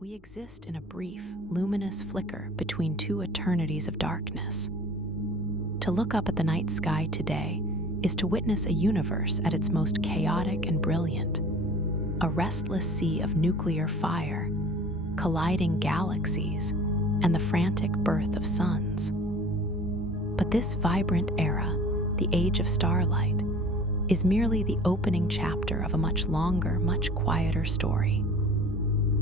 We exist in a brief, luminous flicker between two eternities of darkness. To look up at the night sky today is to witness a universe at its most chaotic and brilliant, a restless sea of nuclear fire, colliding galaxies, and the frantic birth of suns. But this vibrant era, the age of starlight, is merely the opening chapter of a much longer, much quieter story.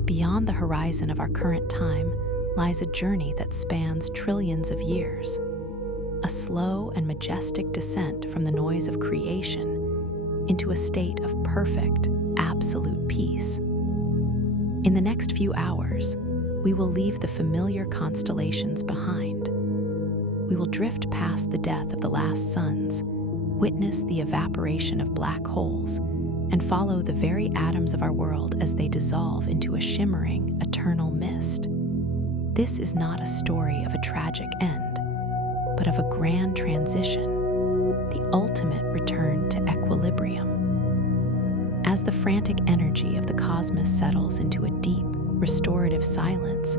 Beyond the horizon of our current time lies a journey that spans trillions of years, a slow and majestic descent from the noise of creation into a state of perfect, absolute peace. In the next few hours, we will leave the familiar constellations behind. We will drift past the death of the last suns, witness the evaporation of black holes, and follow the very atoms of our world as they dissolve into a shimmering, eternal mist. This is not a story of a tragic end, but of a grand transition, the ultimate return to equilibrium. As the frantic energy of the cosmos settles into a deep, restorative silence,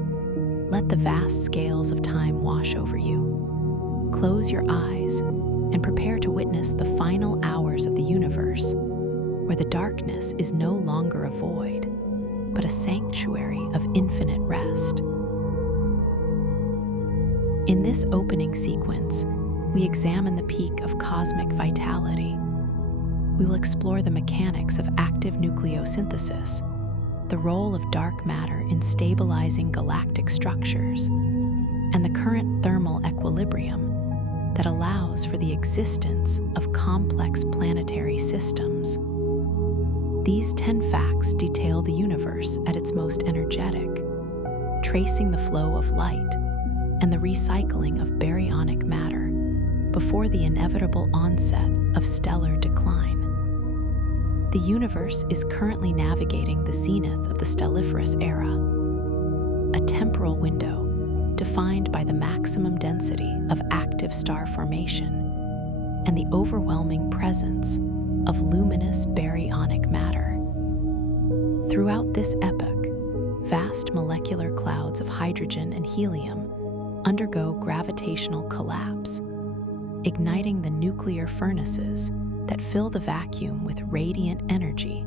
let the vast scales of time wash over you. Close your eyes and prepare to witness the final hours of the universe, where the darkness is no longer a void, but a sanctuary of infinite rest. In this opening sequence, we examine the peak of cosmic vitality. We will explore the mechanics of active nucleosynthesis, the role of dark matter in stabilizing galactic structures, and the current thermal equilibrium that allows for the existence of complex planetary systems. These 10 facts detail the universe at its most energetic, tracing the flow of light and the recycling of baryonic matter before the inevitable onset of stellar decline. The universe is currently navigating the zenith of the stelliferous era, a temporal window defined by the maximum density of active star formation and the overwhelming presence of luminous baryonic matter. Throughout this epoch, vast molecular clouds of hydrogen and helium undergo gravitational collapse, igniting the nuclear furnaces that fill the vacuum with radiant energy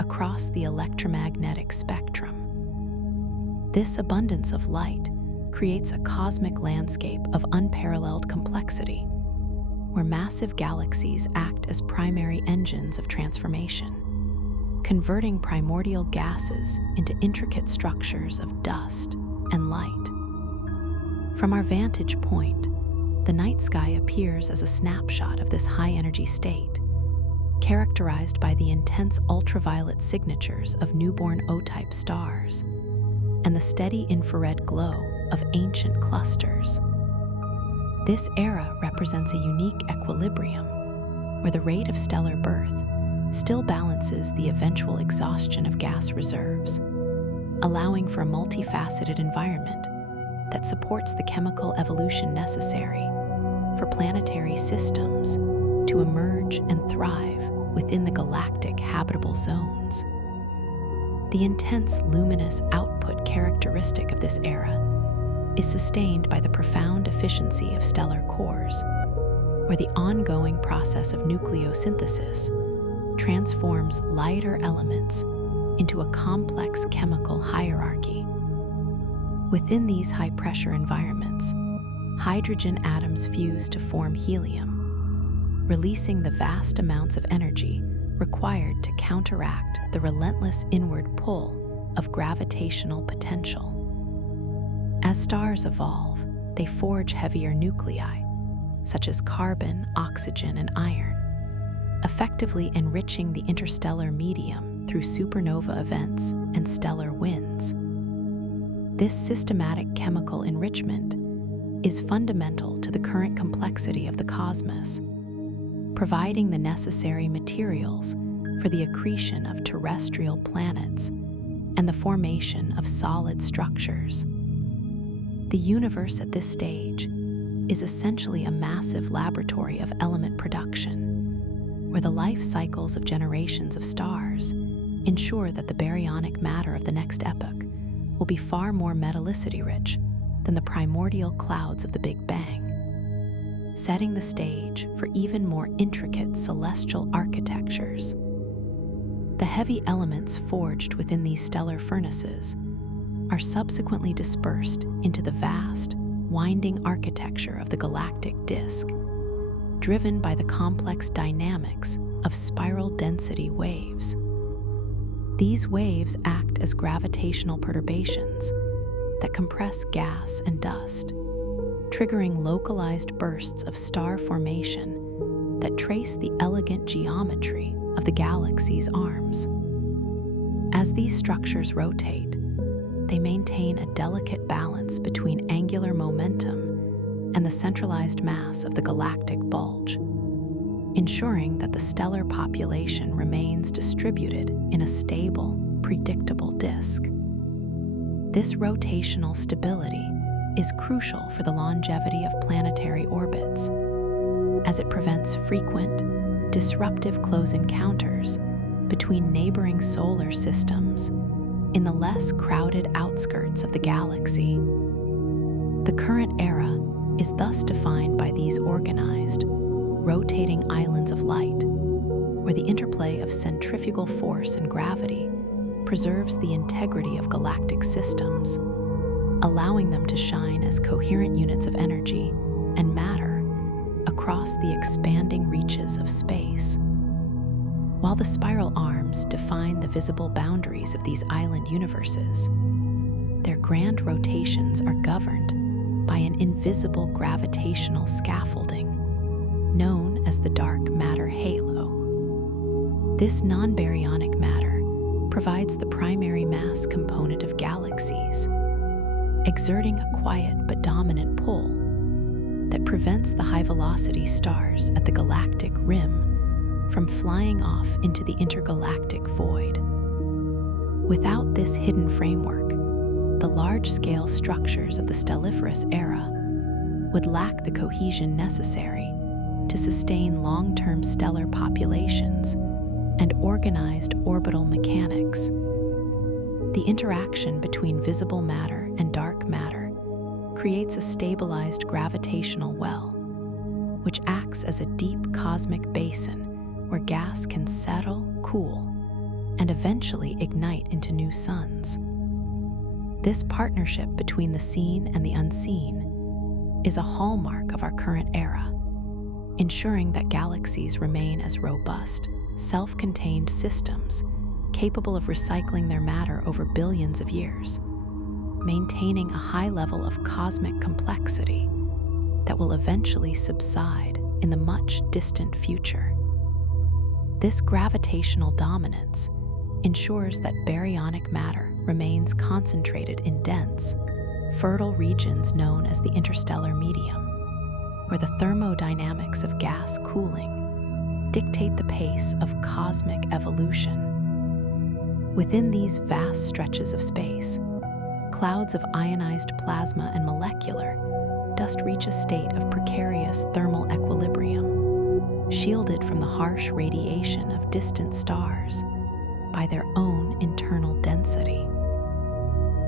across the electromagnetic spectrum. This abundance of light creates a cosmic landscape of unparalleled complexity, where massive galaxies act as primary engines of transformation, converting primordial gases into intricate structures of dust and light. From our vantage point, the night sky appears as a snapshot of this high-energy state, characterized by the intense ultraviolet signatures of newborn O-type stars and the steady infrared glow of ancient clusters. This era represents a unique equilibrium, where the rate of stellar birth still balances the eventual exhaustion of gas reserves, allowing for a multifaceted environment that supports the chemical evolution necessary for planetary systems to emerge and thrive within the galactic habitable zones. The intense luminous output characteristic of this era is sustained by the profound efficiency of stellar cores, where the ongoing process of nucleosynthesis transforms lighter elements into a complex chemical hierarchy. Within these high-pressure environments, hydrogen atoms fuse to form helium, releasing the vast amounts of energy required to counteract the relentless inward pull of gravitational potential. As stars evolve, they forge heavier nuclei, such as carbon, oxygen, and iron, effectively enriching the interstellar medium through supernova events and stellar winds. This systematic chemical enrichment is fundamental to the current complexity of the cosmos, providing the necessary materials for the accretion of terrestrial planets and the formation of solid structures. The universe at this stage is essentially a massive laboratory of element production, where the life cycles of generations of stars ensure that the baryonic matter of the next epoch will be far more metallicity-rich than the primordial clouds of the Big Bang, setting the stage for even more intricate celestial architectures. The heavy elements forged within these stellar furnaces are subsequently dispersed into the vast, winding architecture of the galactic disk, driven by the complex dynamics of spiral density waves. These waves act as gravitational perturbations that compress gas and dust, triggering localized bursts of star formation that trace the elegant geometry of the galaxy's arms. As these structures rotate, they maintain a delicate balance between angular momentum and the centralized mass of the galactic bulge, ensuring that the stellar population remains distributed in a stable, predictable disk. This rotational stability is crucial for the longevity of planetary orbits, as it prevents frequent, disruptive close encounters between neighboring solar systems in the less crowded outskirts of the galaxy. The current era is thus defined by these organized, rotating islands of light, where the interplay of centrifugal force and gravity preserves the integrity of galactic systems, allowing them to shine as coherent units of energy and matter across the expanding reaches of space. While the spiral arms define the visible boundaries of these island universes, their grand rotations are governed by an invisible gravitational scaffolding known as the dark matter halo. This non-baryonic matter provides the primary mass component of galaxies, exerting a quiet but dominant pull that prevents the high-velocity stars at the galactic rim from flying off into the intergalactic void. Without this hidden framework, the large-scale structures of the stelliferous era would lack the cohesion necessary to sustain long-term stellar populations and organized orbital mechanics. The interaction between visible matter and dark matter creates a stabilized gravitational well, which acts as a deep cosmic basin where gas can settle, cool, and eventually ignite into new suns. This partnership between the seen and the unseen is a hallmark of our current era, ensuring that galaxies remain as robust, self-contained systems capable of recycling their matter over billions of years, maintaining a high level of cosmic complexity that will eventually subside in the much distant future. This gravitational dominance ensures that baryonic matter remains concentrated in dense, fertile regions known as the interstellar medium, where the thermodynamics of gas cooling dictate the pace of cosmic evolution. Within these vast stretches of space, clouds of ionized plasma and molecular dust reach a state of precarious thermal equilibrium, shielded from the harsh radiation of distant stars by their own internal density.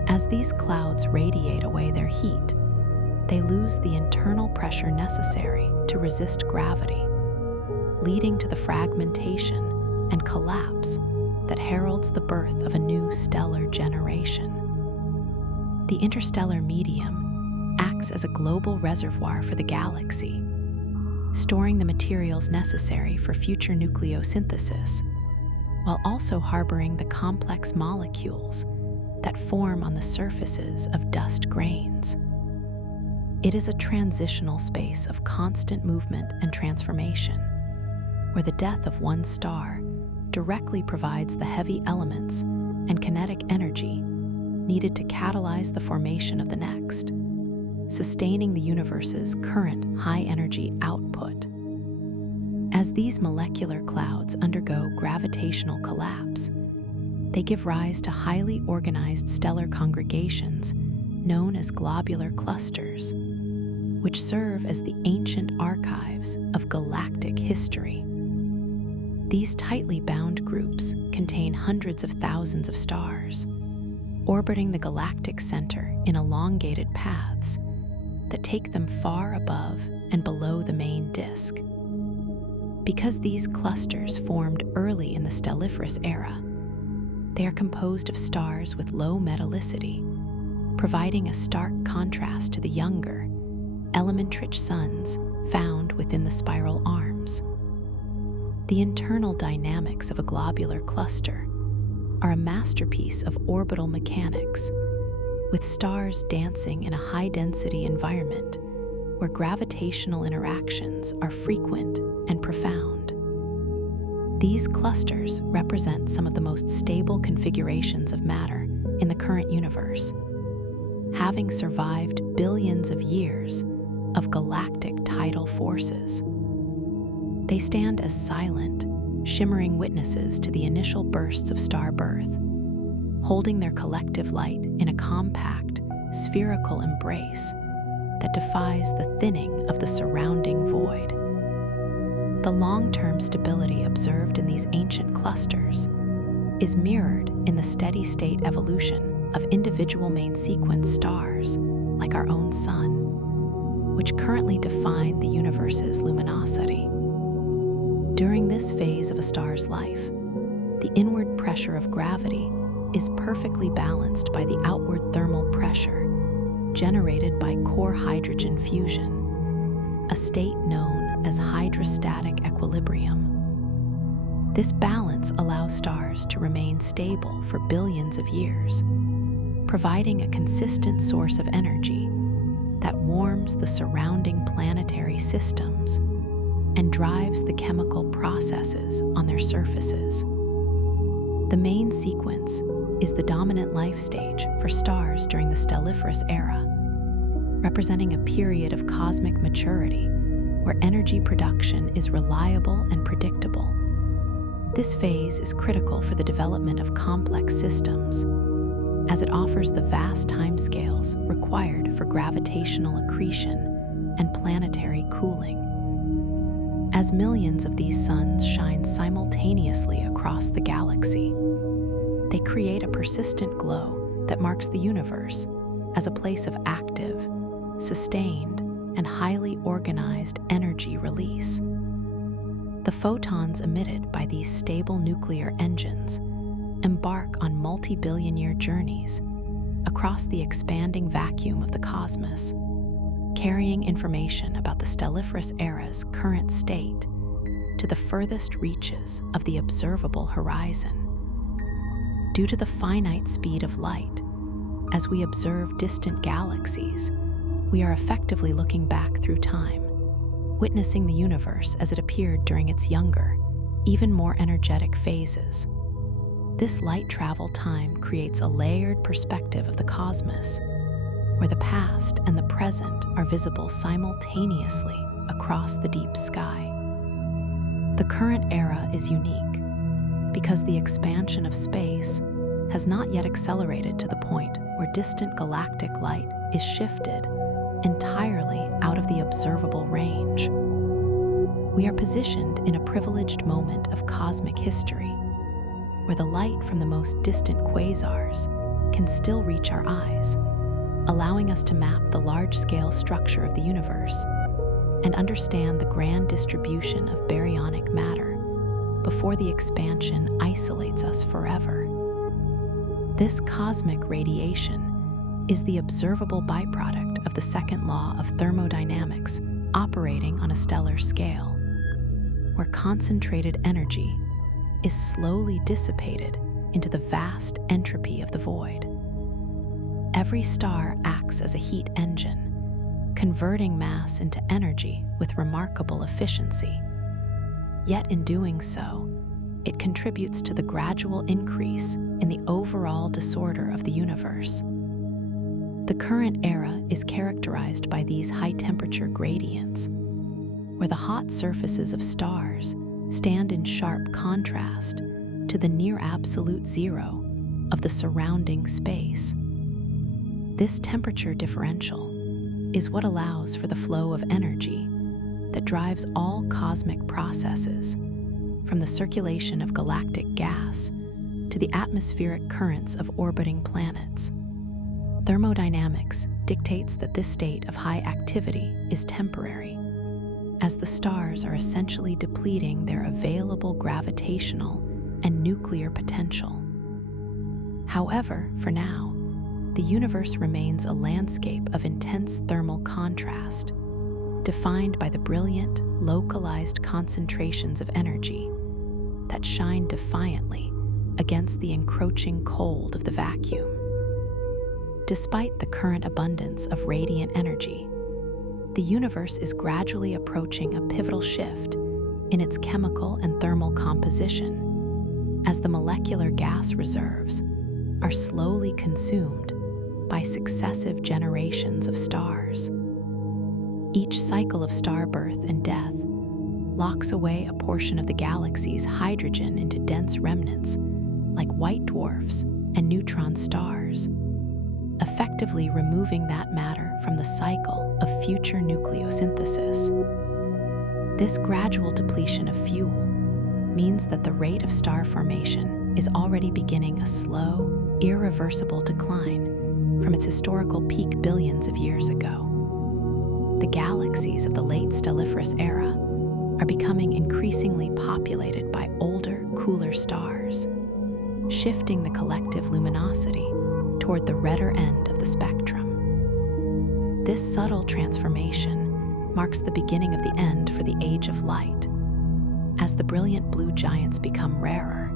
As these clouds radiate away their heat, they lose the internal pressure necessary to resist gravity, leading to the fragmentation and collapse that heralds the birth of a new stellar generation. The interstellar medium acts as a global reservoir for the galaxy, storing the materials necessary for future nucleosynthesis, while also harboring the complex molecules that form on the surfaces of dust grains. It is a transitional space of constant movement and transformation, where the death of one star directly provides the heavy elements and kinetic energy needed to catalyze the formation of the next, sustaining the universe's current high-energy output. As these molecular clouds undergo gravitational collapse, they give rise to highly organized stellar congregations known as globular clusters, which serve as the ancient archives of galactic history. These tightly bound groups contain hundreds of thousands of stars, orbiting the galactic center in elongated paths that take them far above and below the main disk. Because these clusters formed early in the stelliferous era, they are composed of stars with low metallicity, providing a stark contrast to the younger, element-rich suns found within the spiral arms. The internal dynamics of a globular cluster are a masterpiece of orbital mechanics, with stars dancing in a high-density environment where gravitational interactions are frequent and profound. These clusters represent some of the most stable configurations of matter in the current universe, having survived billions of years of galactic tidal forces. They stand as silent, shimmering witnesses to the initial bursts of star birth, holding their collective light in a compact, spherical embrace that defies the thinning of the surrounding void. The long-term stability observed in these ancient clusters is mirrored in the steady-state evolution of individual main sequence stars like our own Sun, which currently define the universe's luminosity. During this phase of a star's life, the inward pressure of gravity is perfectly balanced by the outward thermal pressure generated by core hydrogen fusion, a state known as hydrostatic equilibrium. This balance allows stars to remain stable for billions of years, providing a consistent source of energy that warms the surrounding planetary systems and drives the chemical processes on their surfaces. The main sequence is the dominant life stage for stars during the stelliferous era, representing a period of cosmic maturity where energy production is reliable and predictable. This phase is critical for the development of complex systems, as it offers the vast timescales required for gravitational accretion and planetary cooling. As millions of these suns shine simultaneously across the galaxy, they create a persistent glow that marks the universe as a place of active, sustained, and highly organized energy release. The photons emitted by these stable nuclear engines embark on multi-billion-year journeys across the expanding vacuum of the cosmos, carrying information about the stelliferous era's current state to the furthest reaches of the observable horizon. Due to the finite speed of light, as we observe distant galaxies, we are effectively looking back through time, witnessing the universe as it appeared during its younger, even more energetic phases. This light travel time creates a layered perspective of the cosmos, where the past and the present are visible simultaneously across the deep sky. The current era is unique because the expansion of space has not yet accelerated to the point where distant galactic light is shifted entirely out of the observable range. We are positioned in a privileged moment of cosmic history, where the light from the most distant quasars can still reach our eyes, allowing us to map the large-scale structure of the universe and understand the grand distribution of baryonic matter before the expansion isolates us forever. This cosmic radiation is the observable byproduct of the second law of thermodynamics operating on a stellar scale, where concentrated energy is slowly dissipated into the vast entropy of the void. Every star acts as a heat engine, converting mass into energy with remarkable efficiency. Yet in doing so, it contributes to the gradual increase in the overall disorder of the universe. The current era is characterized by these high-temperature gradients, where the hot surfaces of stars stand in sharp contrast to the near-absolute zero of the surrounding space. This temperature differential is what allows for the flow of energy that drives all cosmic processes, from the circulation of galactic gas to the atmospheric currents of orbiting planets. Thermodynamics dictates that this state of high activity is temporary, as the stars are essentially depleting their available gravitational and nuclear potential. However, for now, the universe remains a landscape of intense thermal contrast, defined by the brilliant, localized concentrations of energy that shine defiantly against the encroaching cold of the vacuum. Despite the current abundance of radiant energy, the universe is gradually approaching a pivotal shift in its chemical and thermal composition, as the molecular gas reserves are slowly consumed by successive generations of stars. Each cycle of star birth and death locks away a portion of the galaxy's hydrogen into dense remnants like white dwarfs and neutron stars, effectively removing that matter from the cycle of future nucleosynthesis. This gradual depletion of fuel means that the rate of star formation is already beginning a slow, irreversible decline from its historical peak billions of years ago. The galaxies of the late stelliferous era are becoming increasingly populated by older, cooler stars, shifting the collective luminosity toward the redder end of the spectrum. This subtle transformation marks the beginning of the end for the Age of Light, as the brilliant blue giants become rarer,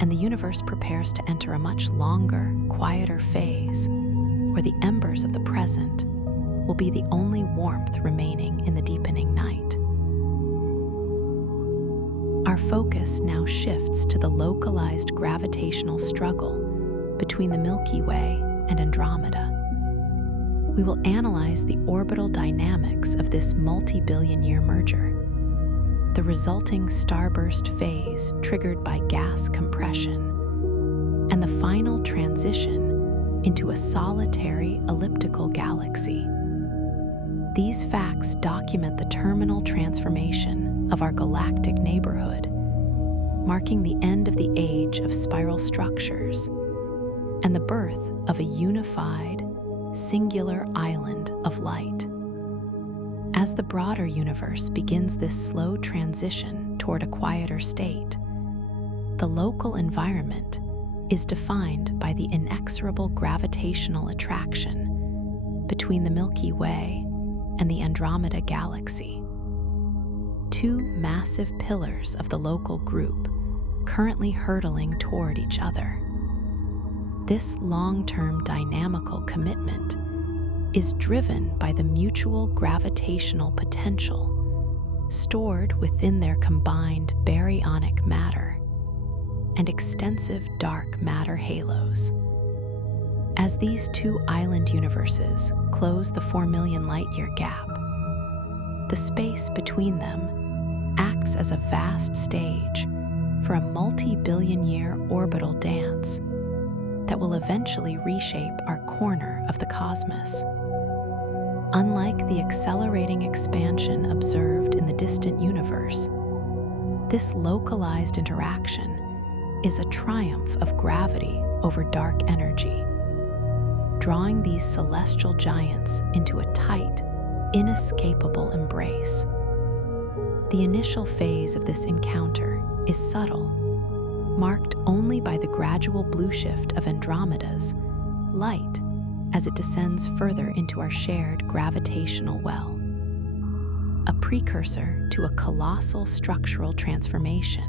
and the universe prepares to enter a much longer, quieter phase, where the embers of the present will be the only warmth remaining in the deepening night. Our focus now shifts to the localized gravitational struggle between the Milky Way and Andromeda. We will analyze the orbital dynamics of this multi-billion-year merger, the resulting starburst phase triggered by gas compression, and the final transition into a solitary elliptical galaxy. These facts document the terminal transformation of our galactic neighborhood, marking the end of the age of spiral structures and the birth of a unified, singular island of light. As the broader universe begins this slow transition toward a quieter state, the local environment is defined by the inexorable gravitational attraction between the Milky Way and the Andromeda galaxy. Two massive pillars of the local group currently hurtling toward each other. This long-term dynamical commitment is driven by the mutual gravitational potential stored within their combined baryonic matter and extensive dark matter halos. As these two island universes close the 4 million light-year gap, the space between them acts as a vast stage for a multi-billion-year orbital dance that will eventually reshape our corner of the cosmos. Unlike the accelerating expansion observed in the distant universe, this localized interaction is a triumph of gravity over dark energy, drawing these celestial giants into a tight, inescapable embrace. The initial phase of this encounter is subtle, marked only by the gradual blue shift of Andromeda's light as it descends further into our shared gravitational well, a precursor to a colossal structural transformation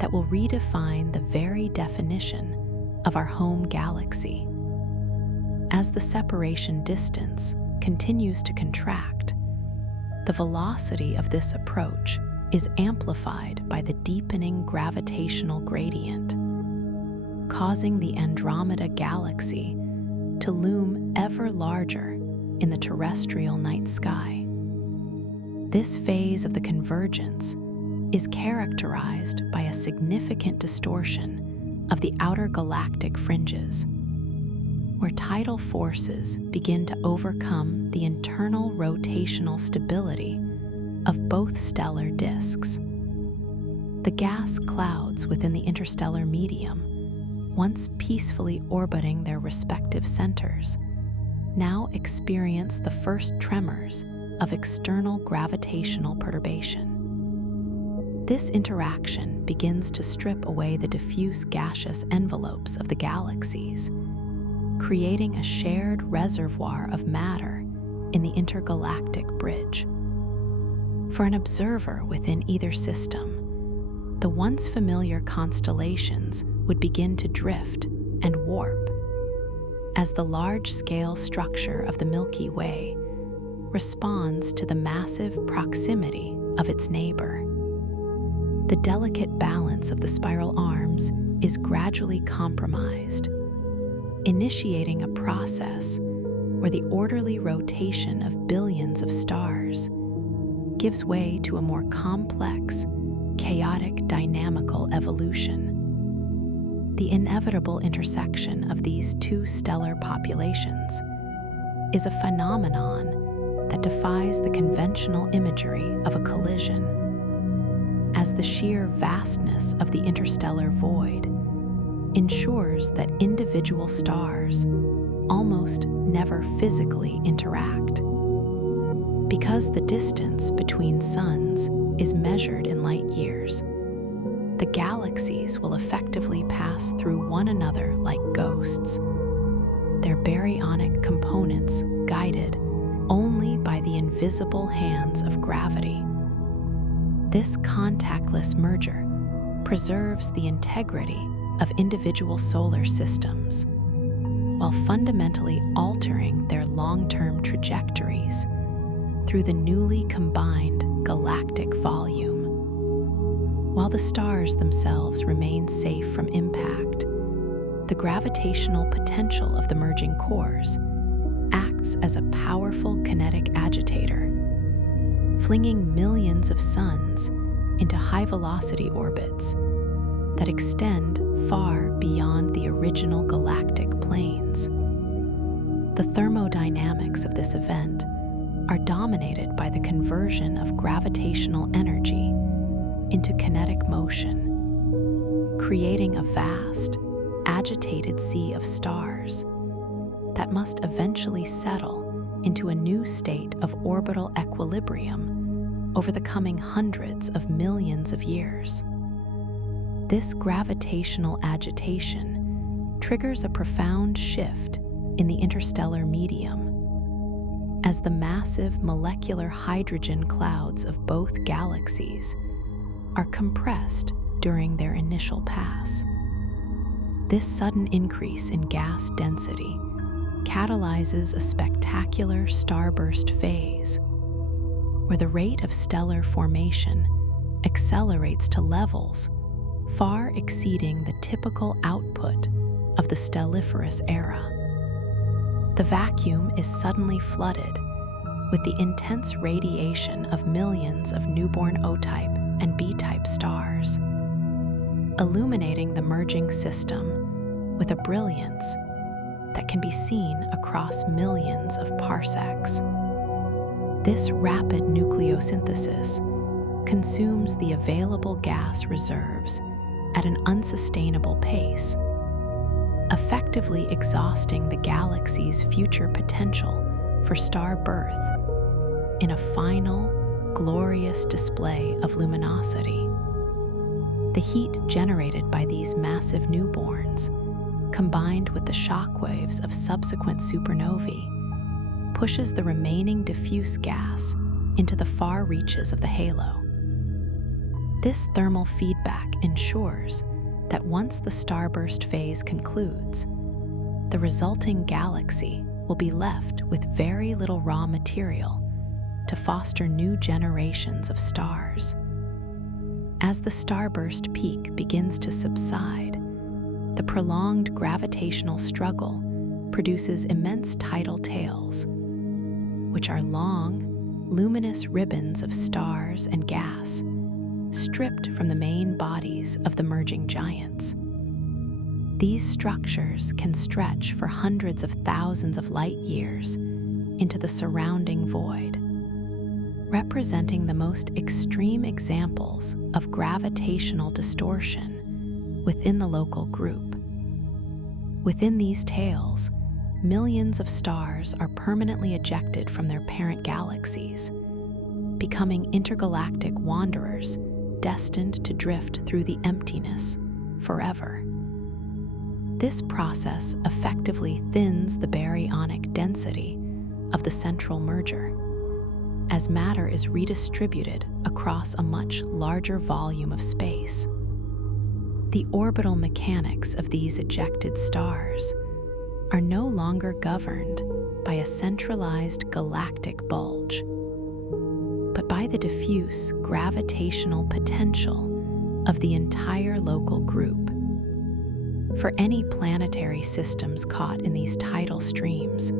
that will redefine the very definition of our home galaxy. As the separation distance continues to contract, the velocity of this approach is amplified by the deepening gravitational gradient, causing the Andromeda galaxy to loom ever larger in the terrestrial night sky. This phase of the convergence is characterized by a significant distortion of the outer galactic fringes, where tidal forces begin to overcome the internal rotational stability of both stellar disks. The gas clouds within the interstellar medium once peacefully orbiting their respective centers, now experience the first tremors of external gravitational perturbation. This interaction begins to strip away the diffuse gaseous envelopes of the galaxies, creating a shared reservoir of matter in the intergalactic bridge. For an observer within either system, the once familiar constellations would begin to drift and warp as the large-scale structure of the Milky Way responds to the massive proximity of its neighbor. The delicate balance of the spiral arms is gradually compromised, initiating a process where the orderly rotation of billions of stars gives way to a more complex, chaotic, dynamical evolution. The inevitable intersection of these two stellar populations is a phenomenon that defies the conventional imagery of a collision, as the sheer vastness of the interstellar void ensures that individual stars almost never physically interact. Because the distance between suns is measured in light years, the galaxies will effectively pass through one another like ghosts, their baryonic components guided only by the invisible hands of gravity. This contactless merger preserves the integrity of individual solar systems, while fundamentally altering their long-term trajectories through the newly combined galactic volume. While the stars themselves remain safe from impact, the gravitational potential of the merging cores acts as a powerful kinetic agitator, flinging millions of suns into high-velocity orbits that extend far beyond the original galactic planes. The thermodynamics of this event are dominated by the conversion of gravitational energy into kinetic motion, creating a vast, agitated sea of stars that must eventually settle into a new state of orbital equilibrium over the coming hundreds of millions of years. This gravitational agitation triggers a profound shift in the interstellar medium, as the massive molecular hydrogen clouds of both galaxies are compressed during their initial pass. This sudden increase in gas density catalyzes a spectacular starburst phase, where the rate of stellar formation accelerates to levels far exceeding the typical output of the stelliferous era. The vacuum is suddenly flooded with the intense radiation of millions of newborn O-type and B-type stars, illuminating the merging system with a brilliance that can be seen across millions of parsecs. This rapid nucleosynthesis consumes the available gas reserves at an unsustainable pace, effectively exhausting the galaxy's future potential for star birth in a final, glorious display of luminosity. The heat generated by these massive newborns, combined with the shockwaves of subsequent supernovae, pushes the remaining diffuse gas into the far reaches of the halo. This thermal feedback ensures that once the starburst phase concludes, the resulting galaxy will be left with very little raw material to foster new generations of stars. As the starburst peak begins to subside, the prolonged gravitational struggle produces immense tidal tails, which are long, luminous ribbons of stars and gas stripped from the main bodies of the merging giants. These structures can stretch for hundreds of thousands of light years into the surrounding void, representing the most extreme examples of gravitational distortion within the local group. Within these tails, millions of stars are permanently ejected from their parent galaxies, becoming intergalactic wanderers destined to drift through the emptiness forever. This process effectively thins the baryonic density of the central merger, as matter is redistributed across a much larger volume of space. The orbital mechanics of these ejected stars are no longer governed by a centralized galactic bulge, but by the diffuse gravitational potential of the entire local group. For any planetary systems caught in these tidal streams,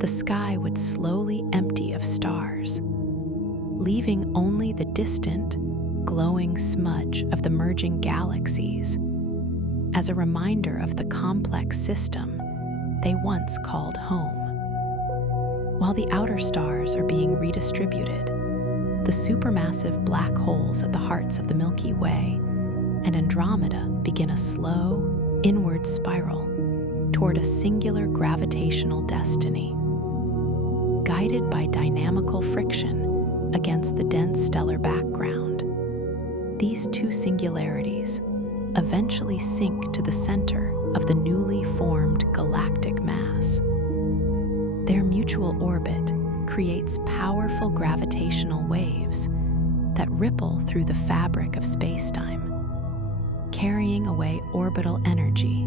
the sky would slowly empty of stars, leaving only the distant, glowing smudge of the merging galaxies as a reminder of the complex system they once called home. While the outer stars are being redistributed, the supermassive black holes at the hearts of the Milky Way and Andromeda begin a slow, inward spiral toward a singular gravitational destiny. Guided by dynamical friction against the dense stellar background, these two singularities eventually sink to the center of the newly formed galactic mass. Their mutual orbit creates powerful gravitational waves that ripple through the fabric of spacetime, carrying away orbital energy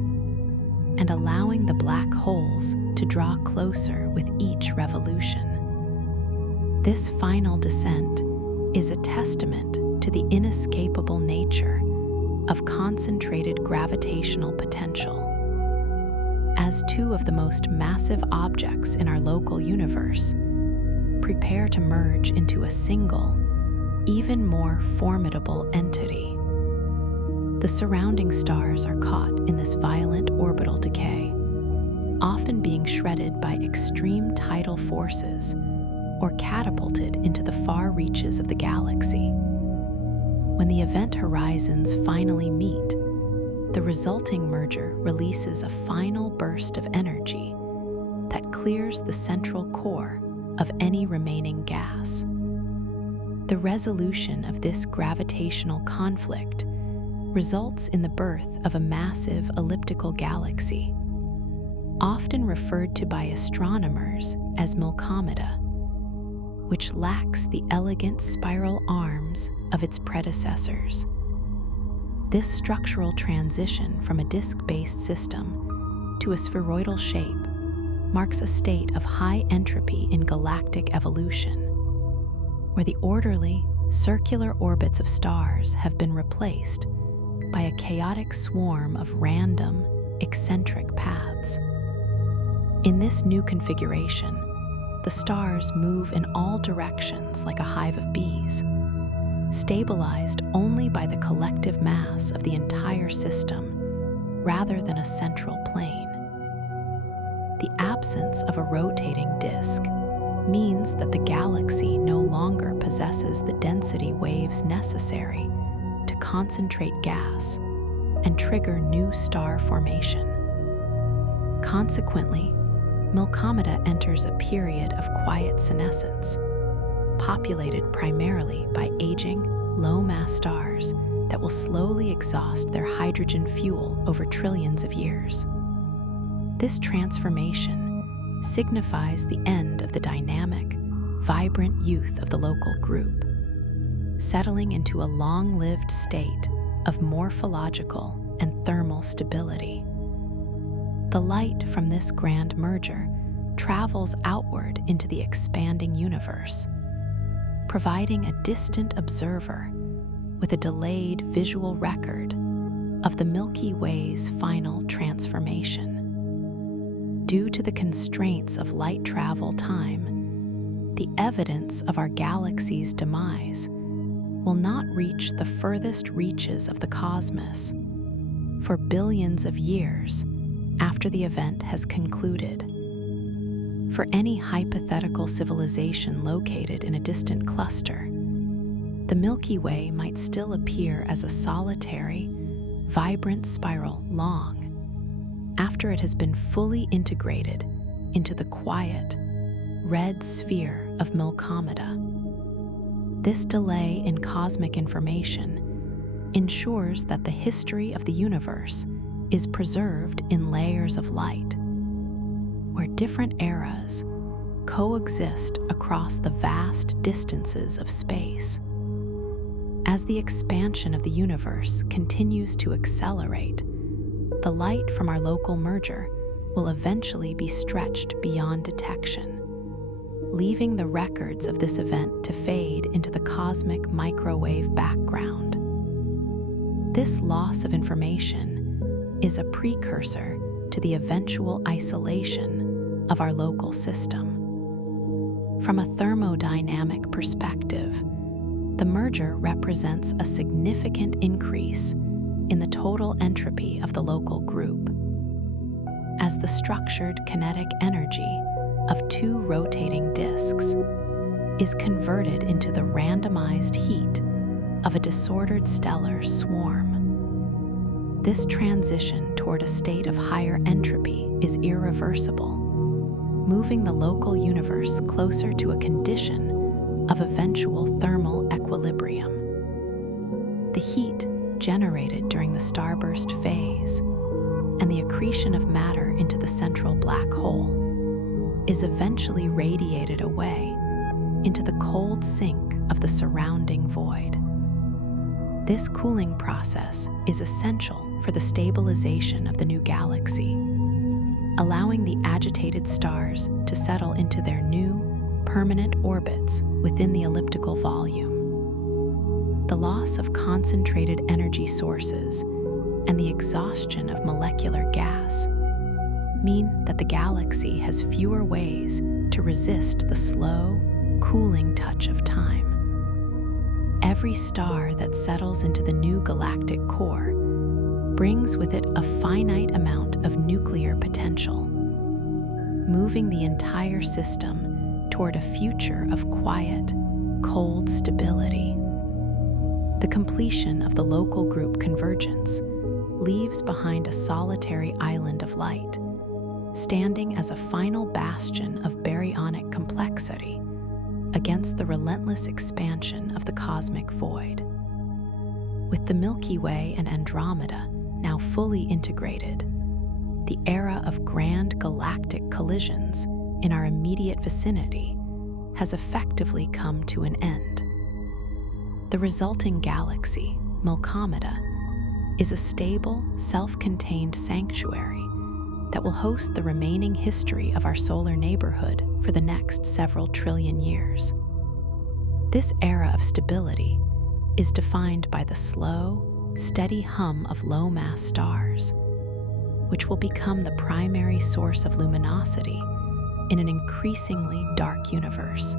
and allowing the black holes to draw closer with each revolution. This final descent is a testament to the inescapable nature of concentrated gravitational potential. As two of the most massive objects in our local universe prepare to merge into a single, even more formidable entity. The surrounding stars are caught in this violent orbital decay, often being shredded by extreme tidal forces or catapulted into the far reaches of the galaxy. When the event horizons finally meet, the resulting merger releases a final burst of energy that clears the central core of any remaining gas. The resolution of this gravitational conflict results in the birth of a massive elliptical galaxy, often referred to by astronomers as Milky, which lacks the elegant spiral arms of its predecessors. This structural transition from a disk-based system to a spheroidal shape marks a state of high entropy in galactic evolution, where the orderly, circular orbits of stars have been replaced by a chaotic swarm of random, eccentric paths. In this new configuration, the stars move in all directions like a hive of bees, stabilized only by the collective mass of the entire system rather than a central plane. The absence of a rotating disk means that the galaxy no longer possesses the density waves necessary to concentrate gas and trigger new star formation. Consequently, Milky enters a period of quiet senescence, populated primarily by aging, low-mass stars that will slowly exhaust their hydrogen fuel over trillions of years. This transformation signifies the end of the dynamic, vibrant youth of the local group, settling into a long-lived state of morphological and thermal stability. The light from this grand merger travels outward into the expanding universe, providing a distant observer with a delayed visual record of the Milky Way's final transformation. Due to the constraints of light travel time, the evidence of our galaxy's demise will not reach the furthest reaches of the cosmos for billions of years after the event has concluded. For any hypothetical civilization located in a distant cluster, the Milky Way might still appear as a solitary, vibrant spiral long, after it has been fully integrated into the quiet, red sphere of Milky. This delay in cosmic information ensures that the history of the universe is preserved in layers of light, where different eras coexist across the vast distances of space. As the expansion of the universe continues to accelerate, the light from our local merger will eventually be stretched beyond detection, leaving the records of this event to fade into the cosmic microwave background. This loss of information is a precursor to the eventual isolation of our local system. From a thermodynamic perspective, the merger represents a significant increase in the total entropy of the local group, as the structured kinetic energy of two rotating disks is converted into the randomized heat of a disordered stellar swarm. This transition toward a state of higher entropy is irreversible, moving the local universe closer to a condition of eventual thermal equilibrium. The heat generated during the starburst phase and the accretion of matter into the central black hole is eventually radiated away into the cold sink of the surrounding void. This cooling process is essential for the stabilization of the new galaxy, allowing the agitated stars to settle into their new, permanent orbits within the elliptical volume. The loss of concentrated energy sources and the exhaustion of molecular gas mean that the galaxy has fewer ways to resist the slow, cooling touch of time. Every star that settles into the new galactic core brings with it a finite amount of nuclear potential, moving the entire system toward a future of quiet, cold stability. The completion of the local group convergence leaves behind a solitary island of light, standing as a final bastion of baryonic complexity against the relentless expansion of the cosmic void. With the Milky Way and Andromeda now fully integrated, the era of grand galactic collisions in our immediate vicinity has effectively come to an end. The resulting galaxy, Milky, is a stable, self-contained sanctuary that will host the remaining history of our solar neighborhood for the next several trillion years. This era of stability is defined by the slow, steady hum of low-mass stars, which will become the primary source of luminosity in an increasingly dark universe.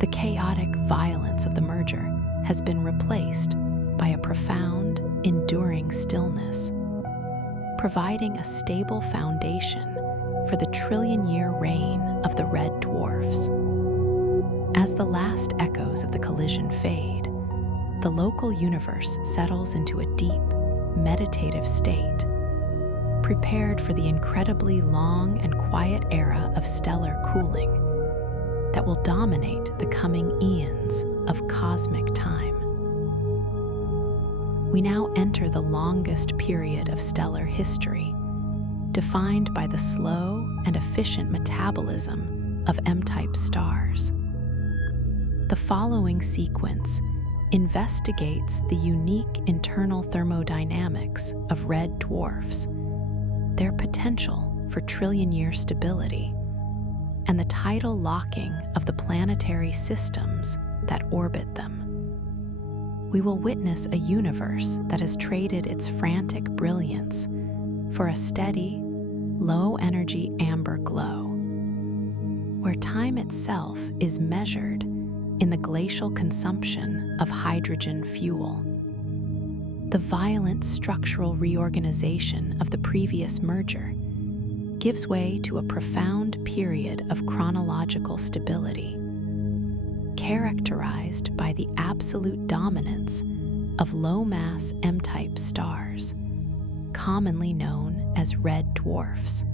The chaotic violence of the merger has been replaced by a profound, enduring stillness, providing a stable foundation for the trillion-year reign of the red dwarfs. As the last echoes of the collision fade, the local universe settles into a deep, meditative state, prepared for the incredibly long and quiet era of stellar cooling that will dominate the coming eons of cosmic time. We now enter the longest period of stellar history, defined by the slow and efficient metabolism of M-type stars. The following sequence investigates the unique internal thermodynamics of red dwarfs, their potential for trillion-year stability, and the tidal locking of the planetary systems that orbit them. We will witness a universe that has traded its frantic brilliance for a steady, low-energy amber glow, where time itself is measured in the glacial consumption of hydrogen fuel. The violent structural reorganization of the previous merger gives way to a profound period of chronological stability, characterized by the absolute dominance of low-mass M-type stars, commonly known as red dwarfs.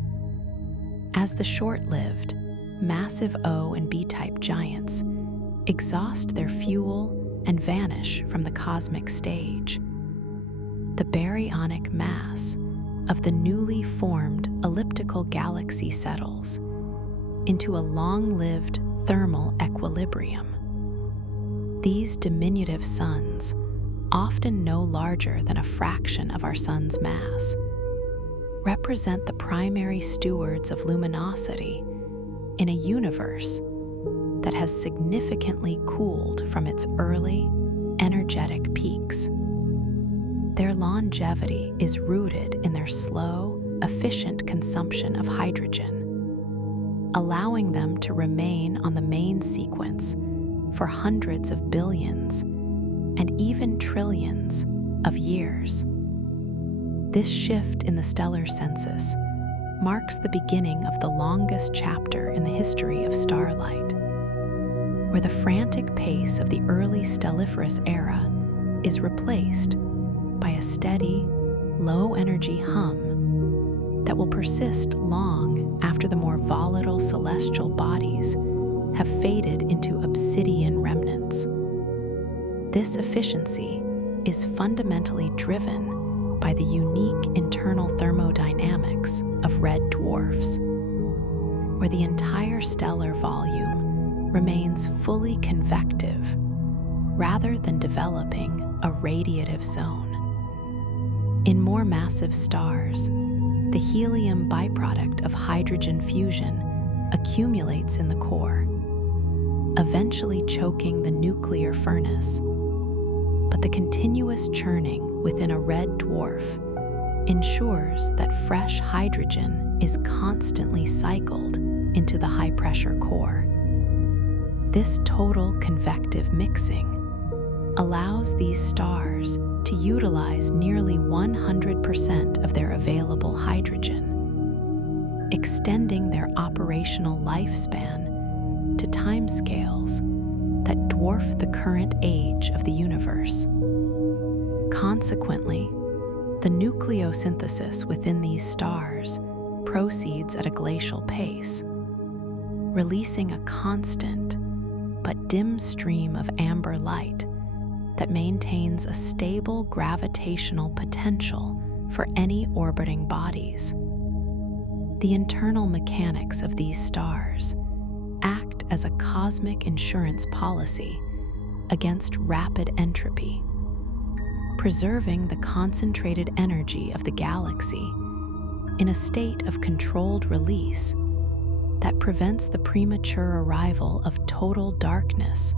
As the short-lived, massive O and B-type giants exhaust their fuel and vanish from the cosmic stage, the baryonic mass of the newly formed elliptical galaxy settles into a long-lived thermal equilibrium. These diminutive suns, often no larger than a fraction of our sun's mass, represent the primary stewards of luminosity in a universe that has significantly cooled from its early, energetic peaks. Their longevity is rooted in their slow, efficient consumption of hydrogen, allowing them to remain on the main sequence for hundreds of billions and even trillions of years. This shift in the stellar census marks the beginning of the longest chapter in the history of starlight, where the frantic pace of the early stelliferous era is replaced by a steady, low-energy hum that will persist long after the more volatile celestial bodies have faded into obsidian remnants. This efficiency is fundamentally driven by the unique internal thermodynamics of red dwarfs, where the entire stellar volume remains fully convective rather than developing a radiative zone. In more massive stars, the helium byproduct of hydrogen fusion accumulates in the core, eventually choking the nuclear furnace. But the continuous churning within a red dwarf ensures that fresh hydrogen is constantly cycled into the high-pressure core. This total convective mixing allows these stars to utilize nearly 100% of their available hydrogen, extending their operational lifespan to timescales that dwarf the current age of the universe. Consequently, the nucleosynthesis within these stars proceeds at a glacial pace, releasing a constant but dim stream of amber light that maintains a stable gravitational potential for any orbiting bodies. The internal mechanics of these stars act as a cosmic insurance policy against rapid entropy, preserving the concentrated energy of the galaxy in a state of controlled release that prevents the premature arrival of total darkness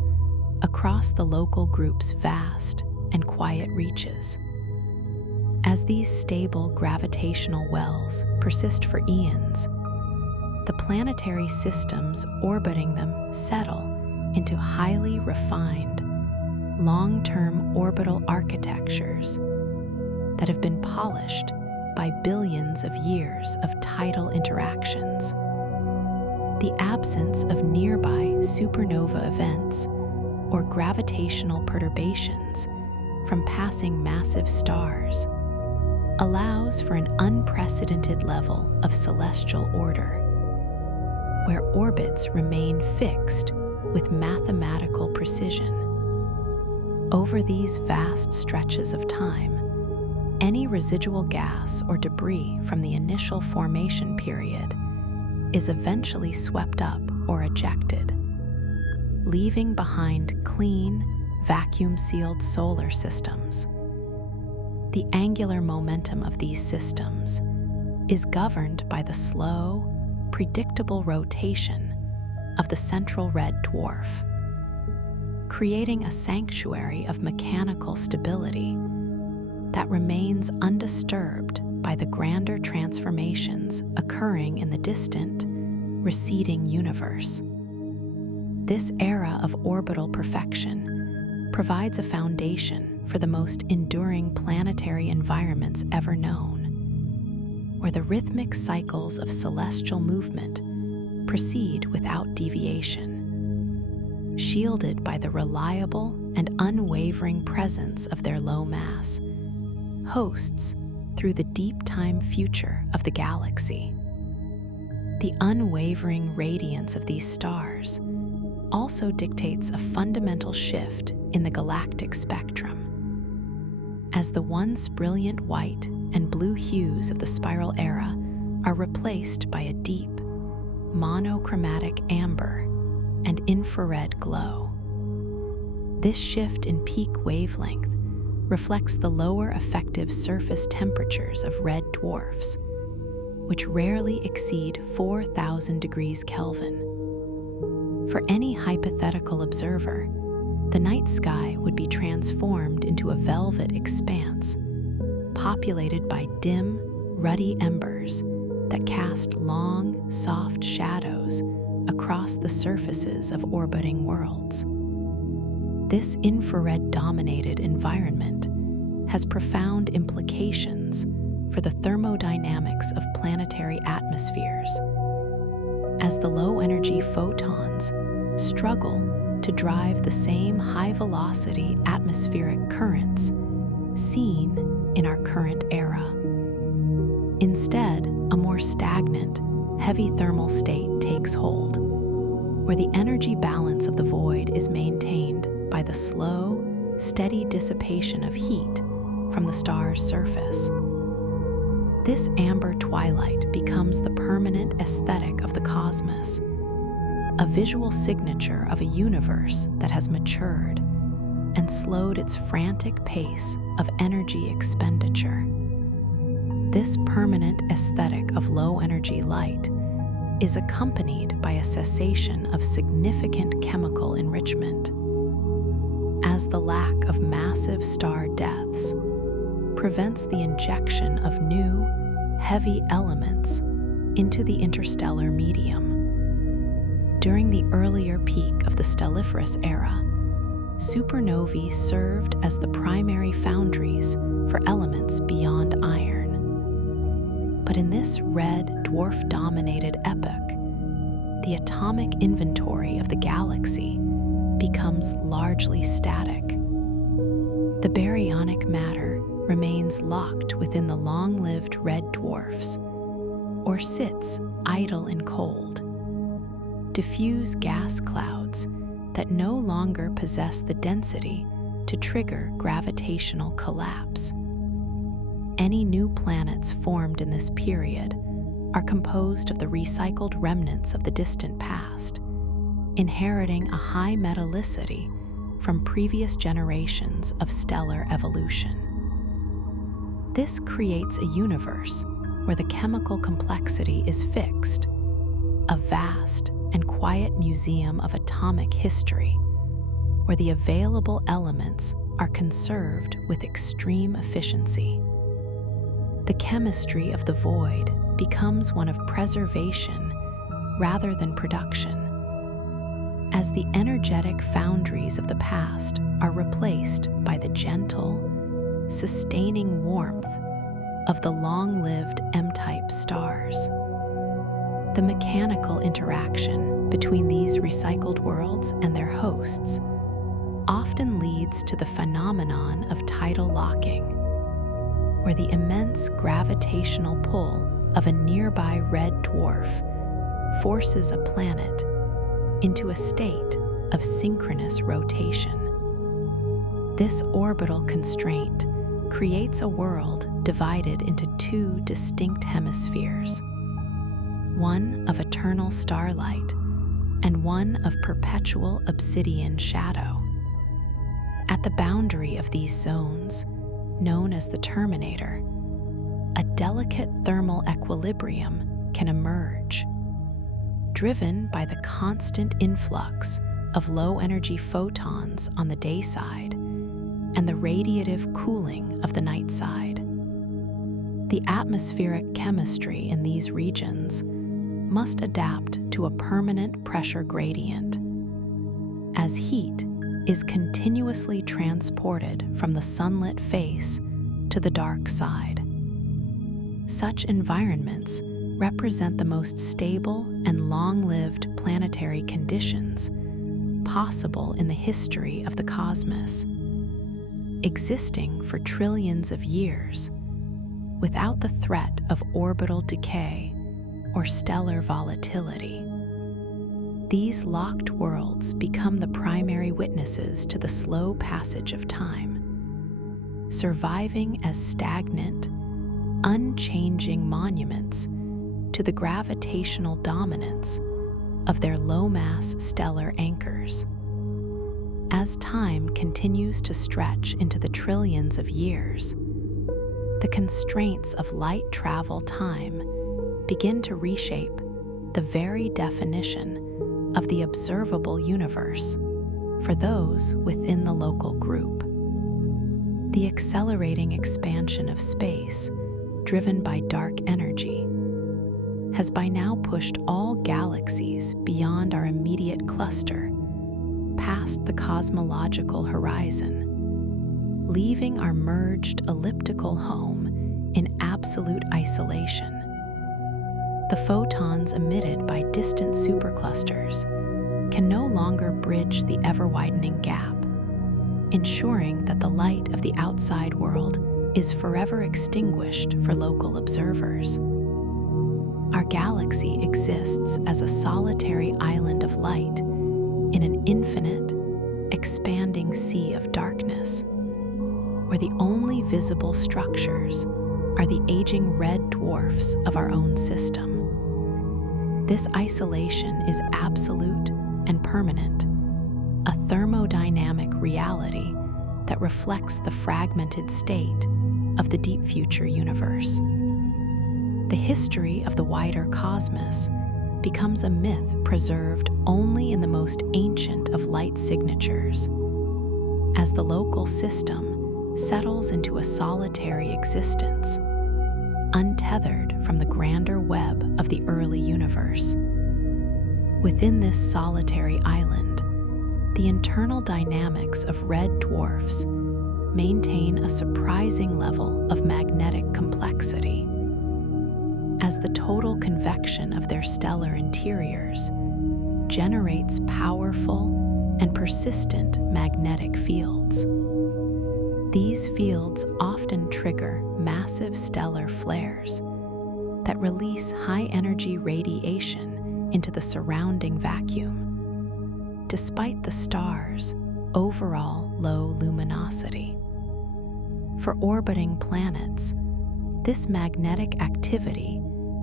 across the local group's vast and quiet reaches. As these stable gravitational wells persist for eons, the planetary systems orbiting them settle into highly refined, long-term orbital architectures that have been polished by billions of years of tidal interactions. The absence of nearby supernova events or gravitational perturbations from passing massive stars allows for an unprecedented level of celestial order, where orbits remain fixed with mathematical precision. Over these vast stretches of time, any residual gas or debris from the initial formation period is eventually swept up or ejected, leaving behind clean, vacuum-sealed solar systems. The angular momentum of these systems is governed by the slow, predictable rotation of the central red dwarf, creating a sanctuary of mechanical stability that remains undisturbed by the grander transformations occurring in the distant, receding universe. This era of orbital perfection provides a foundation for the most enduring planetary environments ever known, where the rhythmic cycles of celestial movement proceed without deviation, shielded by the reliable and unwavering presence of their low mass hosts through the deep time future of the galaxy. The unwavering radiance of these stars also dictates a fundamental shift in the galactic spectrum. As the once brilliant white and blue hues of the spiral era are replaced by a deep, monochromatic amber and infrared glow. This shift in peak wavelength reflects the lower effective surface temperatures of red dwarfs, which rarely exceed 4,000 degrees Kelvin. For any hypothetical observer, the night sky would be transformed into a velvet expanse, populated by dim, ruddy embers that cast long, soft shadows across the surfaces of orbiting worlds. This infrared-dominated environment has profound implications for the thermodynamics of planetary atmospheres, as the low-energy photons struggle to drive the same high-velocity atmospheric currents seen in our current era. Instead, a more stagnant, heavy thermal state takes hold, where the energy balance of the void is maintained by the slow, steady dissipation of heat from the star's surface. This amber twilight becomes the permanent aesthetic of the cosmos, a visual signature of a universe that has matured and slowed its frantic pace of energy expenditure. This permanent aesthetic of low-energy light is accompanied by a cessation of significant chemical enrichment, as the lack of massive star deaths prevents the injection of new, heavy elements into the interstellar medium. During the earlier peak of the stelliferous era, supernovae served as the primary foundries for elements beyond iron. But in this red, dwarf-dominated epoch, the atomic inventory of the galaxy becomes largely static. The baryonic matter remains locked within the long-lived red dwarfs, or sits idle and cold. Diffuse gas clouds that no longer possess the density to trigger gravitational collapse. Any new planets formed in this period are composed of the recycled remnants of the distant past, inheriting a high metallicity from previous generations of stellar evolution. This creates a universe where the chemical complexity is fixed, a vast and quiet museum of atomic history, where the available elements are conserved with extreme efficiency. The chemistry of the void becomes one of preservation rather than production, as the energetic foundries of the past are replaced by the gentle, sustaining warmth of the long-lived M-type stars. The mechanical interaction between these recycled worlds and their hosts often leads to the phenomenon of tidal locking, where the immense gravitational pull of a nearby red dwarf forces a planet into a state of synchronous rotation. This orbital constraint creates a world divided into two distinct hemispheres, one of eternal starlight and one of perpetual obsidian shadow. At the boundary of these zones, known as the terminator, a delicate thermal equilibrium can emerge, driven by the constant influx of low-energy photons on the day side and the radiative cooling of the night side. The atmospheric chemistry in these regions must adapt to a permanent pressure gradient, as heat is continuously transported from the sunlit face to the dark side. Such environments represent the most stable and long-lived planetary conditions possible in the history of the cosmos. Existing for trillions of years, without the threat of orbital decay or stellar volatility. These locked worlds become the primary witnesses to the slow passage of time, surviving as stagnant, unchanging monuments to the gravitational dominance of their low-mass stellar anchors. As time continues to stretch into the trillions of years, the constraints of light travel time begin to reshape the very definition of the observable universe for those within the local group. The accelerating expansion of space, driven by dark energy, has by now pushed all galaxies beyond our immediate cluster, past the cosmological horizon, leaving our merged elliptical home in absolute isolation. The photons emitted by distant superclusters can no longer bridge the ever-widening gap, ensuring that the light of the outside world is forever extinguished for local observers. Our galaxy exists as a solitary island of light in an infinite, expanding sea of darkness, where the only visible structures are the aging red dwarfs of our own system. This isolation is absolute and permanent, a thermodynamic reality that reflects the fragmented state of the deep future universe. The history of the wider cosmos becomes a myth preserved only in the most ancient of light signatures, as the local system settles into a solitary existence, untethered from the grander web of the early universe. Within this solitary island, the internal dynamics of red dwarfs maintain a surprising level of magnetic complexity, as the total convection of their stellar interiors generates powerful and persistent magnetic fields. These fields often trigger massive stellar flares that release high-energy radiation into the surrounding vacuum, despite the star's overall low luminosity. For orbiting planets, this magnetic activity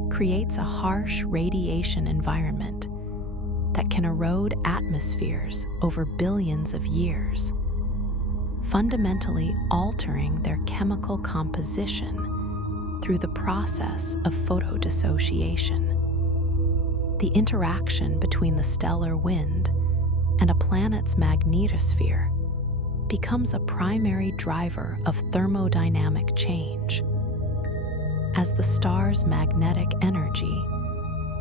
creates a harsh radiation environment that can erode atmospheres over billions of years, fundamentally altering their chemical composition through the process of photodissociation. The interaction between the stellar wind and a planet's magnetosphere becomes a primary driver of thermodynamic change, as the star's magnetic energy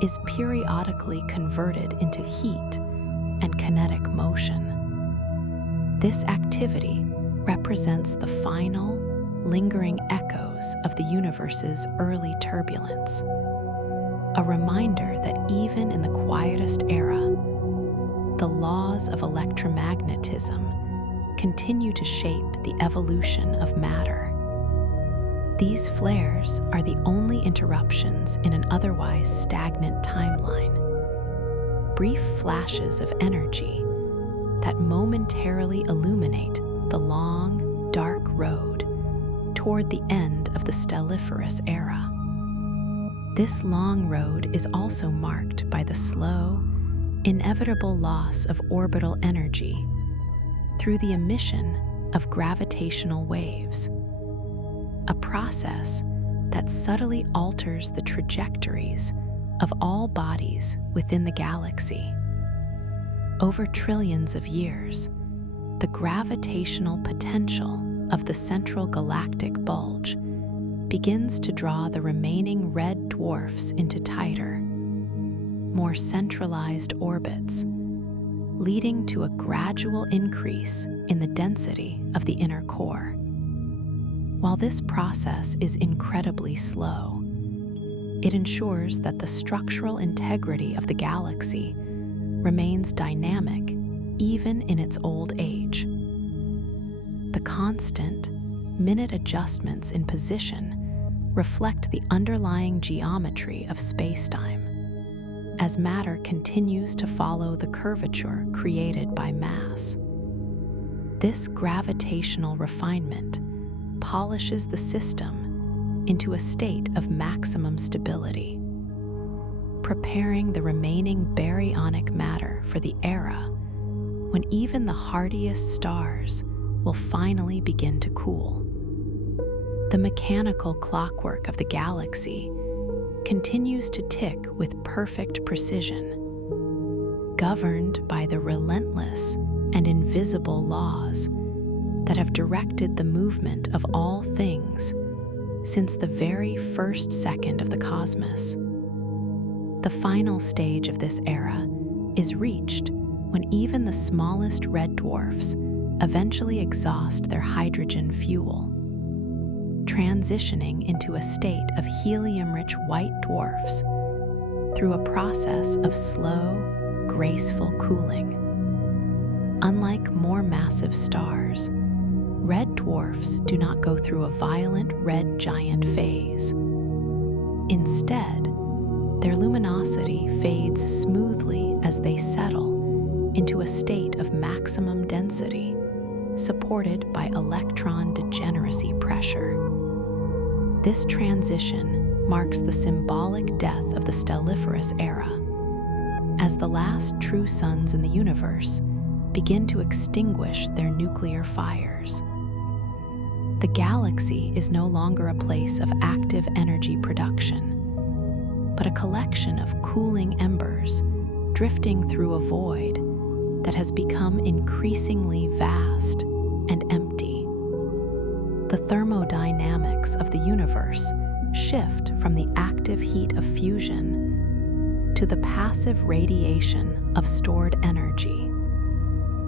is periodically converted into heat and kinetic motion. This activity represents the final, lingering echoes of the universe's early turbulence, a reminder that even in the quietest era, the laws of electromagnetism continue to shape the evolution of matter. These flares are the only interruptions in an otherwise stagnant timeline, brief flashes of energy that momentarily illuminate the long, dark road toward the end of the stelliferous era. This long road is also marked by the slow, inevitable loss of orbital energy through the emission of gravitational waves, a process that subtly alters the trajectories of all bodies within the galaxy. Over trillions of years, the gravitational potential of the central galactic bulge begins to draw the remaining red dwarfs into tighter, more centralized orbits, leading to a gradual increase in the density of the inner core. While this process is incredibly slow, it ensures that the structural integrity of the galaxy remains dynamic even in its old age. The constant, minute adjustments in position reflect the underlying geometry of spacetime, as matter continues to follow the curvature created by mass. This gravitational refinement polishes the system into a state of maximum stability, preparing the remaining baryonic matter for the era when even the hardiest stars will finally begin to cool. The mechanical clockwork of the galaxy continues to tick with perfect precision, governed by the relentless and invisible laws that have directed the movement of all things since the very first second of the cosmos. The final stage of this era is reached when even the smallest red dwarfs eventually exhaust their hydrogen fuel, transitioning into a state of helium-rich white dwarfs through a process of slow, graceful cooling. Unlike more massive stars, red dwarfs do not go through a violent red giant phase. Instead, their luminosity fades smoothly as they settle into a state of maximum density, supported by electron degeneracy pressure. This transition marks the symbolic death of the stelliferous era, as the last true suns in the universe begin to extinguish their nuclear fires. The galaxy is no longer a place of active energy production, but a collection of cooling embers drifting through a void that has become increasingly vast and empty. The thermodynamics of the universe shift from the active heat of fusion to the passive radiation of stored energy,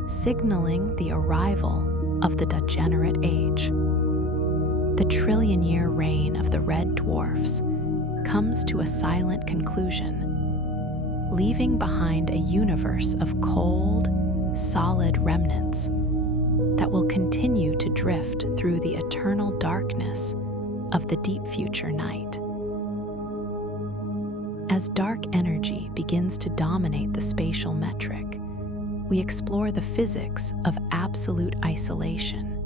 signaling the arrival of the degenerate age. The trillion-year reign of the red dwarfs comes to a silent conclusion, leaving behind a universe of cold, solid remnants that will continue to drift through the eternal darkness of the deep future night. As dark energy begins to dominate the spatial metric, we explore the physics of absolute isolation.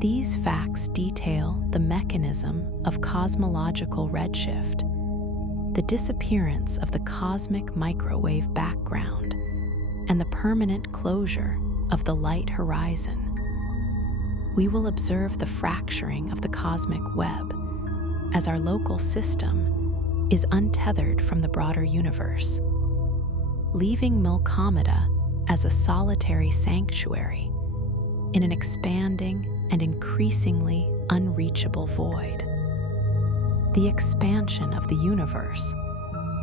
These facts detail the mechanism of cosmological redshift, the disappearance of the cosmic microwave background, and the permanent closure of the light horizon. We will observe the fracturing of the cosmic web as our local system is untethered from the broader universe, leaving Milky as a solitary sanctuary in an expanding and increasingly unreachable void. The expansion of the universe,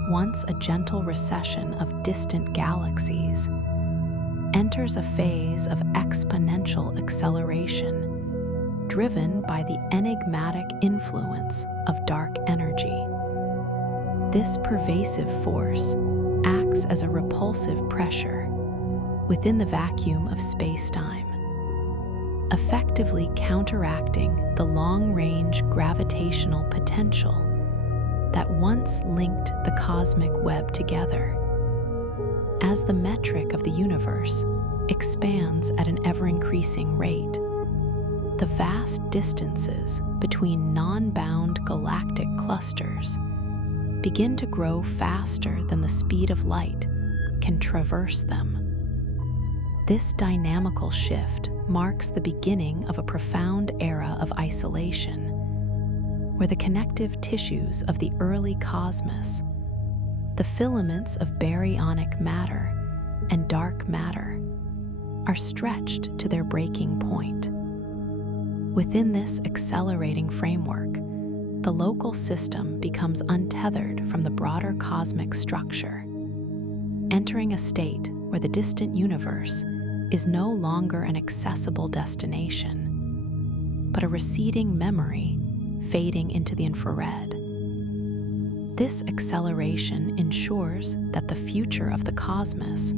once a gentle recession of distant galaxies, enters a phase of exponential acceleration, driven by the enigmatic influence of dark energy. This pervasive force acts as a repulsive pressure within the vacuum of space-time, effectively counteracting the long-range gravitational potential that once linked the cosmic web together. As the metric of the universe expands at an ever-increasing rate, the vast distances between non-bound galactic clusters begin to grow faster than the speed of light can traverse them. This dynamical shift marks the beginning of a profound era of isolation, where the connective tissues of the early cosmos, the filaments of baryonic matter and dark matter, are stretched to their breaking point. Within this accelerating framework, the local system becomes untethered from the broader cosmic structure, entering a state where the distant universe is no longer an accessible destination, but a receding memory fading into the infrared. This acceleration ensures that the future of the cosmos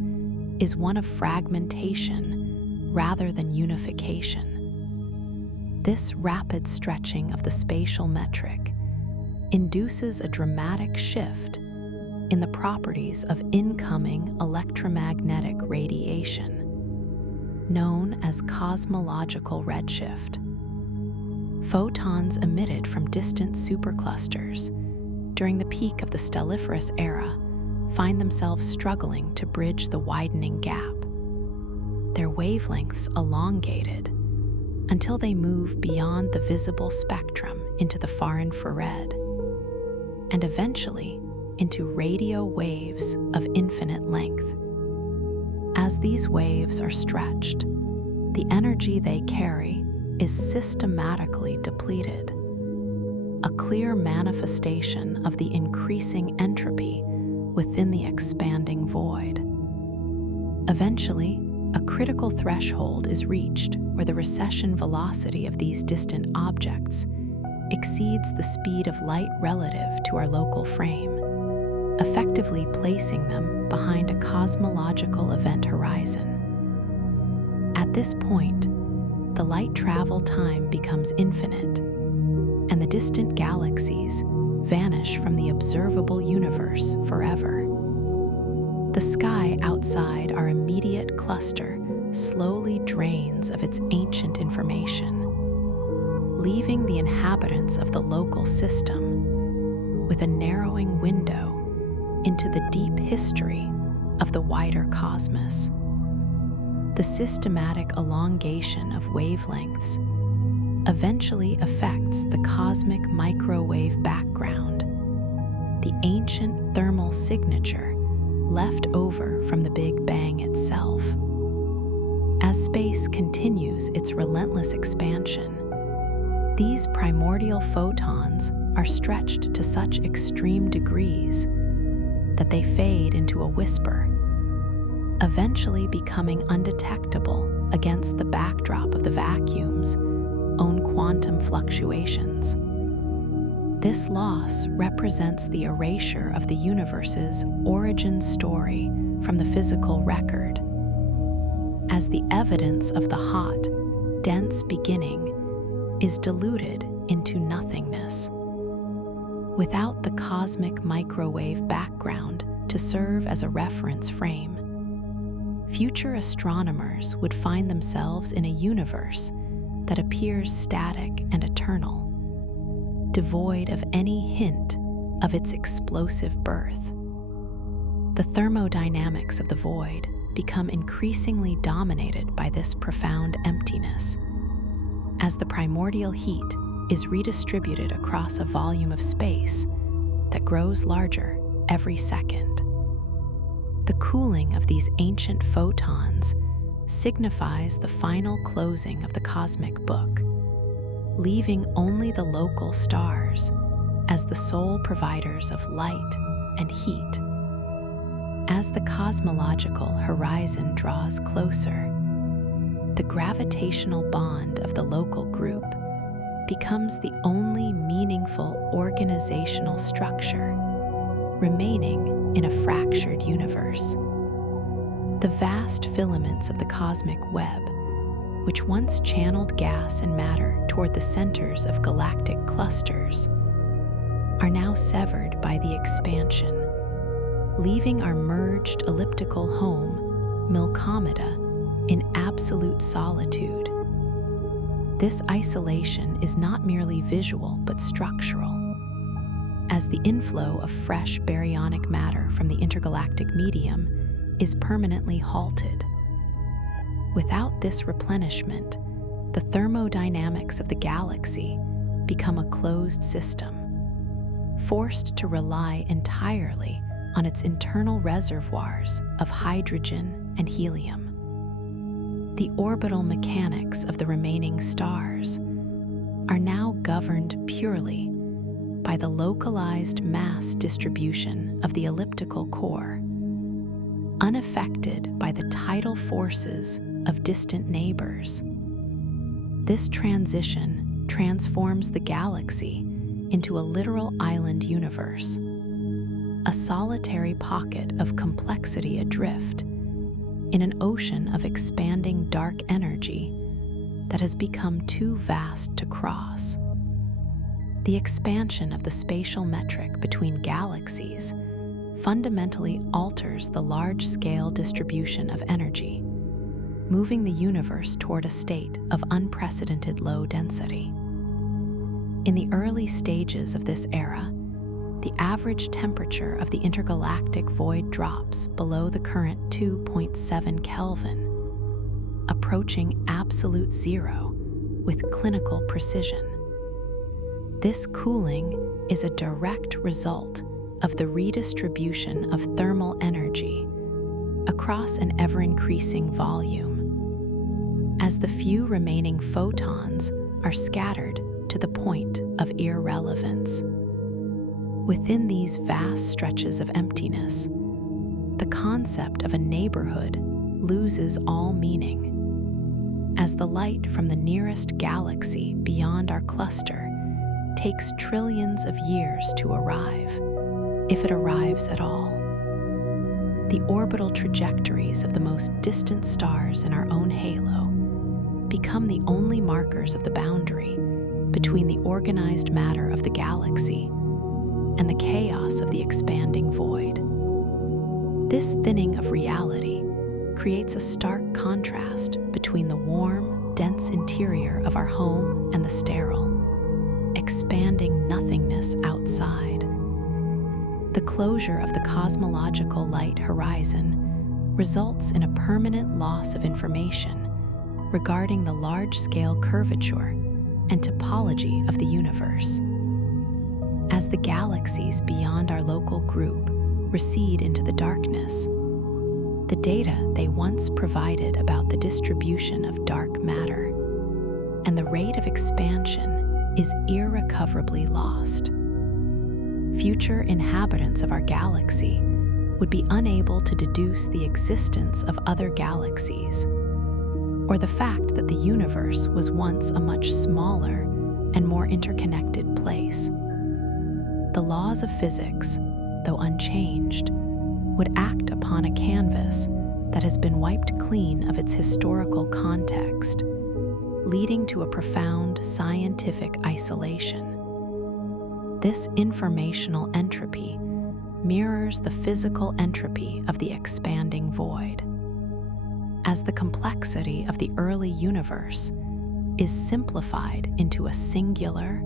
is one of fragmentation rather than unification. This rapid stretching of the spatial metric induces a dramatic shift in the properties of incoming electromagnetic radiation, known as cosmological redshift. Photons emitted from distant superclusters during the peak of the stelliferous era find themselves struggling to bridge the widening gap. Their wavelengths elongated until they move beyond the visible spectrum into the far infrared, and eventually into radio waves of infinite length. As these waves are stretched, the energy they carry is systematically depleted, a clear manifestation of the increasing entropy within the expanding void. Eventually, a critical threshold is reached where the recession velocity of these distant objects exceeds the speed of light relative to our local frame, effectively placing them behind a cosmological event horizon. At this point, the light travel time becomes infinite, and the distant galaxies vanish from the observable universe forever. The sky outside our immediate cluster slowly drains of its ancient information, leaving the inhabitants of the local system with a narrowing window into the deep history of the wider cosmos. The systematic elongation of wavelengths eventually affects the cosmic microwave background, the ancient thermal signature left over from the Big Bang itself. As space continues its relentless expansion, these primordial photons are stretched to such extreme degrees that they fade into a whisper, eventually becoming undetectable against the backdrop of the vacuum's own quantum fluctuations. This loss represents the erasure of the universe's origin story from the physical record, as the evidence of the hot, dense beginning is diluted into nothingness. Without the cosmic microwave background to serve as a reference frame, future astronomers would find themselves in a universe that appears static and eternal, devoid of any hint of its explosive birth. The thermodynamics of the void become increasingly dominated by this profound emptiness, as the primordial heat is redistributed across a volume of space that grows larger every second. The cooling of these ancient photons signifies the final closing of the cosmic book, leaving only the local stars as the sole providers of light and heat. As the cosmological horizon draws closer, the gravitational bond of the local group becomes the only meaningful organizational structure remaining in a fractured universe. The vast filaments of the cosmic web, which once channeled gas and matter toward the centers of galactic clusters, are now severed by the expansion, leaving our merged elliptical home, Milky, in absolute solitude. This isolation is not merely visual but structural, as the inflow of fresh baryonic matter from the intergalactic medium is permanently halted. Without this replenishment, the thermodynamics of the galaxy become a closed system, forced to rely entirely on its internal reservoirs of hydrogen and helium. The orbital mechanics of the remaining stars are now governed purely by the localized mass distribution of the elliptical core, unaffected by the tidal forces of distant neighbors. This transition transforms the galaxy into a literal island universe, a solitary pocket of complexity adrift in an ocean of expanding dark energy that has become too vast to cross. The expansion of the spatial metric between galaxies fundamentally alters the large-scale distribution of energy, moving the universe toward a state of unprecedented low density. In the early stages of this era, the average temperature of the intergalactic void drops below the current 2.7 Kelvin, approaching absolute zero with clinical precision. This cooling is a direct result of the redistribution of thermal energy across an ever-increasing volume, as the few remaining photons are scattered to the point of irrelevance. Within these vast stretches of emptiness, the concept of a neighborhood loses all meaning, as the light from the nearest galaxy beyond our cluster takes trillions of years to arrive, if it arrives at all. The orbital trajectories of the most distant stars in our own halo become the only markers of the boundary between the organized matter of the galaxy and the chaos of the expanding void. This thinning of reality creates a stark contrast between the warm, dense interior of our home and the sterile, expanding nothingness outside. The closure of the cosmological light horizon results in a permanent loss of information regarding the large-scale curvature and topology of the universe. As the galaxies beyond our local group recede into the darkness, the data they once provided about the distribution of dark matter and the rate of expansion is irrecoverably lost. Future inhabitants of our galaxy would be unable to deduce the existence of other galaxies, or the fact that the universe was once a much smaller and more interconnected place. The laws of physics, though unchanged, would act upon a canvas that has been wiped clean of its historical context, leading to a profound scientific isolation. This informational entropy mirrors the physical entropy of the expanding void, as the complexity of the early universe is simplified into a singular,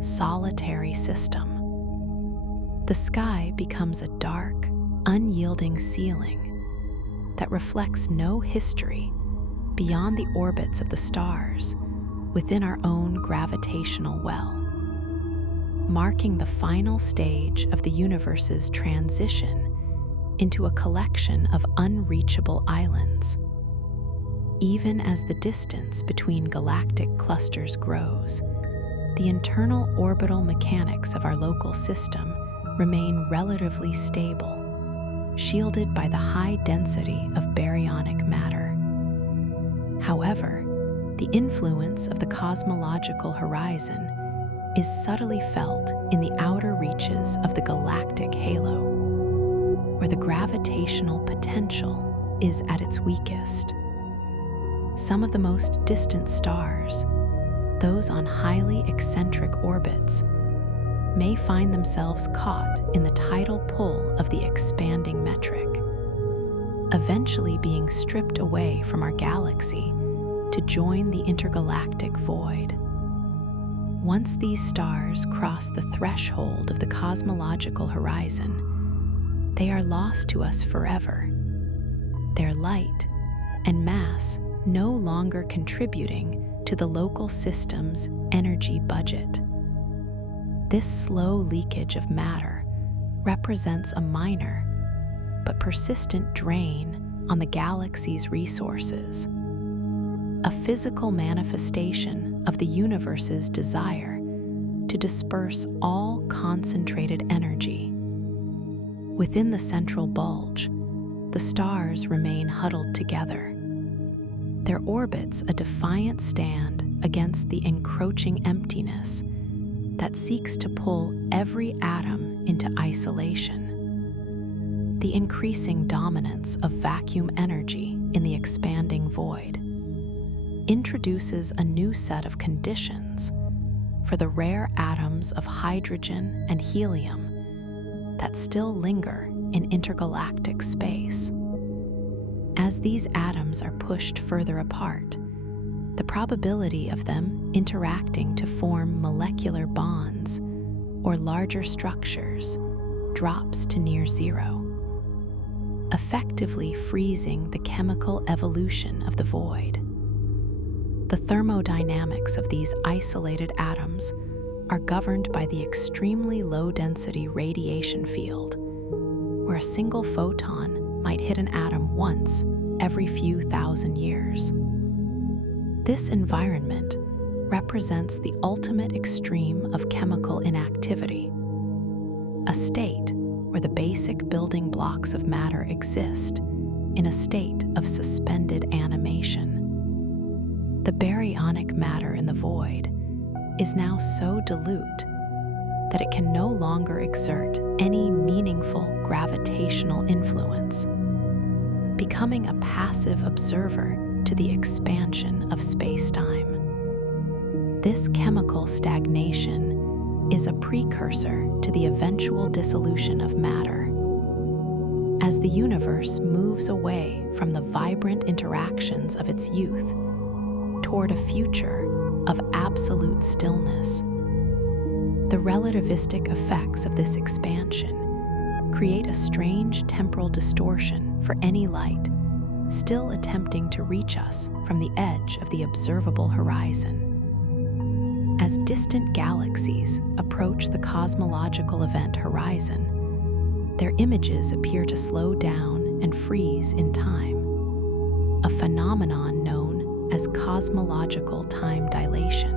solitary system. The sky becomes a dark, unyielding ceiling that reflects no history beyond the orbits of the stars within our own gravitational well, marking the final stage of the universe's transition into a collection of unreachable islands. Even as the distance between galactic clusters grows, the internal orbital mechanics of our local system remain relatively stable, shielded by the high density of baryonic matter. However, the influence of the cosmological horizon is subtly felt in the outer reaches of the galactic halo, where the gravitational potential is at its weakest. Some of the most distant stars, those on highly eccentric orbits, may find themselves caught in the tidal pull of the expanding metric, eventually being stripped away from our galaxy to join the intergalactic void. Once these stars cross the threshold of the cosmological horizon, they are lost to us forever, their light and mass no longer contributing to the local system's energy budget. This slow leakage of matter represents a minor but persistent drain on the galaxy's resources, a physical manifestation of the universe's desire to disperse all concentrated energy. Within the central bulge, the stars remain huddled together, their orbits a defiant stand against the encroaching emptiness that seeks to pull every atom into isolation. The increasing dominance of vacuum energy in the expanding void, introduces a new set of conditions for the rare atoms of hydrogen and helium that still linger in intergalactic space. As these atoms are pushed further apart, the probability of them interacting to form molecular bonds or larger structures drops to near zero, effectively freezing the chemical evolution of the void. The thermodynamics of these isolated atoms are governed by the extremely low-density radiation field, where a single photon might hit an atom once every few thousand years. This environment represents the ultimate extreme of chemical inactivity, a state where the basic building blocks of matter exist in a state of suspended animation. The baryonic matter in the void is now so dilute that it can no longer exert any meaningful gravitational influence, becoming a passive observer to the expansion of space-time. This chemical stagnation is a precursor to the eventual dissolution of matter. As the universe moves away from the vibrant interactions of its youth toward a future of absolute stillness, the relativistic effects of this expansion create a strange temporal distortion for any light still attempting to reach us from the edge of the observable horizon. As distant galaxies approach the cosmological event horizon, their images appear to slow down and freeze in time, a phenomenon known as cosmological time dilation.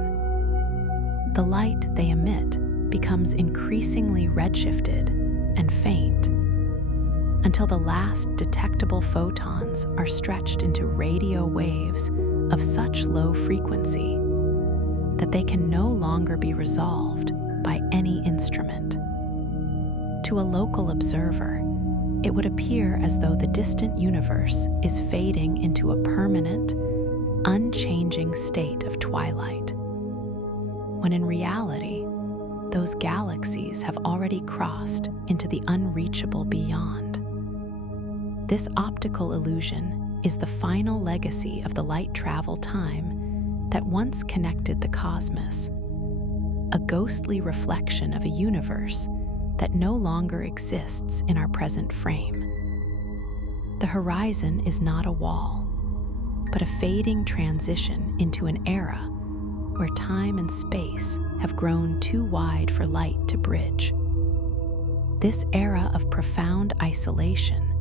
The light they emit becomes increasingly redshifted and faint, until the last detectable photons are stretched into radio waves of such low frequency that they can no longer be resolved by any instrument. To a local observer, it would appear as though the distant universe is fading into a permanent, unchanging state of twilight, when in reality, those galaxies have already crossed into the unreachable beyond. This optical illusion is the final legacy of the light travel time that once connected the cosmos, a ghostly reflection of a universe that no longer exists in our present frame. The horizon is not a wall, but a fading transition into an era where time and space have grown too wide for light to bridge. This era of profound isolation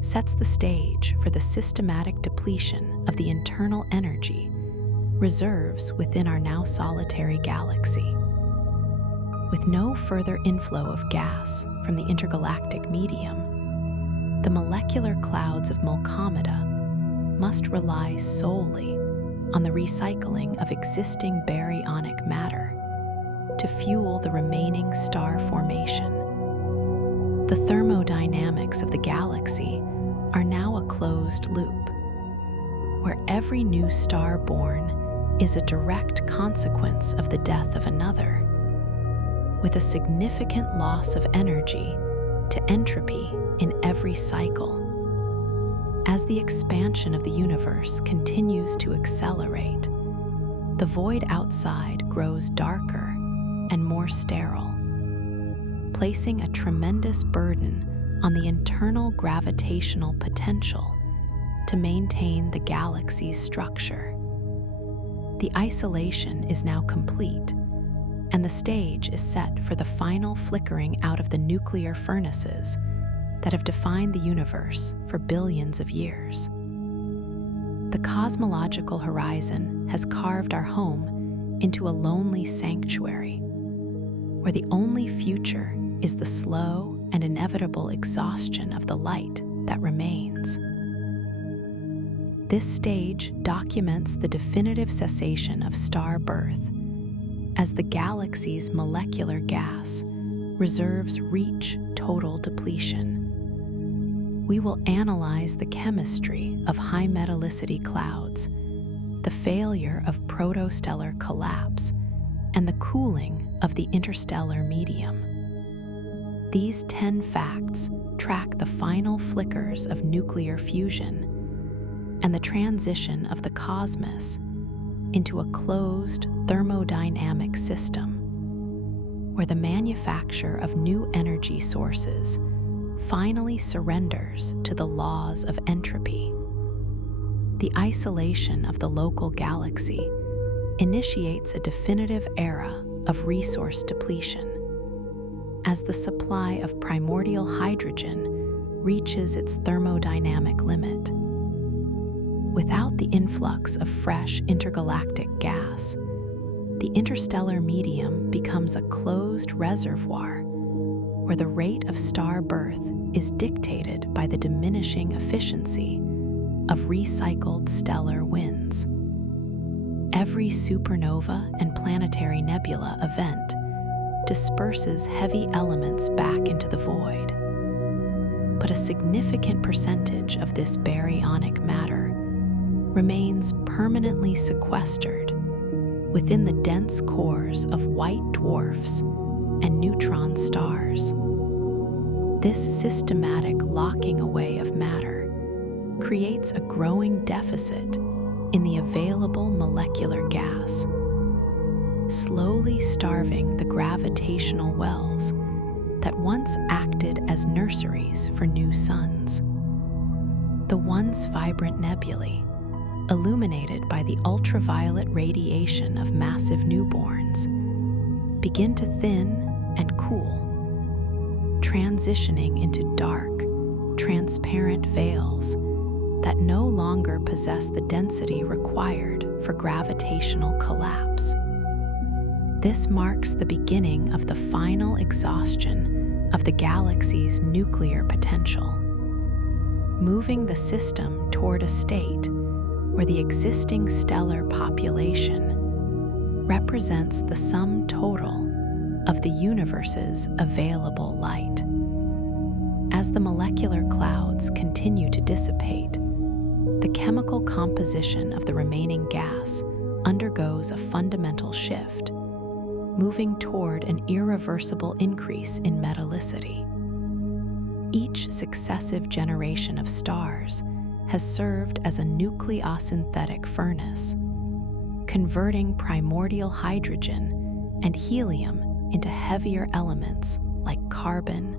sets the stage for the systematic depletion of the internal energy reserves within our now solitary galaxy. With no further inflow of gas from the intergalactic medium, the molecular clouds of Milky must rely solely on the recycling of existing baryonic matter to fuel the remaining star formation. The thermodynamics of the galaxy are now a closed loop, where every new star born is a direct consequence of the death of another, with a significant loss of energy to entropy in every cycle. As the expansion of the universe continues to accelerate, the void outside grows darker and more sterile, placing a tremendous burden on the internal gravitational potential to maintain the galaxy's structure. The isolation is now complete, and the stage is set for the final flickering out of the nuclear furnaces that have defined the universe for billions of years. The cosmological horizon has carved our home into a lonely sanctuary, where the only future is the slow and inevitable exhaustion of the light that remains. This stage documents the definitive cessation of star birth, as the galaxy's molecular gas reserves reach total depletion. We will analyze the chemistry of high metallicity clouds the failure of protostellar collapse, and the cooling of the interstellar medium. These 10 facts track the final flickers of nuclear fusion and the transition of the cosmos into a closed thermodynamic system, where the manufacture of new energy sources finally surrenders to the laws of entropy. The isolation of the local galaxy initiates a definitive era of resource depletion, as the supply of primordial hydrogen reaches its thermodynamic limit. Without the influx of fresh intergalactic gas, the interstellar medium becomes a closed reservoir where the rate of star birth is dictated by the diminishing efficiency of recycled stellar winds. Every supernova and planetary nebula event disperses heavy elements back into the void. But a significant percentage of this baryonic matter remains permanently sequestered within the dense cores of white dwarfs and neutron stars. This systematic locking away of matter creates a growing deficit in the available molecular gas, slowly starving the gravitational wells that once acted as nurseries for new suns. The once vibrant nebulae, illuminated by the ultraviolet radiation of massive newborns, begin to thin and cool, transitioning into dark, transparent veils that no longer possess the density required for gravitational collapse. This marks the beginning of the final exhaustion of the galaxy's nuclear potential, moving the system toward a state where the existing stellar population represents the sum total of the universe's available light. As the molecular clouds continue to dissipate, the chemical composition of the remaining gas undergoes a fundamental shift, moving toward an irreversible increase in metallicity. Each successive generation of stars has served as a nucleosynthetic furnace, converting primordial hydrogen and helium into heavier elements like carbon,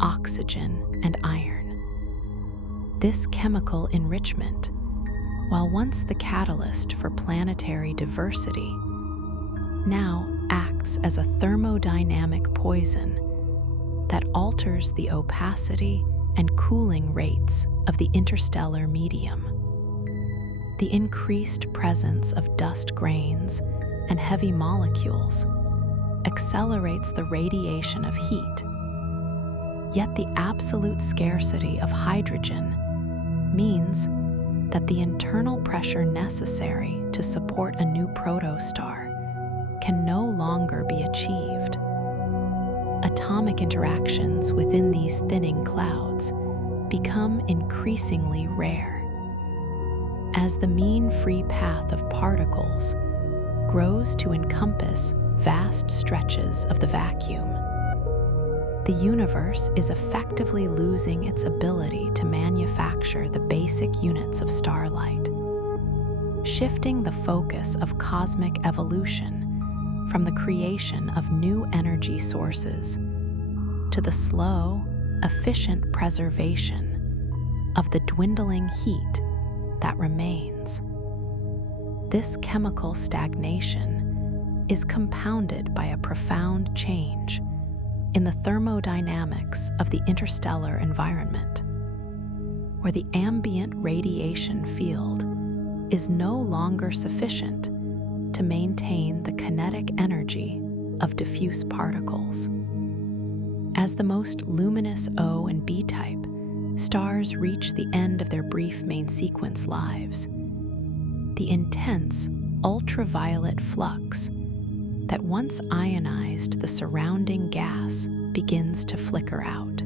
oxygen, and iron. This chemical enrichment, while once the catalyst for planetary diversity, now acts as a thermodynamic poison that alters the opacity and cooling rates of the interstellar medium. The increased presence of dust grains and heavy molecules accelerates the radiation of heat. Yet the absolute scarcity of hydrogen means that the internal pressure necessary to support a new protostar can no longer be achieved. Atomic interactions within these thinning clouds become increasingly rare. As the mean free path of particles grows to encompass vast stretches of the vacuum, the universe is effectively losing its ability to manufacture the basic units of starlight, shifting the focus of cosmic evolution from the creation of new energy sources to the slow, efficient preservation of the dwindling heat that remains. This chemical stagnation is compounded by a profound change in the thermodynamics of the interstellar environment, where the ambient radiation field is no longer sufficient to maintain the kinetic energy of diffuse particles. As the most luminous O and B type stars reach the end of their brief main sequence lives, the intense ultraviolet flux that once ionized the surrounding gas begins to flicker out.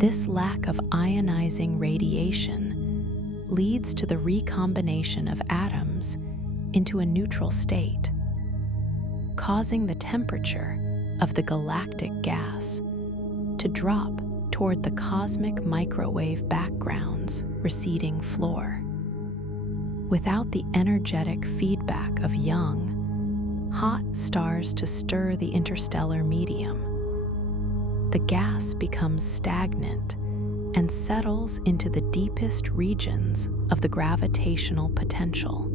This lack of ionizing radiation leads to the recombination of atoms into a neutral state, causing the temperature of the galactic gas to drop toward the cosmic microwave background's receding floor. Without the energetic feedback of young, hot stars to stir the interstellar medium, the gas becomes stagnant and settles into the deepest regions of the gravitational potential.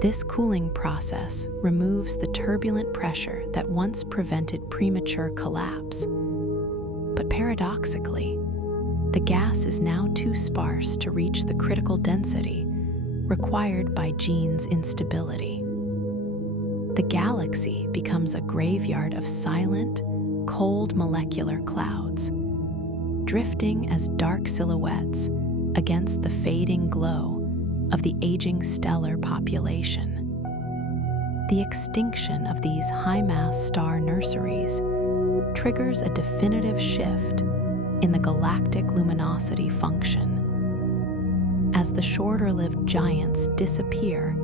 This cooling process removes the turbulent pressure that once prevented premature collapse. But paradoxically, the gas is now too sparse to reach the critical density required by Jean's instability. The galaxy becomes a graveyard of silent, cold molecular clouds, drifting as dark silhouettes against the fading glow of the aging stellar population. The extinction of these high-mass star nurseries triggers a definitive shift in the galactic luminosity function, as the shorter-lived giants disappear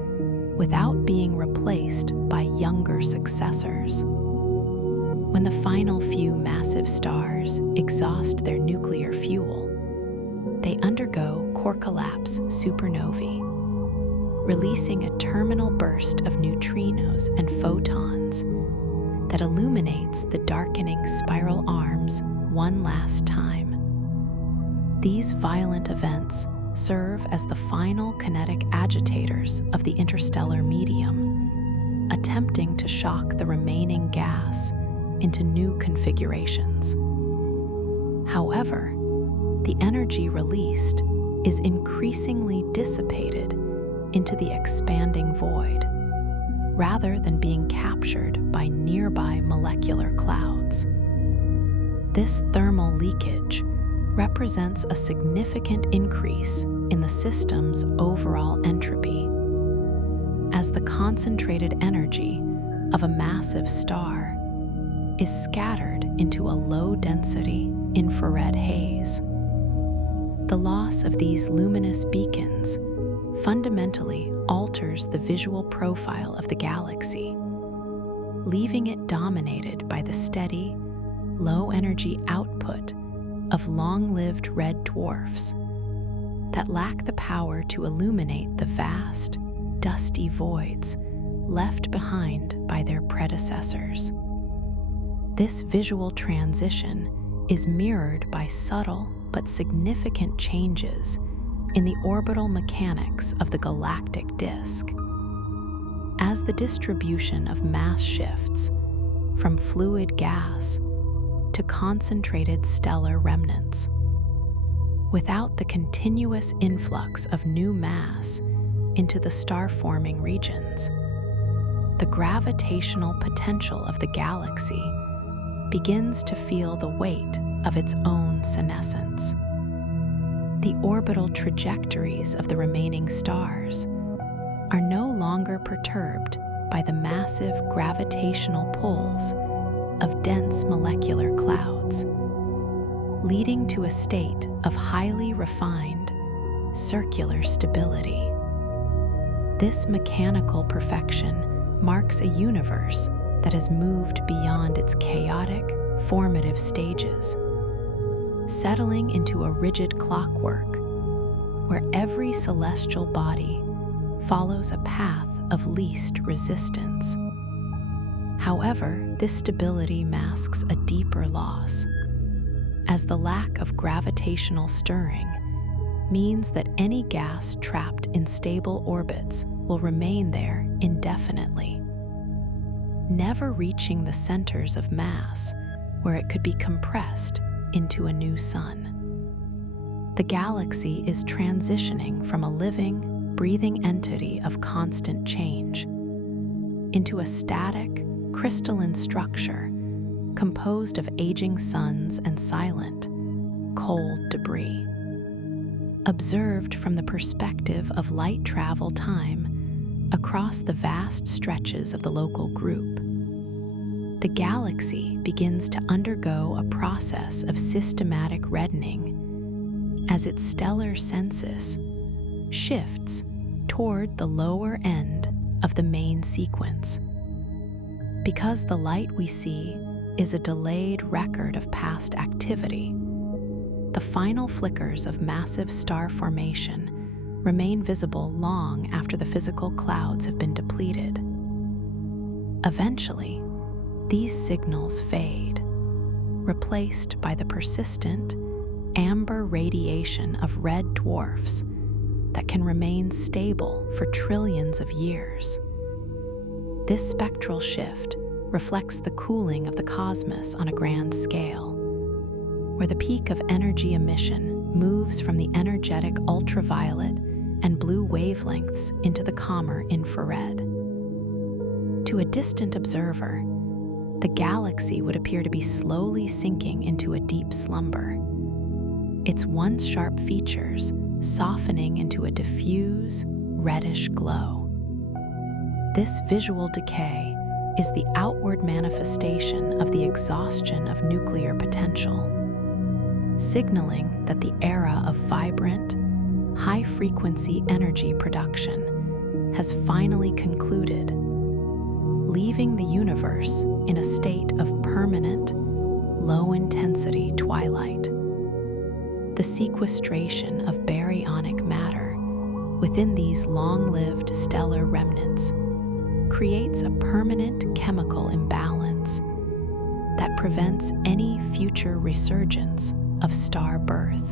without being replaced by younger successors. When the final few massive stars exhaust their nuclear fuel, they undergo core collapse supernovae, releasing a terminal burst of neutrinos and photons that illuminates the darkening spiral arms one last time. These violent events serve as the final kinetic agitators of the interstellar medium, attempting to shock the remaining gas into new configurations. However, the energy released is increasingly dissipated into the expanding void, rather than being captured by nearby molecular clouds. This thermal leakage represents a significant increase in the system's overall entropy, as the concentrated energy of a massive star is scattered into a low-density infrared haze. The loss of these luminous beacons fundamentally alters the visual profile of the galaxy, leaving it dominated by the steady, low-energy output of long-lived red dwarfs that lack the power to illuminate the vast, dusty voids left behind by their predecessors. This visual transition is mirrored by subtle but significant changes in the orbital mechanics of the galactic disk. As the distribution of mass shifts from fluid gas to concentrated stellar remnants, without the continuous influx of new mass into the star-forming regions, the gravitational potential of the galaxy begins to feel the weight of its own senescence. The orbital trajectories of the remaining stars are no longer perturbed by the massive gravitational pulls of dense molecular clouds, leading to a state of highly refined, circular stability. This mechanical perfection marks a universe that has moved beyond its chaotic, formative stages, settling into a rigid clockwork where every celestial body follows a path of least resistance. However, this stability masks a deeper loss, as the lack of gravitational stirring means that any gas trapped in stable orbits will remain there indefinitely, never reaching the centers of mass where it could be compressed into a new sun. The galaxy is transitioning from a living, breathing entity of constant change into a static, crystalline structure composed of aging suns and silent, cold debris. Observed from the perspective of light travel time across the vast stretches of the local group, the galaxy begins to undergo a process of systematic reddening as its stellar census shifts toward the lower end of the main sequence. Because the light we see is a delayed record of past activity, the final flickers of massive star formation remain visible long after the physical clouds have been depleted. Eventually, these signals fade, replaced by the persistent amber radiation of red dwarfs that can remain stable for trillions of years. This spectral shift reflects the cooling of the cosmos on a grand scale, where the peak of energy emission moves from the energetic ultraviolet and blue wavelengths into the calmer infrared. To a distant observer, the galaxy would appear to be slowly sinking into a deep slumber, its once sharp features softening into a diffuse, reddish glow. This visual decay is the outward manifestation of the exhaustion of nuclear potential, signaling that the era of vibrant, high-frequency energy production has finally concluded, leaving the universe in a state of permanent, low-intensity twilight. The sequestration of baryonic matter within these long-lived stellar remnants creates a permanent chemical imbalance that prevents any future resurgence of star birth.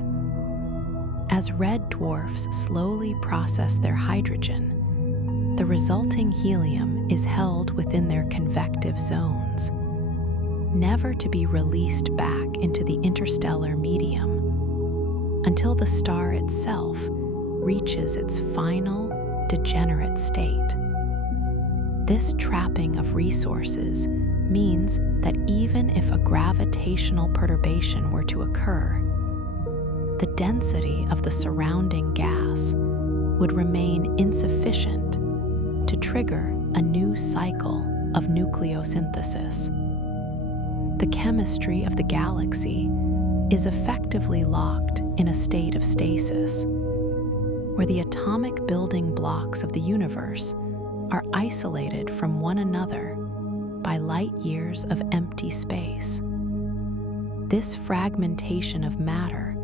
As red dwarfs slowly process their hydrogen, the resulting helium is held within their convective zones, never to be released back into the interstellar medium until the star itself reaches its final degenerate state. This trapping of resources means that even if a gravitational perturbation were to occur, the density of the surrounding gas would remain insufficient to trigger a new cycle of nucleosynthesis. The chemistry of the galaxy is effectively locked in a state of stasis, where the atomic building blocks of the universe are isolated from one another by light years of empty space. This fragmentation of matter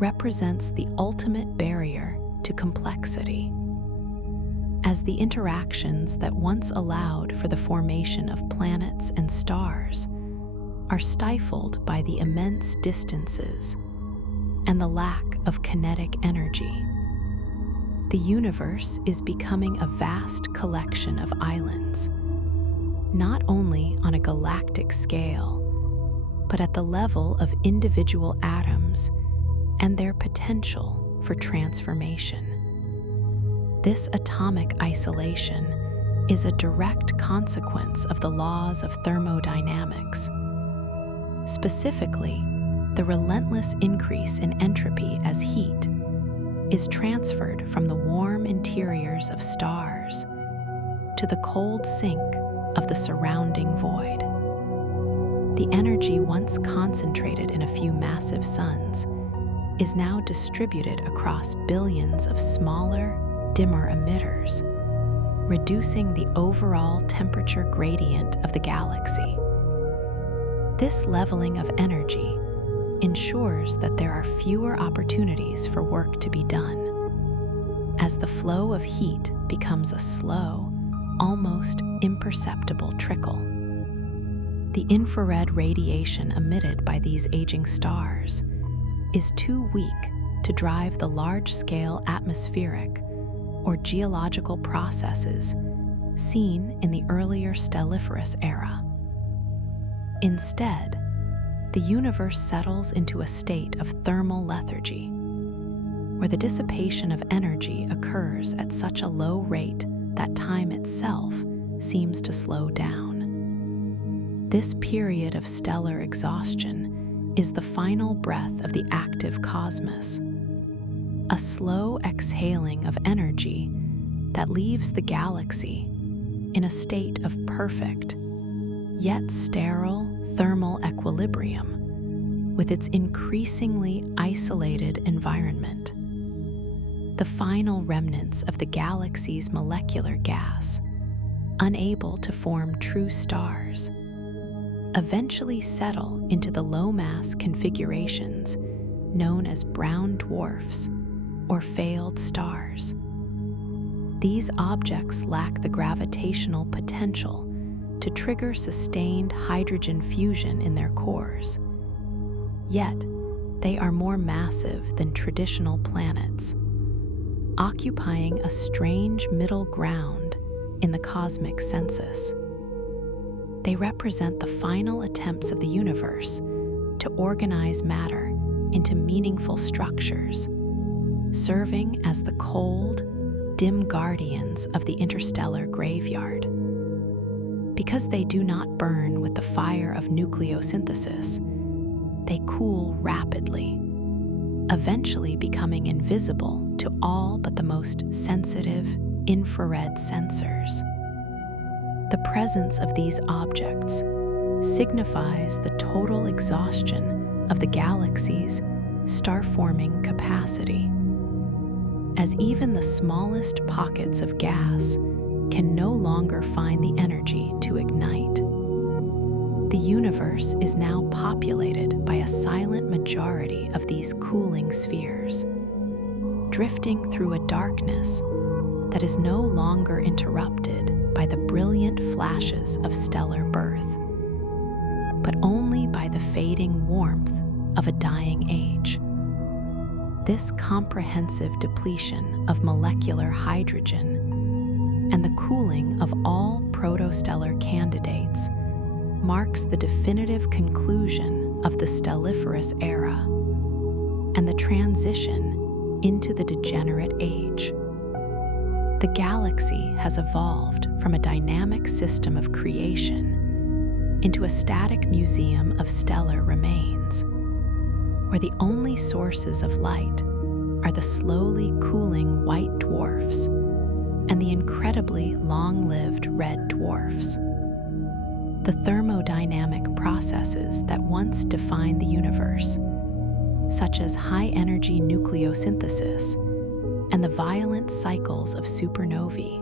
represents the ultimate barrier to complexity, as the interactions that once allowed for the formation of planets and stars are stifled by the immense distances and the lack of kinetic energy. The universe is becoming a vast collection of islands, not only on a galactic scale, but at the level of individual atoms and their potential for transformation. This atomic isolation is a direct consequence of the laws of thermodynamics. Specifically, the relentless increase in entropy as heat is transferred from the warm interiors of stars to the cold sink of the surrounding void. The energy once concentrated in a few massive suns is now distributed across billions of smaller, dimmer emitters, reducing the overall temperature gradient of the galaxy. This leveling of energy ensures that there are fewer opportunities for work to be done, as the flow of heat becomes a slow, almost imperceptible trickle. The infrared radiation emitted by these aging stars is too weak to drive the large-scale atmospheric or geological processes seen in the earlier stelliferous era. Instead, the universe settles into a state of thermal lethargy, where the dissipation of energy occurs at such a low rate that time itself seems to slow down. This period of stellar exhaustion is the final breath of the active cosmos, a slow exhaling of energy that leaves the galaxy in a state of perfect, yet sterile thermal equilibrium with its increasingly isolated environment. the final remnants of the galaxy's molecular gas, unable to form true stars, eventually settle into the low-mass configurations known as brown dwarfs or failed stars. These objects lack the gravitational potential to trigger sustained hydrogen fusion in their cores. Yet, they are more massive than traditional planets, occupying a strange middle ground in the cosmic census. They represent the final attempts of the universe to organize matter into meaningful structures, serving as the cold, dim guardians of the interstellar graveyard. Because they do not burn with the fire of nucleosynthesis, they cool rapidly, eventually becoming invisible to all but the most sensitive infrared sensors. The presence of these objects signifies the total exhaustion of the galaxy's star-forming capacity, as even the smallest pockets of gas can no longer find the energy to ignite. The universe is now populated by a silent majority of these cooling spheres, drifting through a darkness that is no longer interrupted by the brilliant flashes of stellar birth, but only by the fading warmth of a dying age. This comprehensive depletion of molecular hydrogen and the cooling of all protostellar candidates marks the definitive conclusion of the stelliferous era and the transition into the degenerate age. The galaxy has evolved from a dynamic system of creation into a static museum of stellar remains, where the only sources of light are the slowly cooling white dwarfs and the incredibly long-lived red dwarfs. The thermodynamic processes that once defined the universe, such as high-energy nucleosynthesis and the violent cycles of supernovae,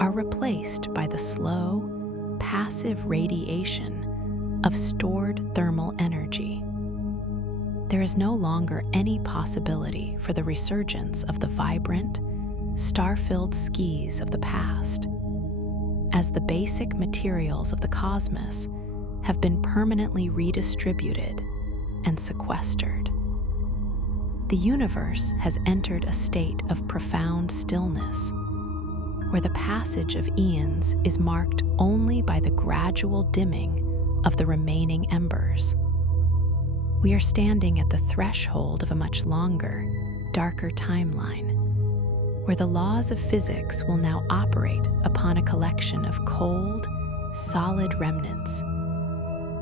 are replaced by the slow, passive radiation of stored thermal energy. There is no longer any possibility for the resurgence of the vibrant, star-filled skies of the past, as the basic materials of the cosmos have been permanently redistributed and sequestered. The universe has entered a state of profound stillness, where the passage of eons is marked only by the gradual dimming of the remaining embers. We are standing at the threshold of a much longer, darker timeline, where the laws of physics will now operate upon a collection of cold, solid remnants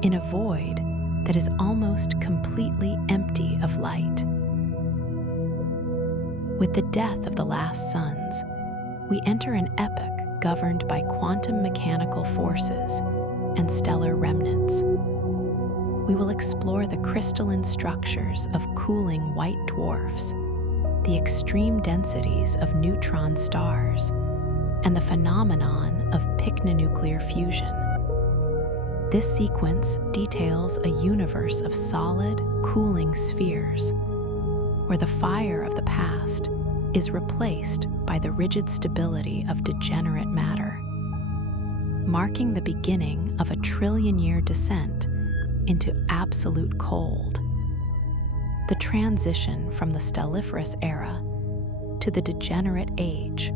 in a void that is almost completely empty of light. With the death of the last suns, we enter an epoch governed by quantum mechanical forces and stellar remnants. We will explore the crystalline structures of cooling white dwarfs, the extreme densities of neutron stars, and the phenomenon of pycnonuclear fusion. This sequence details a universe of solid, cooling spheres, where the fire of the past is replaced by the rigid stability of degenerate matter, marking the beginning of a trillion-year descent into absolute cold. The transition from the stelliferous era to the degenerate age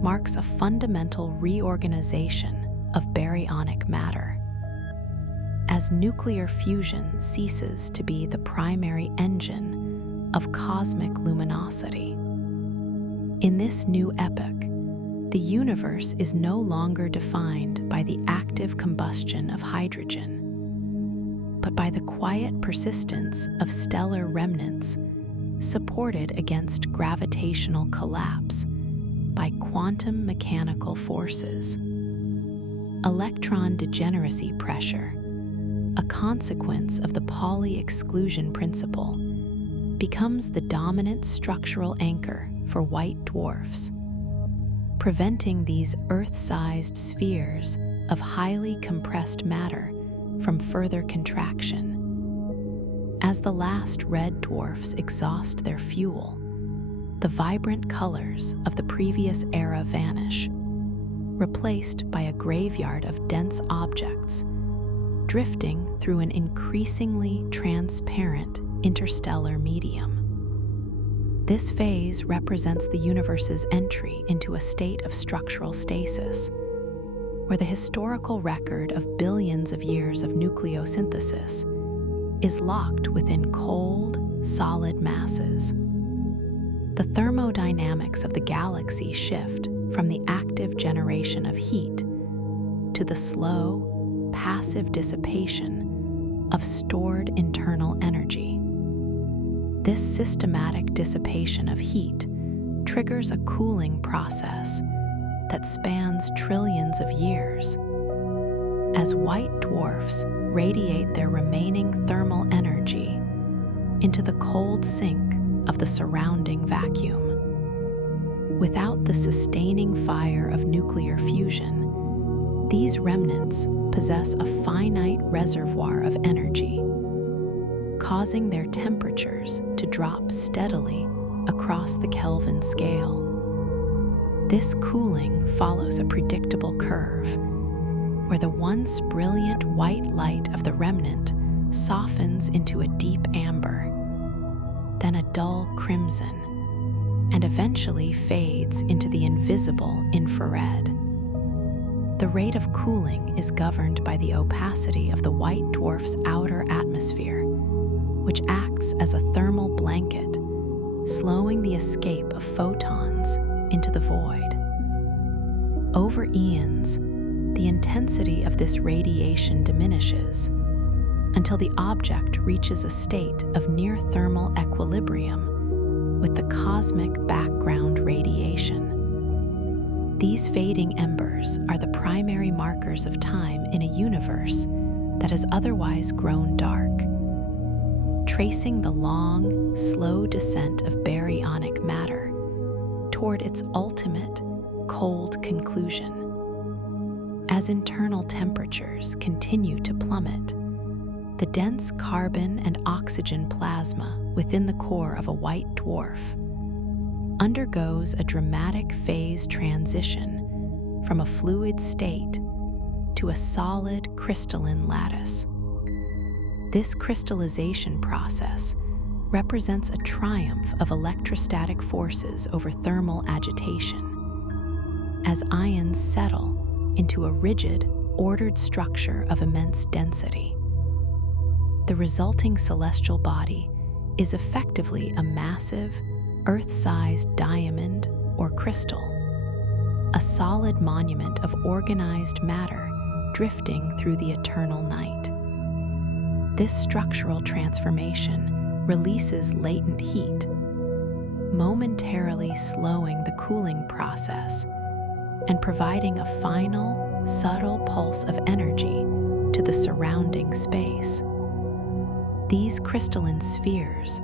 marks a fundamental reorganization of baryonic matter, as nuclear fusion ceases to be the primary engine of cosmic luminosity. In this new epoch, the universe is no longer defined by the active combustion of hydrogen, but by the quiet persistence of stellar remnants supported against gravitational collapse by quantum mechanical forces. Electron degeneracy pressure, a consequence of the Pauli exclusion principle, becomes the dominant structural anchor for white dwarfs, preventing these Earth-sized spheres of highly compressed matter from further contraction. As the last red dwarfs exhaust their fuel, the vibrant colors of the previous era vanish, replaced by a graveyard of dense objects, drifting through an increasingly transparent interstellar medium. This phase represents the universe's entry into a state of structural stasis, where the historical record of billions of years of nucleosynthesis is locked within cold, solid masses. The thermodynamics of the galaxy shift from the active generation of heat to the slow, passive dissipation of stored internal energy. This systematic dissipation of heat triggers a cooling process that spans trillions of years. As white dwarfs radiate their remaining thermal energy into the cold sink of the surrounding vacuum. Without the sustaining fire of nuclear fusion, these remnants possess a finite reservoir of energy, causing their temperatures to drop steadily across the Kelvin scale. This cooling follows a predictable curve, where the once brilliant white light of the remnant softens into a deep amber, then a dull crimson, and eventually fades into the invisible infrared. The rate of cooling is governed by the opacity of the white dwarf's outer atmosphere, which acts as a thermal blanket, slowing the escape of photons into the void. Over eons, the intensity of this radiation diminishes until the object reaches a state of near thermal equilibrium with the cosmic background radiation. These fading embers are the primary markers of time in a universe that has otherwise grown dark, tracing the long, slow descent of baryonic matter toward its ultimate, cold conclusion. As internal temperatures continue to plummet, the dense carbon and oxygen plasma within the core of a white dwarf undergoes a dramatic phase transition from a fluid state to a solid crystalline lattice. This crystallization process represents a triumph of electrostatic forces over thermal agitation, as ions settle into a rigid, ordered structure of immense density. The resulting celestial body is effectively a massive, Earth-sized diamond or crystal, a solid monument of organized matter drifting through the eternal night. This structural transformation releases latent heat, momentarily slowing the cooling process and providing a final, subtle pulse of energy to the surrounding space. These crystalline spheres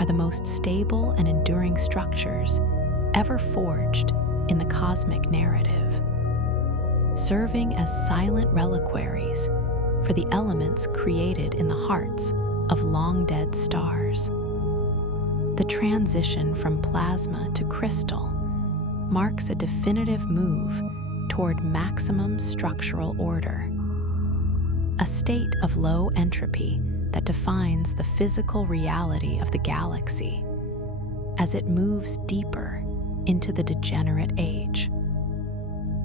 are the most stable and enduring structures ever forged in the cosmic narrative, serving as silent reliquaries for the elements created in the hearts of long-dead stars. The transition from plasma to crystal marks a definitive move toward maximum structural order, a state of low entropy that defines the physical reality of the galaxy as it moves deeper into the degenerate age.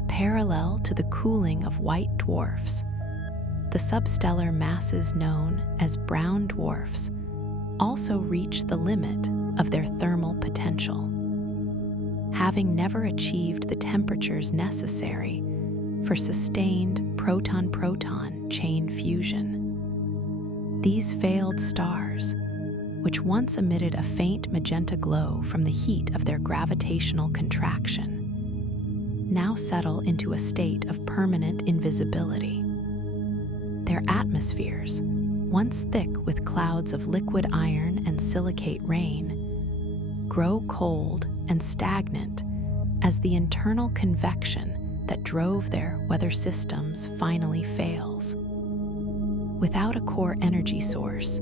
Parallel to the cooling of white dwarfs, the substellar masses known as brown dwarfs also reach the limit of their thermal potential, having never achieved the temperatures necessary for sustained proton-proton chain fusion. These failed stars, which once emitted a faint magenta glow from the heat of their gravitational contraction, now settle into a state of permanent invisibility. Their atmospheres, once thick with clouds of liquid iron and silicate rain, grow cold and stagnant as the internal convection that drove their weather systems finally fails. Without a core energy source,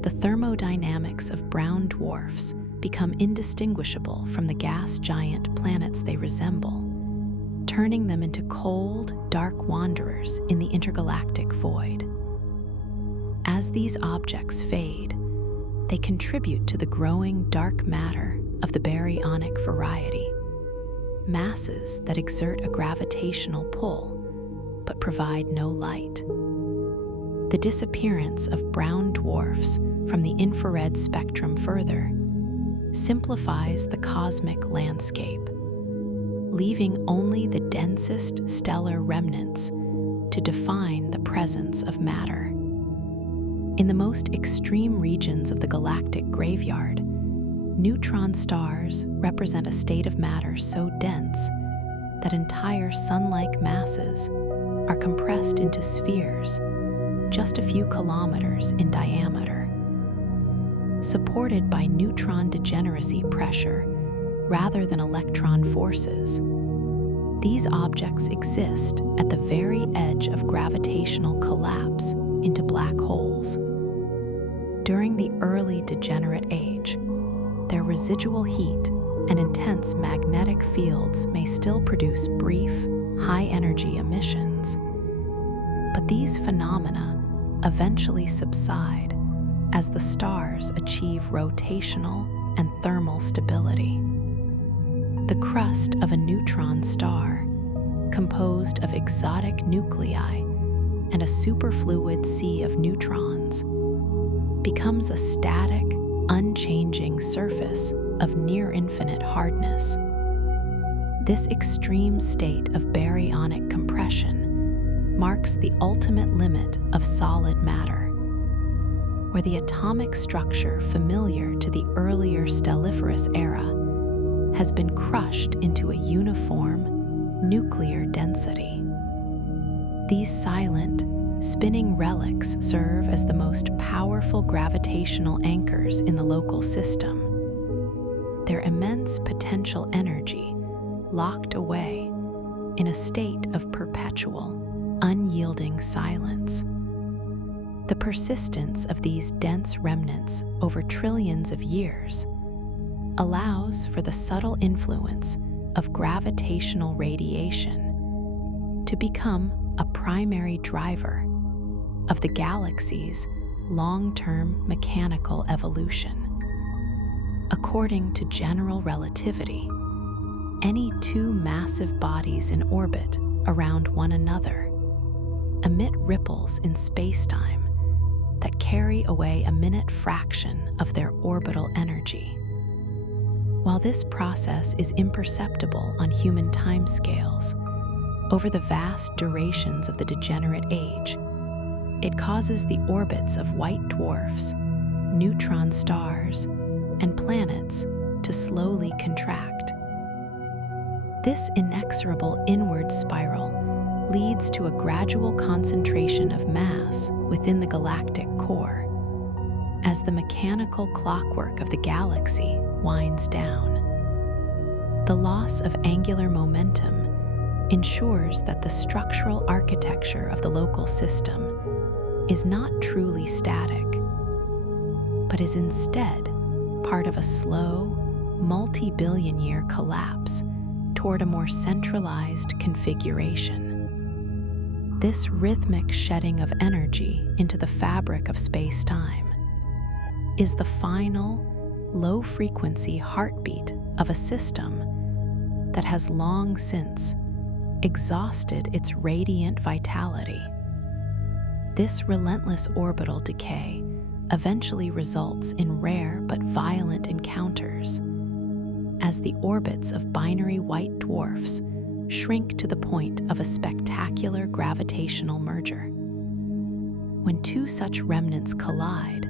the thermodynamics of brown dwarfs become indistinguishable from the gas giant planets they resemble, turning them into cold, dark wanderers in the intergalactic void. As these objects fade, they contribute to the growing dark matter of the baryonic variety, masses that exert a gravitational pull but provide no light. The disappearance of brown dwarfs from the infrared spectrum further simplifies the cosmic landscape, leaving only the densest stellar remnants to define the presence of matter. In the most extreme regions of the galactic graveyard, neutron stars represent a state of matter so dense that entire sun-like masses are compressed into spheres just a few kilometers in diameter. Supported by neutron degeneracy pressure rather than electron forces, these objects exist at the very edge of gravitational collapse into black holes. During the early degenerate age, their residual heat and intense magnetic fields may still produce brief, high-energy emissions. But these phenomena eventually subside as the stars achieve rotational and thermal stability. The crust of a neutron star, composed of exotic nuclei and a superfluid sea of neutrons, becomes a static, unchanging surface of near-infinite hardness. This extreme state of baryonic compression marks the ultimate limit of solid matter, where the atomic structure familiar to the earlier stelliferous era has been crushed into a uniform nuclear density. These silent, spinning relics serve as the most powerful gravitational anchors in the local system, their immense potential energy locked away in a state of perpetual, unyielding silence. The persistence of these dense remnants over trillions of years allows for the subtle influence of gravitational radiation to become a primary driver of the galaxy's long-term mechanical evolution. According to general relativity, any two massive bodies in orbit around one another emit ripples in spacetime that carry away a minute fraction of their orbital energy. While this process is imperceptible on human timescales, over the vast durations of the degenerate age, it causes the orbits of white dwarfs, neutron stars, and planets to slowly contract. This inexorable inward spiral leads to a gradual concentration of mass within the galactic core, as the mechanical clockwork of the galaxy winds down. The loss of angular momentum ensures that the structural architecture of the local system is not truly static, but is instead part of a slow, multi-billion-year collapse toward a more centralized configuration. This rhythmic shedding of energy into the fabric of space-time is the final, low-frequency heartbeat of a system that has long since exhausted its radiant vitality. This relentless orbital decay eventually results in rare but violent encounters, as the orbits of binary white dwarfs shrink to the point of a spectacular gravitational merger. When two such remnants collide,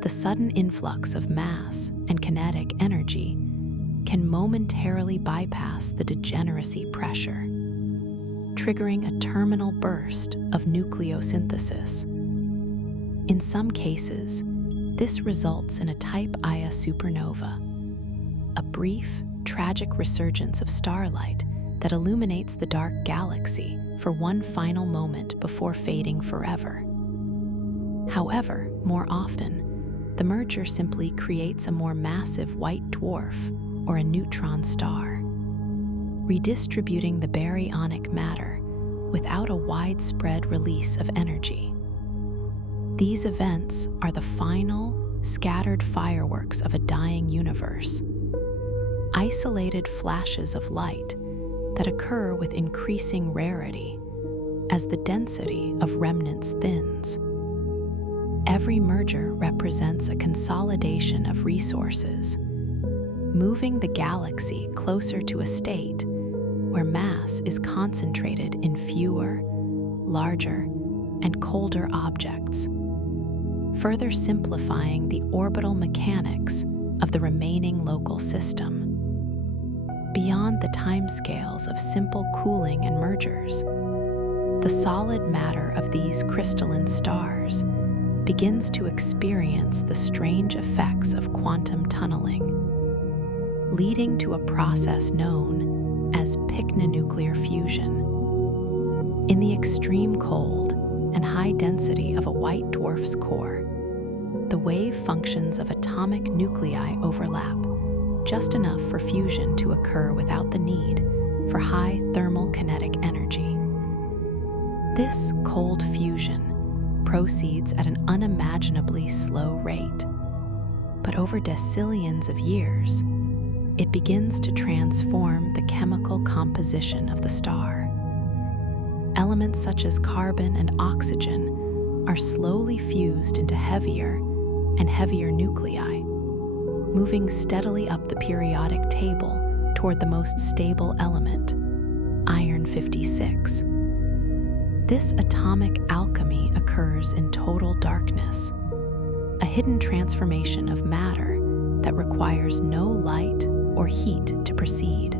the sudden influx of mass and kinetic energy can momentarily bypass the degeneracy pressure, triggering a terminal burst of nucleosynthesis. In some cases, this results in a type Ia supernova, a brief, tragic resurgence of starlight that illuminates the dark galaxy for one final moment before fading forever. However, more often, the merger simply creates a more massive white dwarf or a neutron star, redistributing the baryonic matter without a widespread release of energy. These events are the final, scattered fireworks of a dying universe, isolated flashes of light that occur with increasing rarity as the density of remnants thins. Every merger represents a consolidation of resources, moving the galaxy closer to a state where mass is concentrated in fewer, larger, and colder objects, further simplifying the orbital mechanics of the remaining local system. Beyond the timescales of simple cooling and mergers, the solid matter of these crystalline stars begins to experience the strange effects of quantum tunneling, leading to a process known as pycnonuclear fusion. In the extreme cold and high density of a white dwarf's core, the wave functions of atomic nuclei overlap just enough for fusion to occur without the need for high thermal kinetic energy. This cold fusion proceeds at an unimaginably slow rate, but over decillions of years, it begins to transform the chemical composition of the star. Elements such as carbon and oxygen are slowly fused into heavier and heavier nuclei, moving steadily up the periodic table toward the most stable element, iron 56. This atomic alchemy occurs in total darkness, a hidden transformation of matter that requires no light or heat to proceed.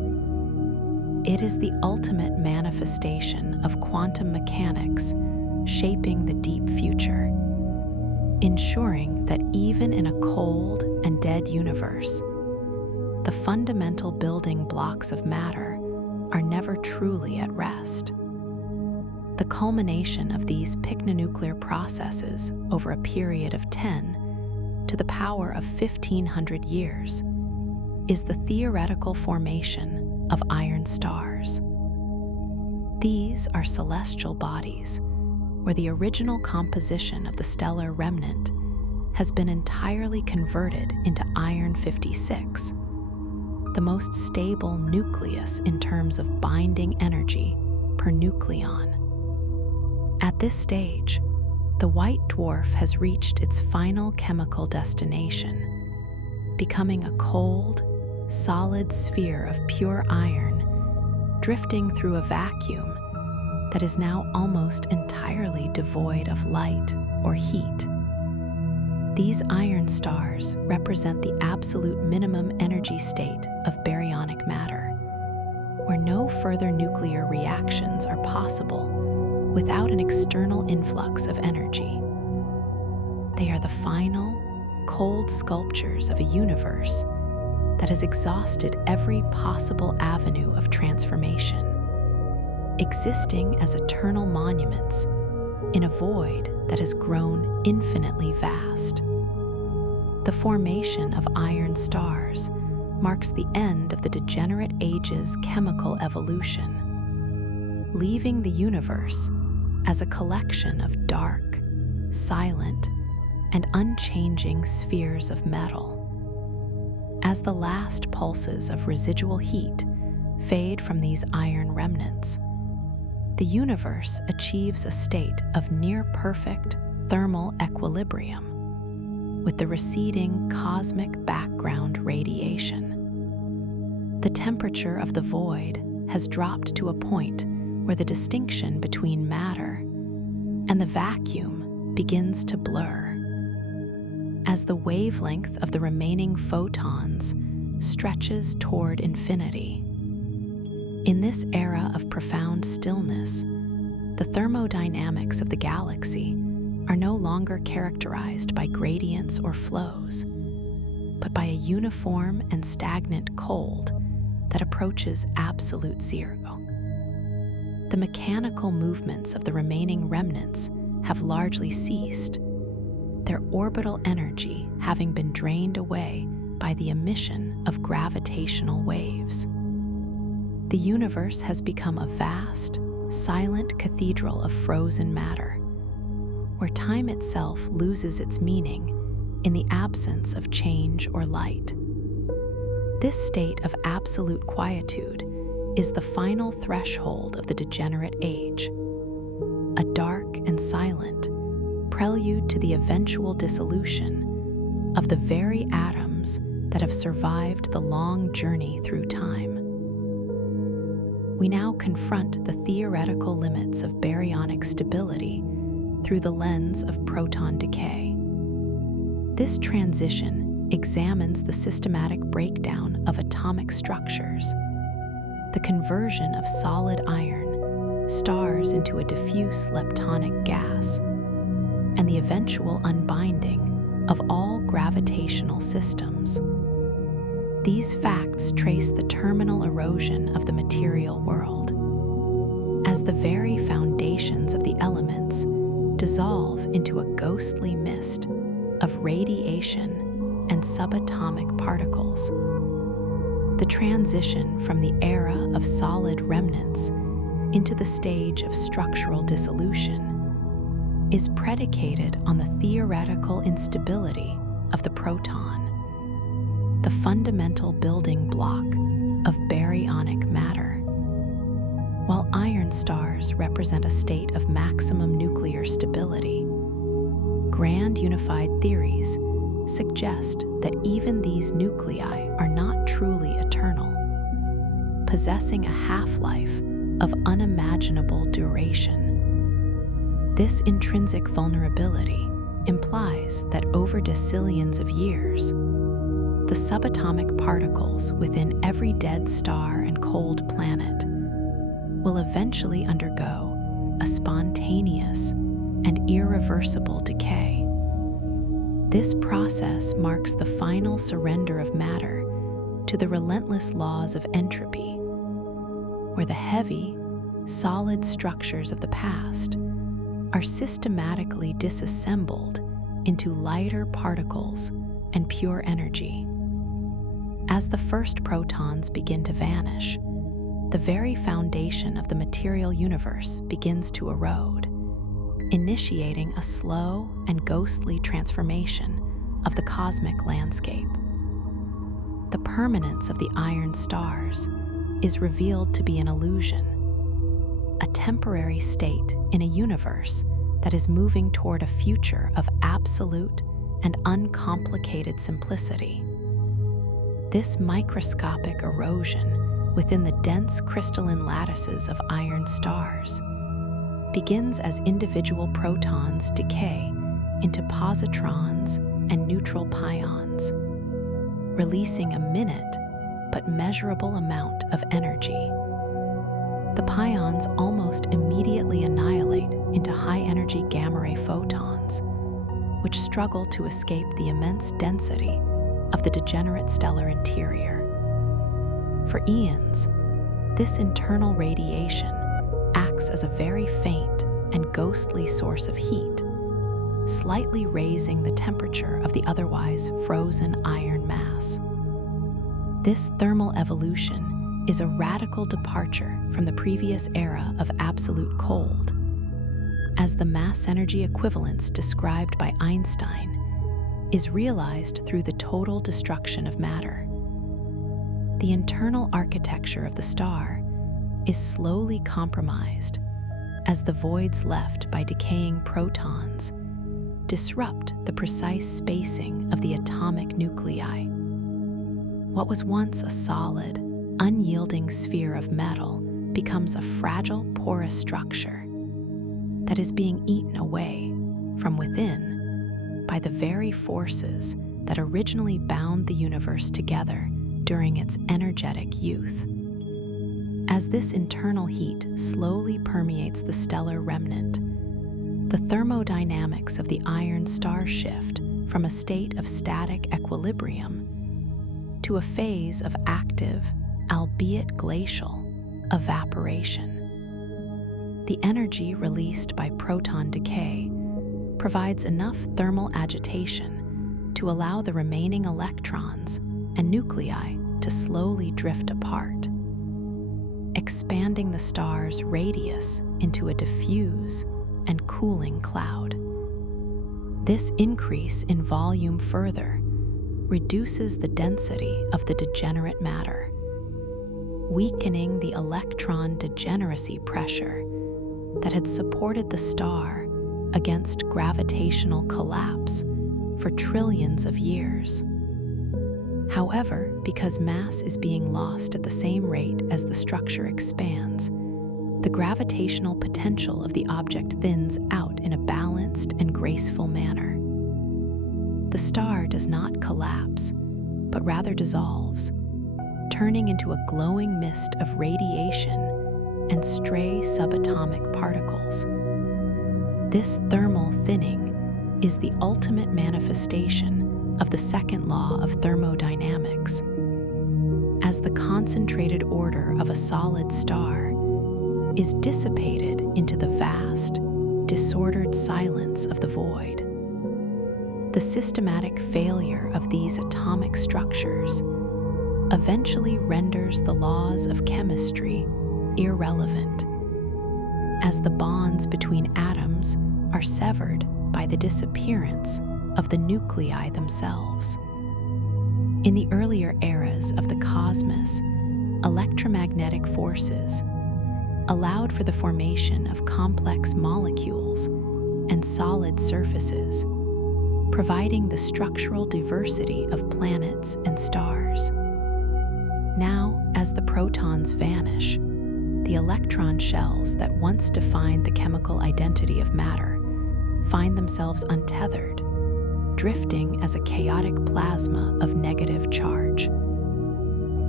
It is the ultimate manifestation of quantum mechanics shaping the deep future, ensuring that even in a cold and dead universe, the fundamental building blocks of matter are never truly at rest. The culmination of these pycnonuclear processes over a period of 10 to the power of 1,500 years is the theoretical formation of iron stars. These are celestial bodies where the original composition of the stellar remnant has been entirely converted into iron 56, the most stable nucleus in terms of binding energy per nucleon. At this stage, the white dwarf has reached its final chemical destination, becoming a cold, solid sphere of pure iron, drifting through a vacuum that is now almost entirely devoid of light or heat. These iron stars represent the absolute minimum energy state of baryonic matter, where no further nuclear reactions are possible without an external influx of energy. They are the final, cold sculptures of a universe that has exhausted every possible avenue of transformation, existing as eternal monuments in a void that has grown infinitely vast. The formation of iron stars marks the end of the degenerate age's chemical evolution, leaving the universe as a collection of dark, silent, and unchanging spheres of metal. As the last pulses of residual heat fade from these iron remnants, the universe achieves a state of near-perfect thermal equilibrium with the receding cosmic background radiation. The temperature of the void has dropped to a point where the distinction between matter and the vacuum begins to blur. As the wavelength of the remaining photons stretches toward infinity. In this era of profound stillness, the thermodynamics of the galaxy are no longer characterized by gradients or flows, but by a uniform and stagnant cold that approaches absolute zero. The mechanical movements of the remaining remnants have largely ceased, their orbital energy having been drained away by the emission of gravitational waves. The universe has become a vast, silent cathedral of frozen matter, where time itself loses its meaning in the absence of change or light. This state of absolute quietude is the final threshold of the degenerate age, a dark and silent prelude to the eventual dissolution of the very atoms that have survived the long journey through time. We now confront the theoretical limits of baryonic stability through the lens of proton decay. This transition examines the systematic breakdown of atomic structures, the conversion of solid iron stars into a diffuse leptonic gas, and the eventual unbinding of all gravitational systems. These facts trace the terminal erosion of the material world, as the very foundations of the elements dissolve into a ghostly mist of radiation and subatomic particles. The transition from the era of solid remnants into the stage of structural dissolution is predicated on the theoretical instability of the proton, the fundamental building block of baryonic matter. While iron stars represent a state of maximum nuclear stability, grand unified theories suggest that even these nuclei are not truly eternal, possessing a half-life of unimaginable duration. This intrinsic vulnerability implies that over decillions of years, the subatomic particles within every dead star and cold planet will eventually undergo a spontaneous and irreversible decay. This process marks the final surrender of matter to the relentless laws of entropy, where the heavy, solid structures of the past are systematically disassembled into lighter particles and pure energy. As the first protons begin to vanish, the very foundation of the material universe begins to erode, initiating a slow and ghostly transformation of the cosmic landscape. The permanence of the iron stars is revealed to be an illusion, a temporary state in a universe that is moving toward a future of absolute and uncomplicated simplicity. This microscopic erosion within the dense crystalline lattices of iron stars begins as individual protons decay into positrons and neutral pions, releasing a minute but measurable amount of energy. The pions almost immediately annihilate into high-energy gamma-ray photons, which struggle to escape the immense density of the degenerate stellar interior. For eons, this internal radiation acts as a very faint and ghostly source of heat, slightly raising the temperature of the otherwise frozen iron mass. This thermal evolution is a radical departure from the previous era of absolute cold, as the mass-energy equivalence described by Einstein is realized through the total destruction of matter. The internal architecture of the star is slowly compromised as the voids left by decaying protons disrupt the precise spacing of the atomic nuclei. What was once a solid, unyielding sphere of metal becomes a fragile, porous structure that is being eaten away from within by the very forces that originally bound the universe together during its energetic youth. As this internal heat slowly permeates the stellar remnant, The thermodynamics of the iron star shift from a state of static equilibrium to a phase of active, albeit glacial, evaporation. The energy released by proton decay provides enough thermal agitation to allow the remaining electrons and nuclei to slowly drift apart, expanding the star's radius into a diffuse and cooling cloud. This increase in volume further reduces the density of the degenerate matter, weakening the electron degeneracy pressure that had supported the star against gravitational collapse for trillions of years. However, because mass is being lost at the same rate as the structure expands, the gravitational potential of the object thins out in a balanced and graceful manner. The star does not collapse, but rather dissolves, turning into a glowing mist of radiation and stray subatomic particles. This thermal thinning is the ultimate manifestation of the second law of thermodynamics. As the concentrated order of a solid star is dissipated into the vast, disordered silence of the void, the systematic failure of these atomic structures eventually renders the laws of chemistry irrelevant, as the bonds between atoms are severed by the disappearance of the nuclei themselves. In the earlier eras of the cosmos, electromagnetic forces allowed for the formation of complex molecules and solid surfaces, providing the structural diversity of planets and stars. Now, as the protons vanish, the electron shells that once defined the chemical identity of matter find themselves untethered, drifting as a chaotic plasma of negative charge.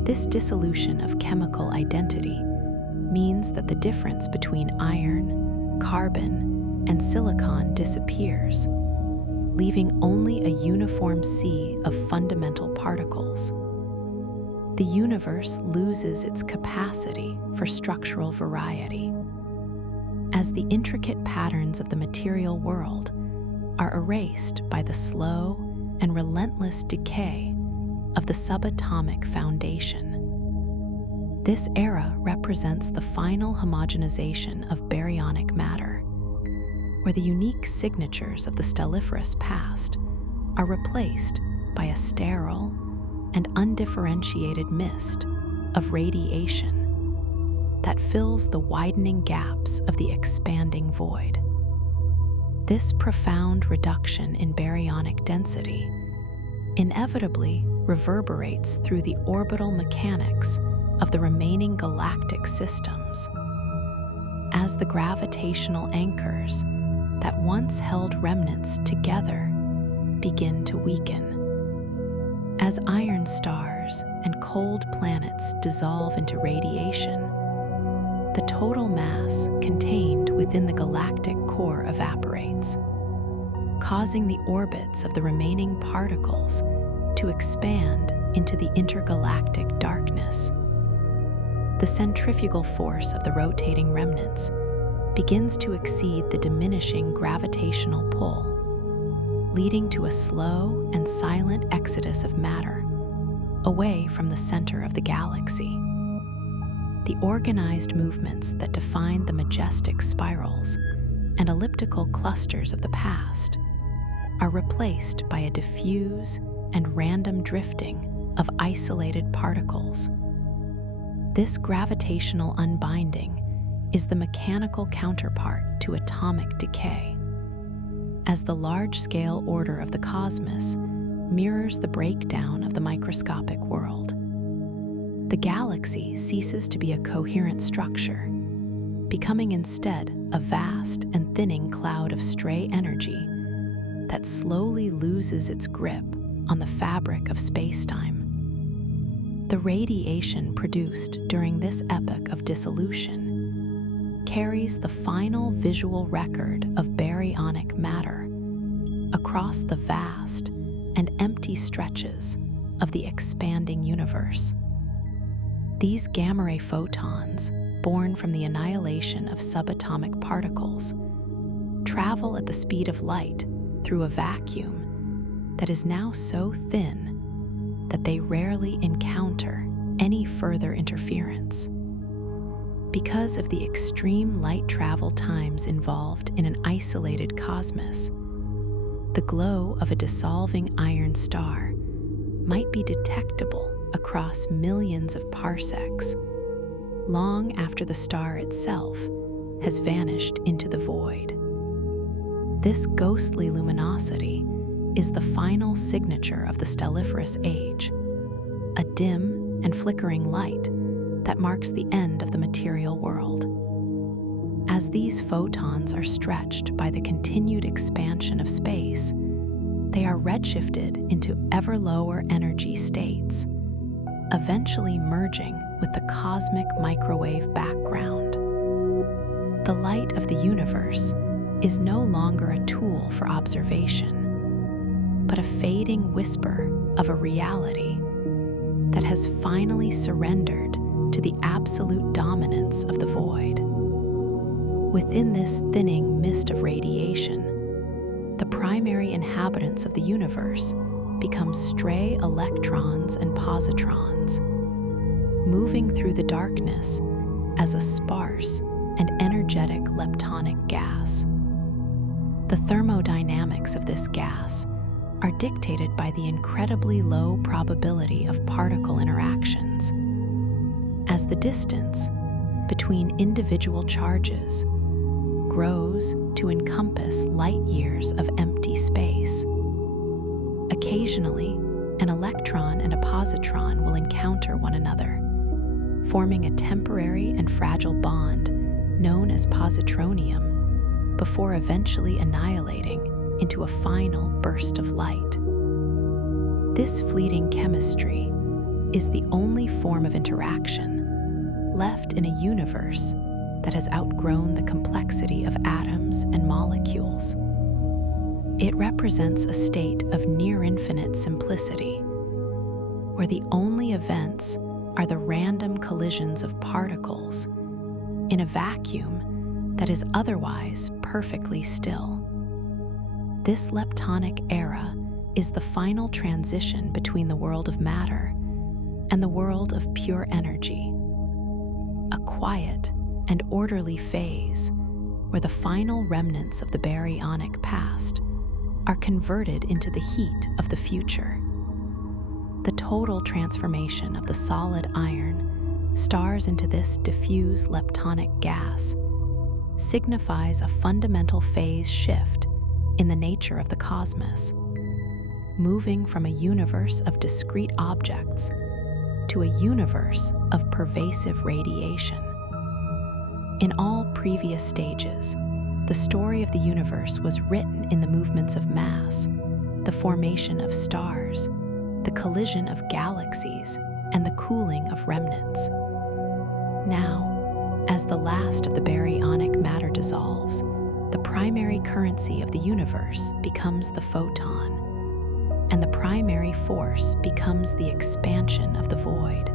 This dissolution of chemical identity means that the difference between iron, carbon, and silicon disappears, leaving only a uniform sea of fundamental particles. The universe loses its capacity for structural variety, as the intricate patterns of the material world are erased by the slow and relentless decay of the subatomic foundation. This era represents the final homogenization of baryonic matter, where the unique signatures of the stelliferous past are replaced by a sterile and undifferentiated mist of radiation that fills the widening gaps of the expanding void. This profound reduction in baryonic density inevitably reverberates through the orbital mechanics of the remaining galactic systems, as the gravitational anchors that once held remnants together begin to weaken. As iron stars and cold planets dissolve into radiation, the total mass contained within the galactic core evaporates, causing the orbits of the remaining particles to expand into the intergalactic darkness. The centrifugal force of the rotating remnants begins to exceed the diminishing gravitational pull, leading to a slow and silent exodus of matter away from the center of the galaxy. The organized movements that define the majestic spirals and elliptical clusters of the past are replaced by a diffuse and random drifting of isolated particles. This gravitational unbinding is the mechanical counterpart to atomic decay, as the large-scale order of the cosmos mirrors the breakdown of the microscopic world. The galaxy ceases to be a coherent structure, becoming instead a vast and thinning cloud of stray energy that slowly loses its grip on the fabric of space-time. The radiation produced during this epoch of dissolution carries the final visual record of baryonic matter across the vast and empty stretches of the expanding universe. These gamma-ray photons, born from the annihilation of subatomic particles, travel at the speed of light through a vacuum that is now so thin that they rarely encounter any further interference. Because of the extreme light travel times involved in an isolated cosmos, the glow of a dissolving iron star might be detectable across millions of parsecs, long after the star itself has vanished into the void. This ghostly luminosity is the final signature of the stelliferous age, a dim and flickering light that marks the end of the material world. As these photons are stretched by the continued expansion of space, they are redshifted into ever lower energy states, eventually merging with the cosmic microwave background. The light of the universe is no longer a tool for observation, but a fading whisper of a reality that has finally surrendered to the absolute dominance of the void. Within this thinning mist of radiation, the primary inhabitants of the universe become stray electrons and positrons, moving through the darkness as a sparse and energetic leptonic gas. The thermodynamics of this gas are dictated by the incredibly low probability of particle interactions, as the distance between individual charges grows to encompass light years of empty space. Occasionally, an electron and a positron will encounter one another, forming a temporary and fragile bond known as positronium, before eventually annihilating into a final burst of light. This fleeting chemistry is the only form of interaction left in a universe that has outgrown the complexity of atoms and molecules. It represents a state of near-infinite simplicity, where the only events are the random collisions of particles in a vacuum that is otherwise perfectly still. This leptonic era is the final transition between the world of matter and the world of pure energy, a quiet and orderly phase where the final remnants of the baryonic past are converted into the heat of the future. The total transformation of the solid iron stars into this diffuse leptonic gas signifies a fundamental phase shift in the nature of the cosmos, moving from a universe of discrete objects to a universe of pervasive radiation. In all previous stages, the story of the universe was written in the movements of mass, the formation of stars, the collision of galaxies, and the cooling of remnants. Now, as the last of the baryonic matter dissolves, the primary currency of the universe becomes the photon, and the primary force becomes the expansion of the void.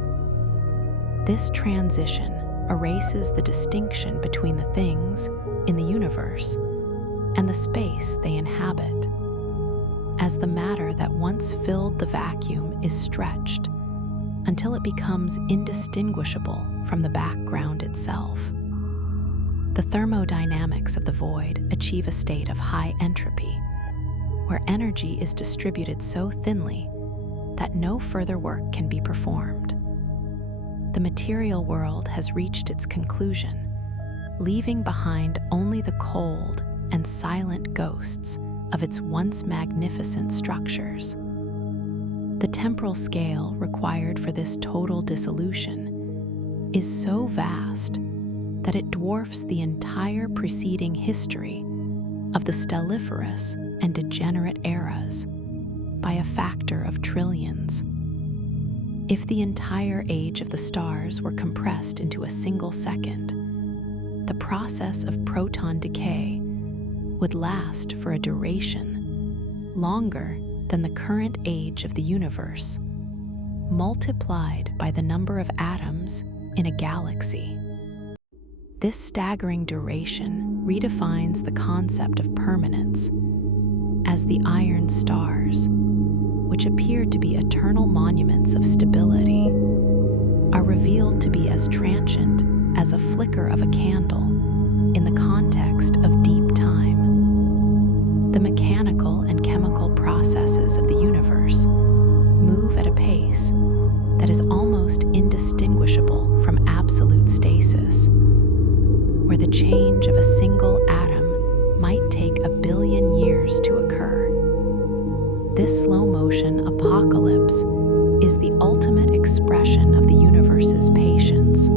This transition erases the distinction between the things in the universe and the space they inhabit, as the matter that once filled the vacuum is stretched until it becomes indistinguishable from the background itself. The thermodynamics of the void achieve a state of high entropy, where energy is distributed so thinly that no further work can be performed. The material world has reached its conclusion, leaving behind only the cold and silent ghosts of its once magnificent structures. The temporal scale required for this total dissolution is so vast that it dwarfs the entire preceding history of the stelliferous and degenerate eras by a factor of trillions. If the entire age of the stars were compressed into a single second, the process of proton decay would last for a duration longer than the current age of the universe, multiplied by the number of atoms in a galaxy. This staggering duration redefines the concept of permanence, as the iron stars, which appear to be eternal monuments of stability, are revealed to be as transient as a flicker of a candle in the context of deep time. The mechanical and chemical processes of the universe move at a pace that is almost indistinguishable from absolute stasis, where the change of a single atom might take 1 billion years to occur. This slow-motion apocalypse is the ultimate expression of the universe's patience,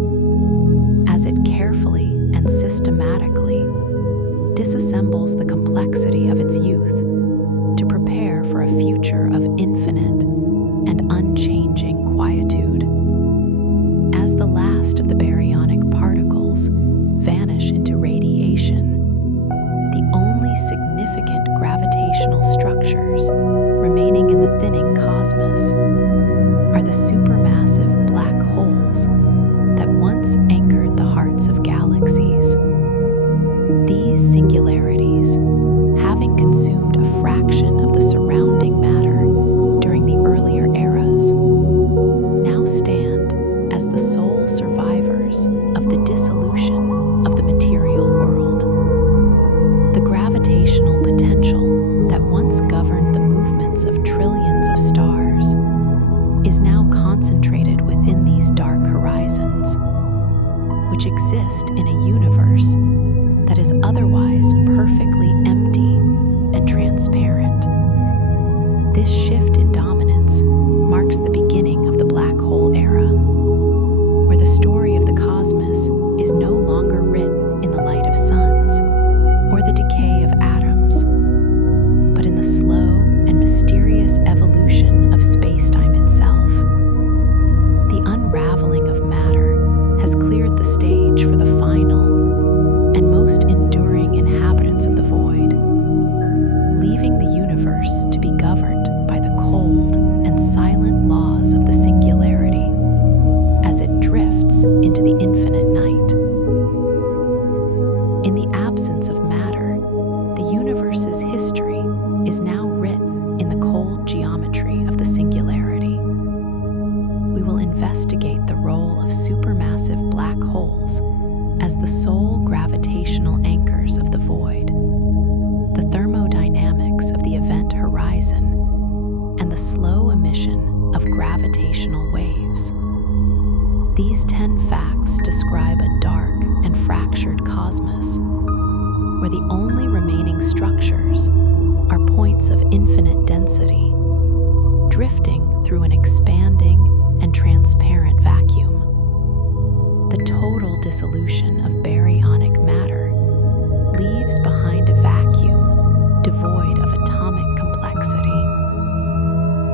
as it carefully and systematically disassembles the complexity of its youth to prepare for a future of infinite and unchanging quietude. As the last of the baryonic particles vanish into radiation, the only significant gravitational structures remaining in the thinning cosmos are the supermassive black holes that once anchored the hearts of galaxies. These singularities, having consumed a fraction of the surrounding matter during the earlier eras, now stand as the sole survivors of the dissolution of the material world. The gravitational potential that once governed the movements of trillions of stars is now concentrated within these dark horizons, which exist in a universe that is otherwise perfectly empty and transparent. This shift in dominance marks the beginning of the black hole era, where the story of the cosmos is no longer written in the light of suns or the decay of atoms, but in the slow and mysterious evolution of space-time itself. The unraveling of matter has cleared the stage for the final and most enduring inhabitants of the void, leaving the universe to be governed by the cold and silent laws of the singularity as it drifts into the infinite night. In the absence of matter, the universe's history is now written in the cold geometry of the singularity. We will investigate the role of supermassive black holes as the sole gravitational anchors of the void, the thermodynamics of the event horizon, and the slow emission of gravitational waves. These 10 facts describe a dark and fractured cosmos, where the only remaining structures are points of infinite density, drifting through an expanding and transparent vacuum. The total dissolution of baryonic matter leaves behind a vacuum devoid of atomic complexity,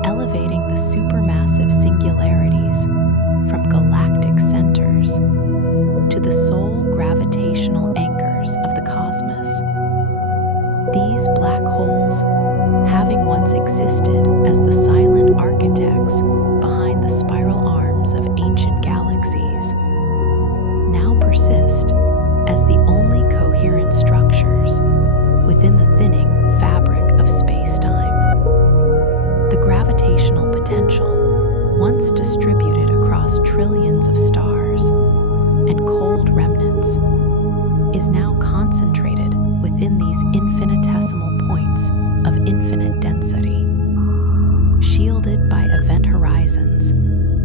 elevating the supermassive singularities from galactic centers to the sole gravitational anchors of the cosmos. These black holes, having once existed as the silent architects behind the spiral arms of ancient galaxies, now persist as the only coherent structures within the thinning fabric of space-time. The gravitational potential, once distributed across trillions of stars and cold remnants, is now concentrated within these infinitesimal points of infinite density, shielded by event horizons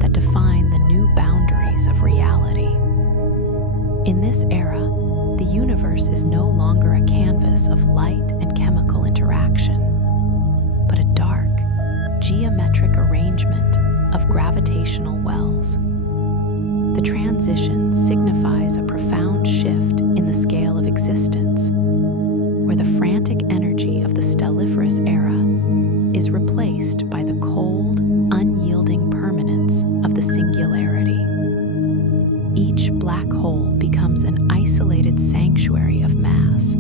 that define the new boundaries of reality. In this era, the universe is no longer a canvas of light and chemical interaction, but a dark, geometric arrangement of gravitational wells. The transition signifies a profound shift in the scale of existence, where the frantic energy of the stelliferous era is replaced by the cold, unyielding permanence of the singularity. Each black hole becomes an isolated sanctuary of mass,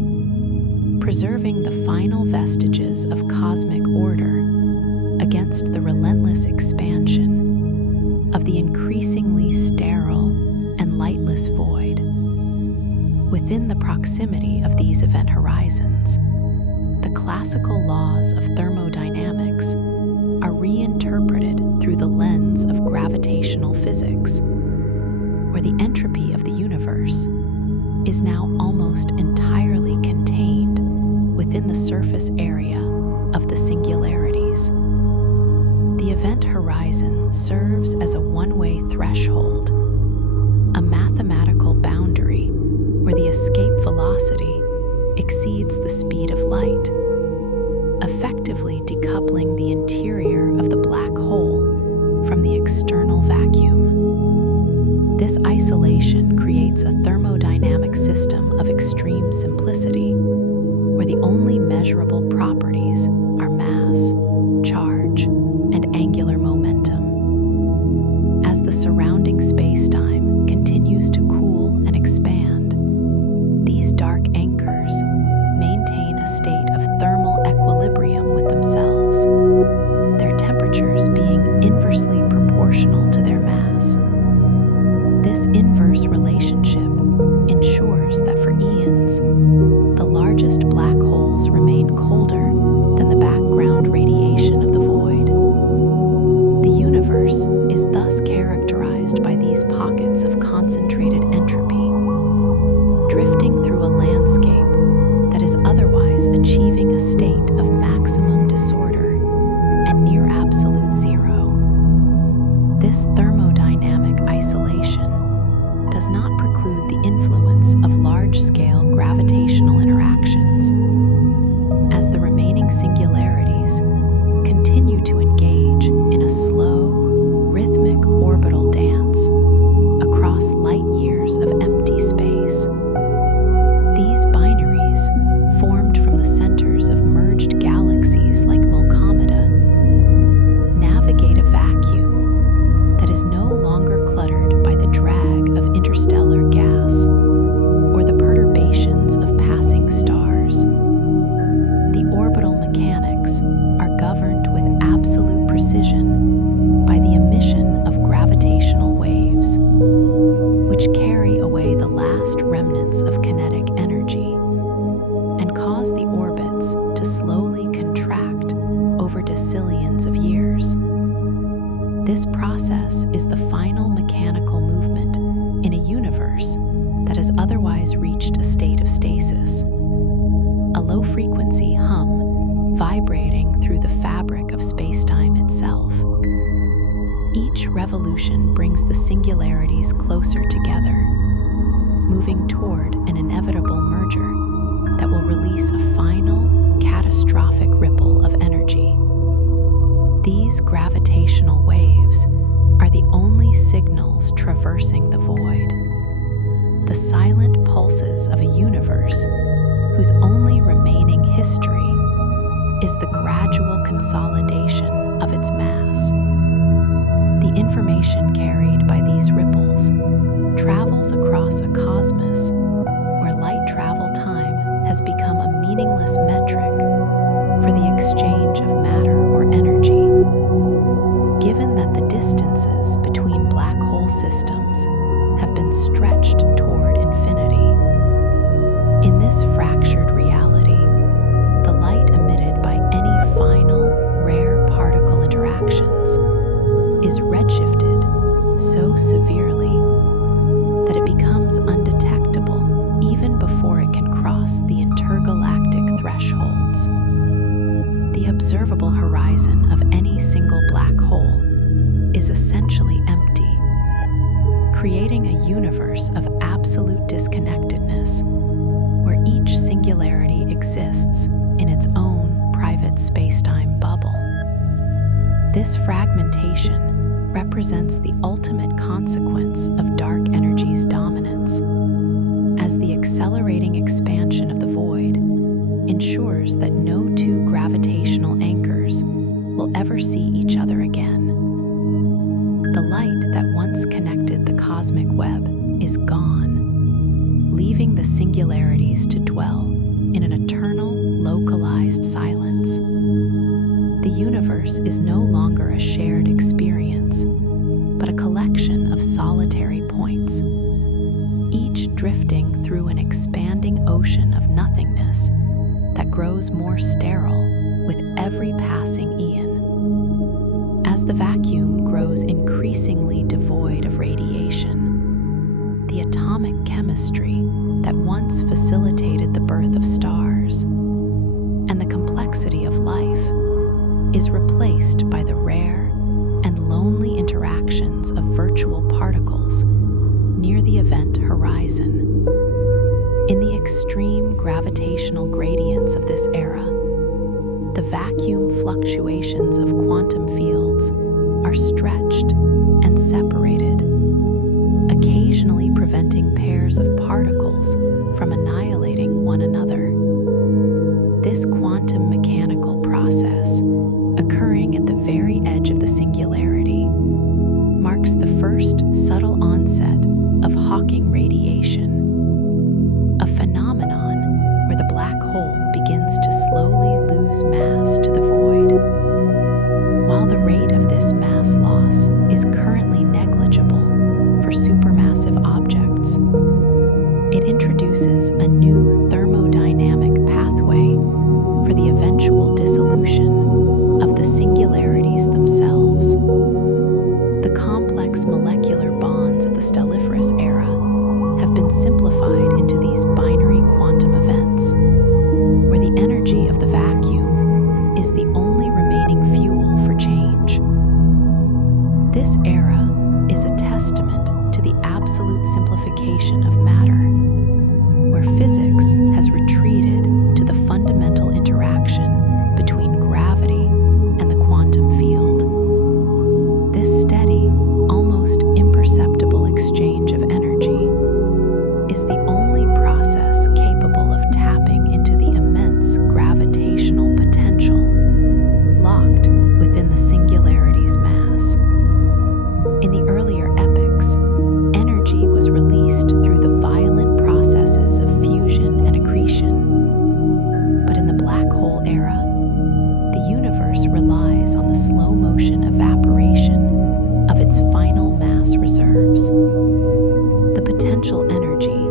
preserving the final vestiges of cosmic order against the relentless expansion of the increasingly sterile and lightless void. Within the proximity of these event horizons, the classical laws of thermodynamics are reinterpreted through the lens of gravitational physics, where the entropy of the universe is now almost entirely contained within the surface area of the singularities. The event horizon serves as a one-way threshold, a mathematical boundary where the escape velocity exceeds the speed of light, effectively decoupling the interior of the black hole from the external vacuum. This isolation creates a thermodynamic system of extreme simplicity, where the only measurable properties are mass, charge, and angular momentum. As the surrounding space-time continues to cool and expand, these dark anchors maintain a state of thermal equilibrium with themselves, their temperatures being inversely proportional to their mass. This inverse relationship ensures that for eons, the largest black holes remain colder than the background radiation of the void. The universe is thus characterized by these pockets of concentrated entropy, drifting through a landscape that is otherwise achieving a state of maximum disorder and near absolute zero. This thermodynamic isolation does not preclude the influence of large-scale gravitational interactions, as the remaining singularities continue to engage in a slow, rhythmic orbital dance across light years of empty space. These binaries, formed from the centers of merged galaxies like Milky, navigate a vacuum that is no longer cluttered by the drag of interstellar gas or the perturbations of passing stars. The orbital mechanics are governed with absolute precision by the emission of gravitational waves, which carry away the last remnants of kinetic energy and cause the orbits to slowly contract over decillions of years. This process is the final mechanical movement in a universe that has otherwise reached a state of stasis, a low-frequency hum vibrating through the fabric of space-time itself. Each revolution brings the singularities closer together, moving toward an inevitable merger that will release a final, catastrophic ripple of energy. These gravitational waves are the only signals traversing the void, the silent pulses of a universe whose only remaining history is the gradual consolidation of its mass. The information carried by these ripples travels across a cosmos where light travel time has become a meaningless metric for the exchange of matter or energy. Given that the distances between black hole systems have been stretched toward infinity, in this fractured reality, the light emitted by any final, rare particle interactions is redshifted so severely that it becomes undetectable even before it can cross the intergalactic thresholds. The observable horizon of any single black hole is essentially empty, creating a universe of absolute disconnectedness where each singularity exists in its own private spacetime bubble. This fragmentation represents the ultimate consequence of dark energy's dominance, as the accelerating expansion of the void ensures that no two gravitational anchors will ever see each other again. The light that once connected the cosmic web is gone, leaving the singularities to dwell in an eternal, localized silence. The universe is no longer a shared experience, but a collection of solitary points, each drifting through an expanding ocean of nothingness that grows more sterile with every passing eon. As the vacuum grows increasingly devoid of radiation, the atomic chemistry that once facilitated the birth of stars and the complexity of life is replaced by the rare and lonely interactions of virtual particles near the event horizon. In the extreme gravitational gradients of this era, the vacuum fluctuations of quantum fields are stretched and separated, occasionally preventing pairs of particles from annihilating one another. This quantum mechanical process, occurring at the very edge of the singularity, marks the first subtle onset of Hawking radiation, a phenomenon where the black hole begins to slowly lose mass to the void. While the rate of this mass loss is currently negligible for supermassive objects, it introduces a new thermodynamic pathway for the eventual dissolution of the singularities themselves. The complex molecular bonds of the stelliferous era have been simplified into these binary quantum events, where the energy of the vacuum is the only remaining fuel for change. This era is a testament to the absolute simplification of matter, where physics has retreated to the fundamental interaction between gravity and the quantum field. This steady, almost imperceptible exchange of energy is the only process capable of tapping into the immense gravitational potential locked within the singularity's mass. In the earlier epochs, energy was released through the violent processes of fusion and accretion. But in the black hole era, the universe relies on the slow motion evaporation of its final mass reserves. The potential energy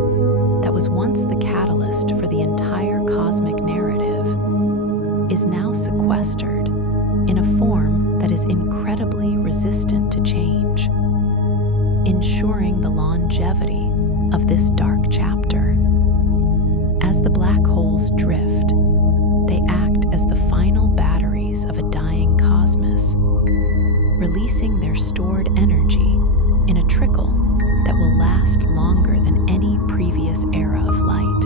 that was once the catalyst for the entire cosmic narrative is now sequestered in a form that is incredibly resistant to change, ensuring the longevity of this dark chapter. As the black holes drift, they act as the final batteries of a dying cosmos, releasing their stored energy in a trickle that will last longer than any previous era of light.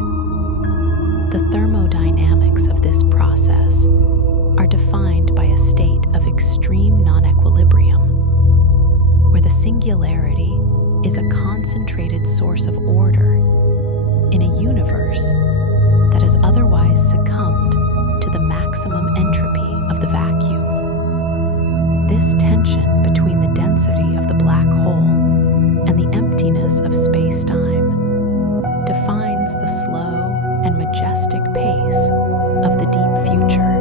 The thermodynamics of this process are defined by a state of extreme non-equilibrium, where the singularity is a concentrated source of order in a universe that has otherwise succumbed to the maximum entropy of the vacuum. This tension between the density of the black hole and the emptiness of space-time defines the slow and majestic pace of the deep future.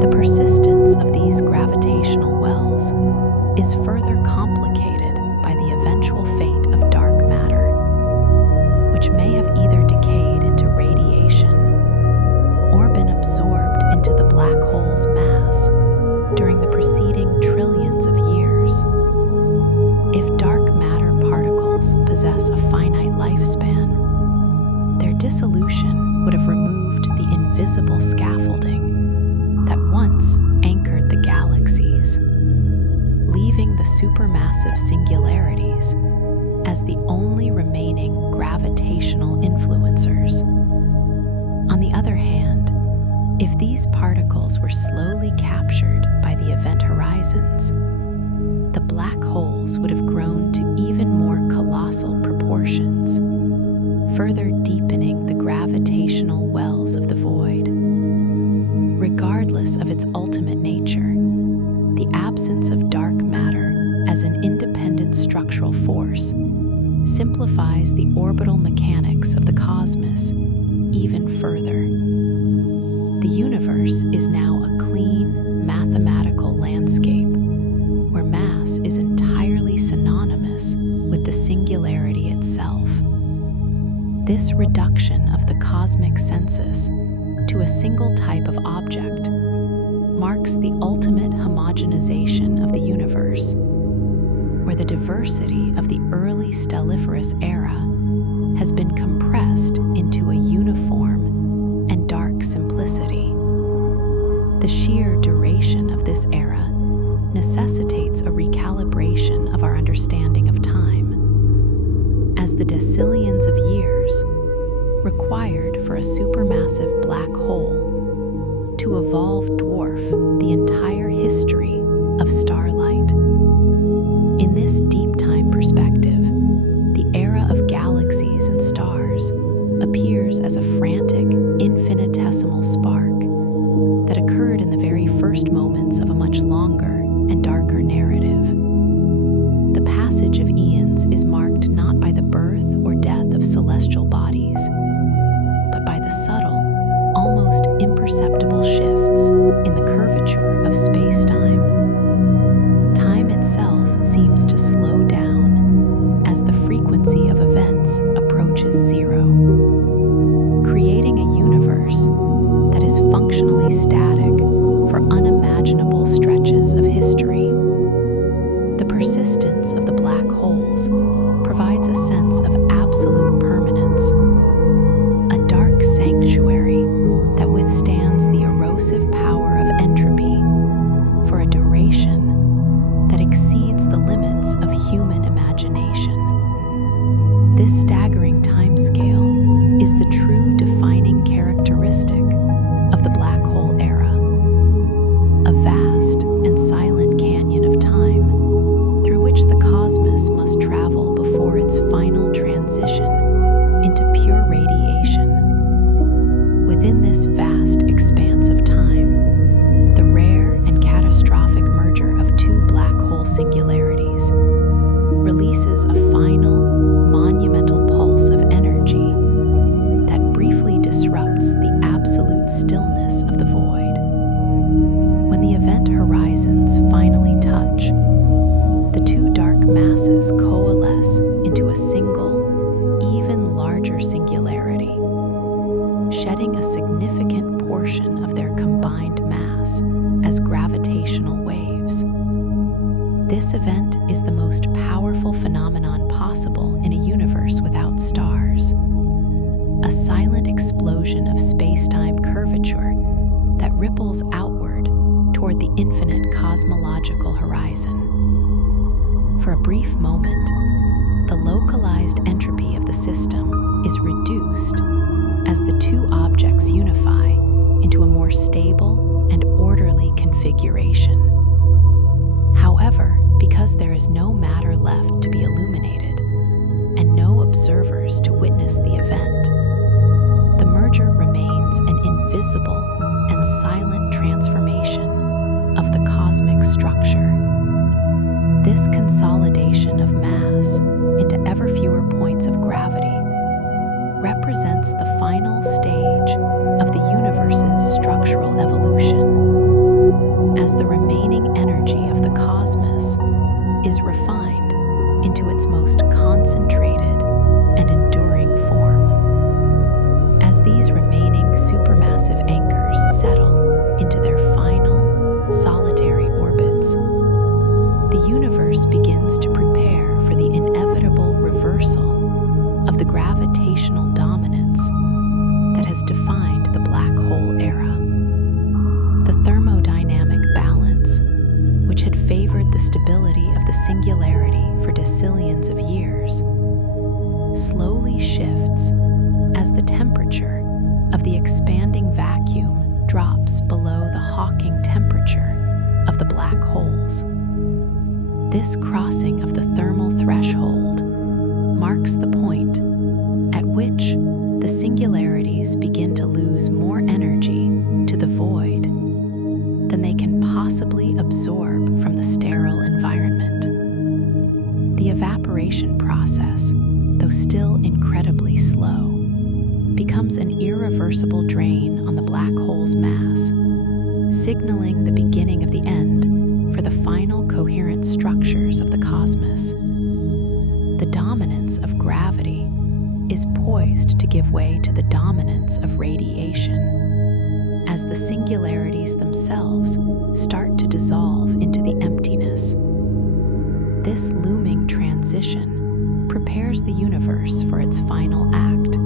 The persistence of these gravitational wells is further complicated by the eventual fate of dark matter, which may have either decayed into radiation or been absorbed into the black hole's mass during the preceding trillions of years. If dark matter particles possess a finite lifespan, their dissolution would have removed the invisible scaffolding that once anchored the galaxies, leaving the supermassive singularities as the only remaining gravitational influencers. On the other hand, if these particles were slowly captured by the event horizons, the black holes would have grown to even more colossal proportions, further deepening the gravitational wells of the void. Regardless of its ultimate nature, the absence of dark matter as an independent structural force simplifies the orbital mechanics of the cosmos even further. The universe is now a clean, mathematical landscape where mass is entirely synonymous with the singularity itself. This reduction of the cosmic census to a single type of object marks the ultimate homogenization of the universe, where the diversity of the early stelliferous era has been compressed into a uniform and dark simplicity. The sheer duration of this era necessitates a recalibration of our understanding of time, as the decillions of years required for a supermassive black hole to evolve dwarf the entire history of starlight. In this deep time perspective, the era of galaxies and stars appears as a frantic, infinitesimal spark that occurred in the very first moments of a much longer and darker narrative. The passage of eons is marked not by the birth or death of celestial bodies, but by the subtle, almost imperceptible shifts in the curvature of space-time. Time itself seems to slow down as the frequency of events approaches zero, creating a universe that is functionally static for unimaginable stretches of history. The persistence of the black holes provides a sense of absolute permanence, a dark sanctuary that withstands the erosive power of entropy for a duration that exceeds the limits of human imagination. This staggering timescale is the true defining characteristic of the black hole era, a vast and silent canyon of time through which the cosmos must travel before its final transition into pure radiation. Within this vast expanse of time, the rare and catastrophic merger of two black hole singularities releases a final, monumental pulse of energy that briefly disrupts the absolute stillness of the void. When the event horizons finally touch, the two dark masses coalesce into a single, even larger singularity, shedding a significant portion of their combined mass as gravitational waves. This event is the most powerful phenomenon possible in a universe without stars, a silent explosion of space-time curvature that ripples outward toward the infinite cosmological horizon. For a brief moment, the localized entropy of the system is reduced as the two objects unify into a more stable and orderly configuration. However, because there is no matter left to be illuminated and no observers to witness the event, the merger remains an invisible and silent transformation of the cosmic structure. This consolidation of mass into ever fewer points of gravity represents the final stage of the universe's structural evolution, as the remaining energy of the cosmos is refined into its most concentrated and enduring form. As these remaining supermassive anchors settle into their final, solitary orbits, the universe begins to prepare for the inevitable reversal of the gravitational dominance that has defined the black hole era. The thermodynamic balance, which had favored the stability of the singularity for decillions of years, slowly shifts as the temperature of the expanding vacuum drops below the Hawking temperature of the black holes. This crossing of the thermal threshold marks the point at which the singularities begin to lose more energy to the void than they can possibly absorb from the sterile environment. The evaporation process still incredibly slow, becomes an irreversible drain on the black hole's mass, signaling the beginning of the end for the final coherent structures of the cosmos. The dominance of gravity is poised to give way to the dominance of radiation, as the singularities themselves start to dissolve into the emptiness. This looming transition prepares the universe for its final act,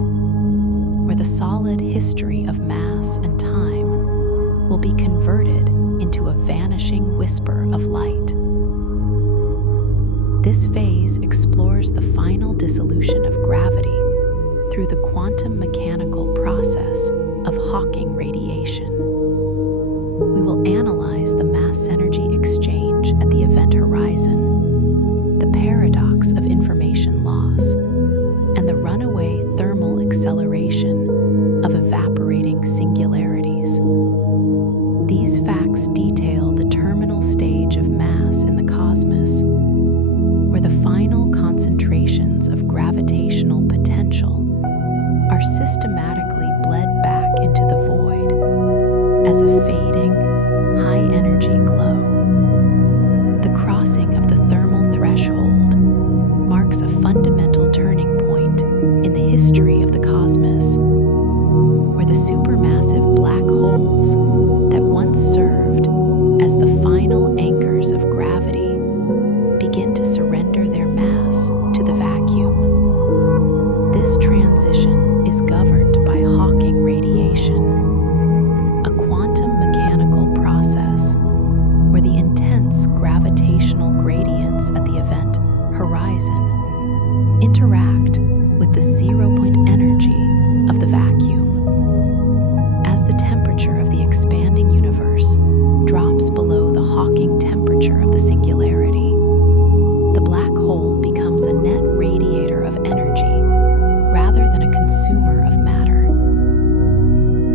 where the solid history of mass and time will be converted into a vanishing whisper of light. This phase explores the final dissolution of gravity through the quantum mechanical process of Hawking radiation. We will analyze the mass-energy exchange at the event horizon, the paradox of information loss, and the runaway thermal acceleration of evaporating singularities. These facts detail the terminal stage of mass in the cosmos, where the final concentrations of gravitational potential are systematically bled back into the void as a fading, high-energy glow. The crossing of the thermal threshold marks a fundamental turning point in the history of the cosmos, where the supermassive black holes that once served as the final anchors of gravity begin to surrender their mass to the vacuum. This transition is governed by Hawking radiation, a quantum mechanical process where the intense gravitational gradients at the event horizon interact with the zero-point energy of the vacuum. As the temperature of the expanding universe drops below the Hawking temperature of the singularity, the black hole becomes a net radiator of energy rather than a consumer of matter.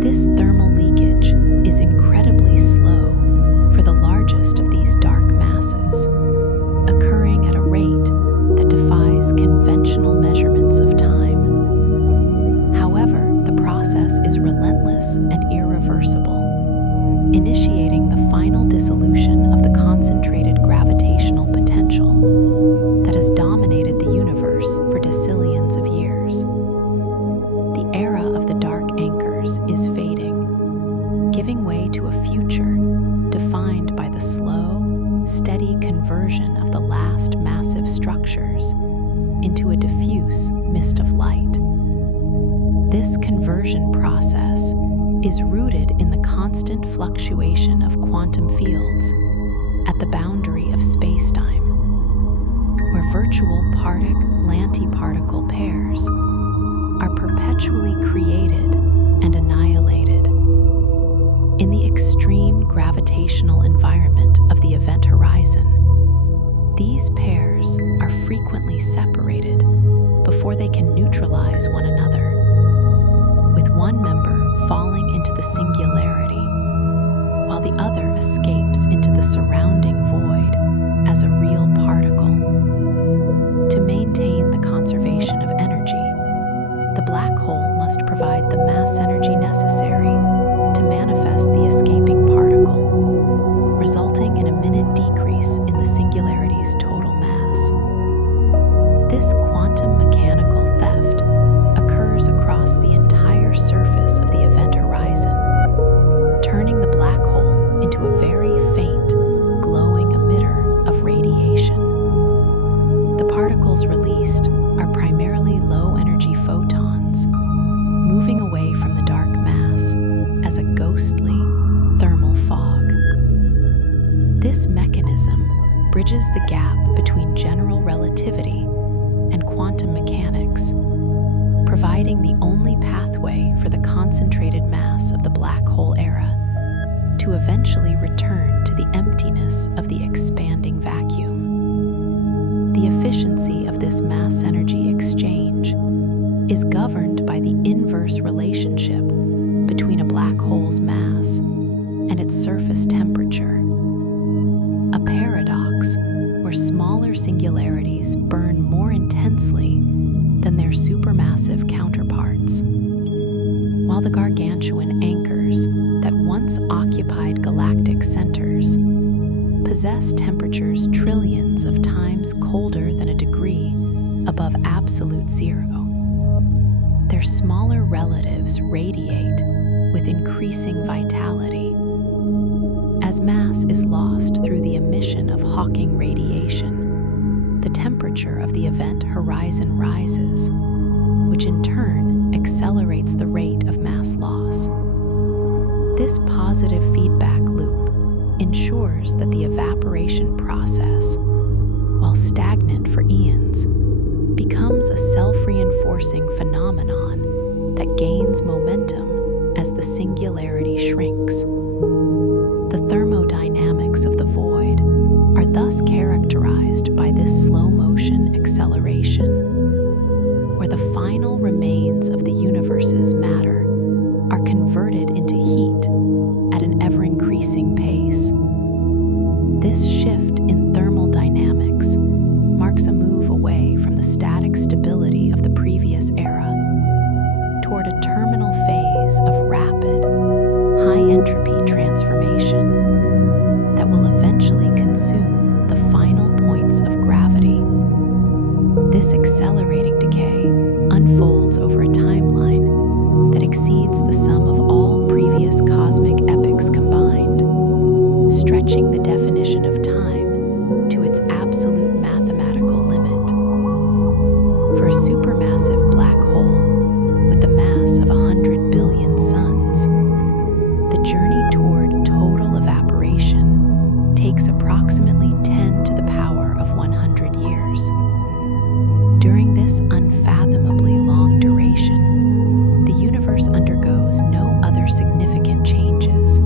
This thermal leakage is incredibly slow for the largest of these dark masses, occurring at a rate that defies conventional measurements of time. However, the process is relentless and irreversible, initiating the final dissolution of the concentrated gravitational potential that has dominated the universe for decillions of years. The era of the dark anchors is fading, giving way to a future defined by the slow, steady conversion of the last massive structures into a diffuse mist of light. This conversion process is rooted in the constant fluctuation of quantum fields at the boundary of space-time, where virtual particle-antiparticle pairs are perpetually created and annihilated. In the extreme gravitational environment of the event horizon, these pairs are frequently separated before they can neutralize one another, with one member falling into the singularity, while the other escapes into the surrounding void as a real particle. To maintain the conservation of energy, the black hole must provide the mass energy necessary to manifest the escaping particle, resulting in a minute decrease in the singularity's total mass. This quantum mechanical theft occurs across the entire surface of the event horizon, turning the black hole into a very faint, glowing emitter of radiation. The particles released are primarily low-energy photons, moving away from the dark mass as a ghostly thermal fog. This mechanism bridges the gap between general relativity and quantum mechanics, providing the only pathway for the concentrated mass of the black hole era to eventually return to the emptiness of the expanding vacuum. The efficiency of this mass-energy exchange is governed by the inverse relationship between a black hole's mass and its surface temperature, a paradox where smaller singularities burn more intensely than their supermassive counterparts. While the gargantuan anchors that once occupied galactic centers possess temperatures trillions of times colder than a degree above absolute zero, their smaller relatives radiate with increasing vitality. As mass is lost through the emission of Hawking radiation, the temperature of the event horizon rises, which in turn accelerates the rate of mass loss. This positive feedback loop ensures that the evaporation process, while stagnant for eons, becomes a self-reinforcing phenomenon that gains momentum as the singularity shrinks. The thermodynamics of the void are thus characterized by this slow-motion acceleration, where the final remains of the universe's matter are converted into heat at an ever-increasing pace. This shift in thermal dynamics marks a move away from the static stability of the previous era toward a terminal phase of rapid, high-entropy transformation that will eventually consume the final points of gravity. This accelerating decay unfolds over a timeline that exceeds the sum of all previous cosmic epochs combined, stretching the definition of time to its absolute mathematical limit. For a supermassive black hole with the mass of 100 billion suns, the journey toward total evaporation takes approximately 10 to the power of 100 years. During this unfathomably long duration, the universe undergoes no other significant changes,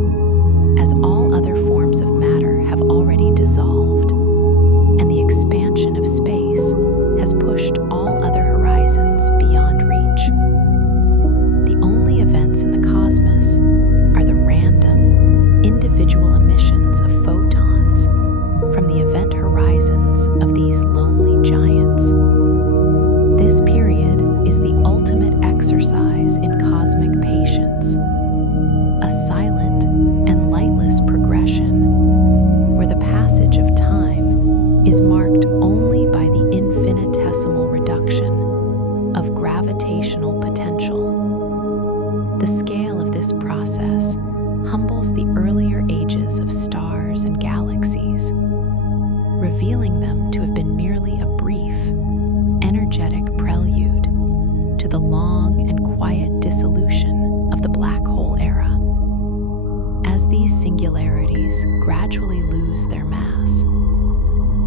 as all other forms of matter have already dissolved, and the expansion of space has pushed all other horizons beyond reach. The only events in the cosmos are the random, individual emissions of photons from the event horizons of these lonely giants. This period is the ultimate exercise in cosmic patience, a silent and lightless progression where the passage of time is marked only by the infinitesimal reduction of gravitational potential. The scale of this process humbles the earlier ages of stars and galaxies, revealing them to have been merely a brief, energetic prelude to the long and quiet dissolution of the black hole era. As these singularities gradually lose their mass,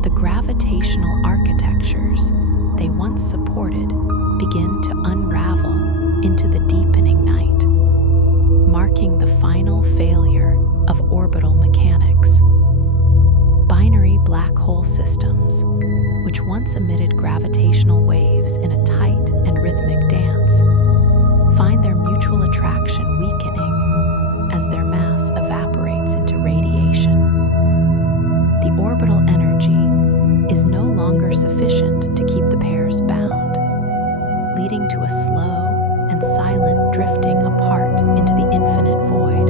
the gravitational architectures they once supported begin to unravel into the deepening night, marking the final failure of orbital mechanics. Binary black hole systems, which once emitted gravitational waves in a tight and rhythmic dance, find their mutual attraction weakening as their mass evaporates into radiation. The orbital energy is no longer sufficient to keep the pairs bound, leading to a slow and silent drifting apart into the infinite void.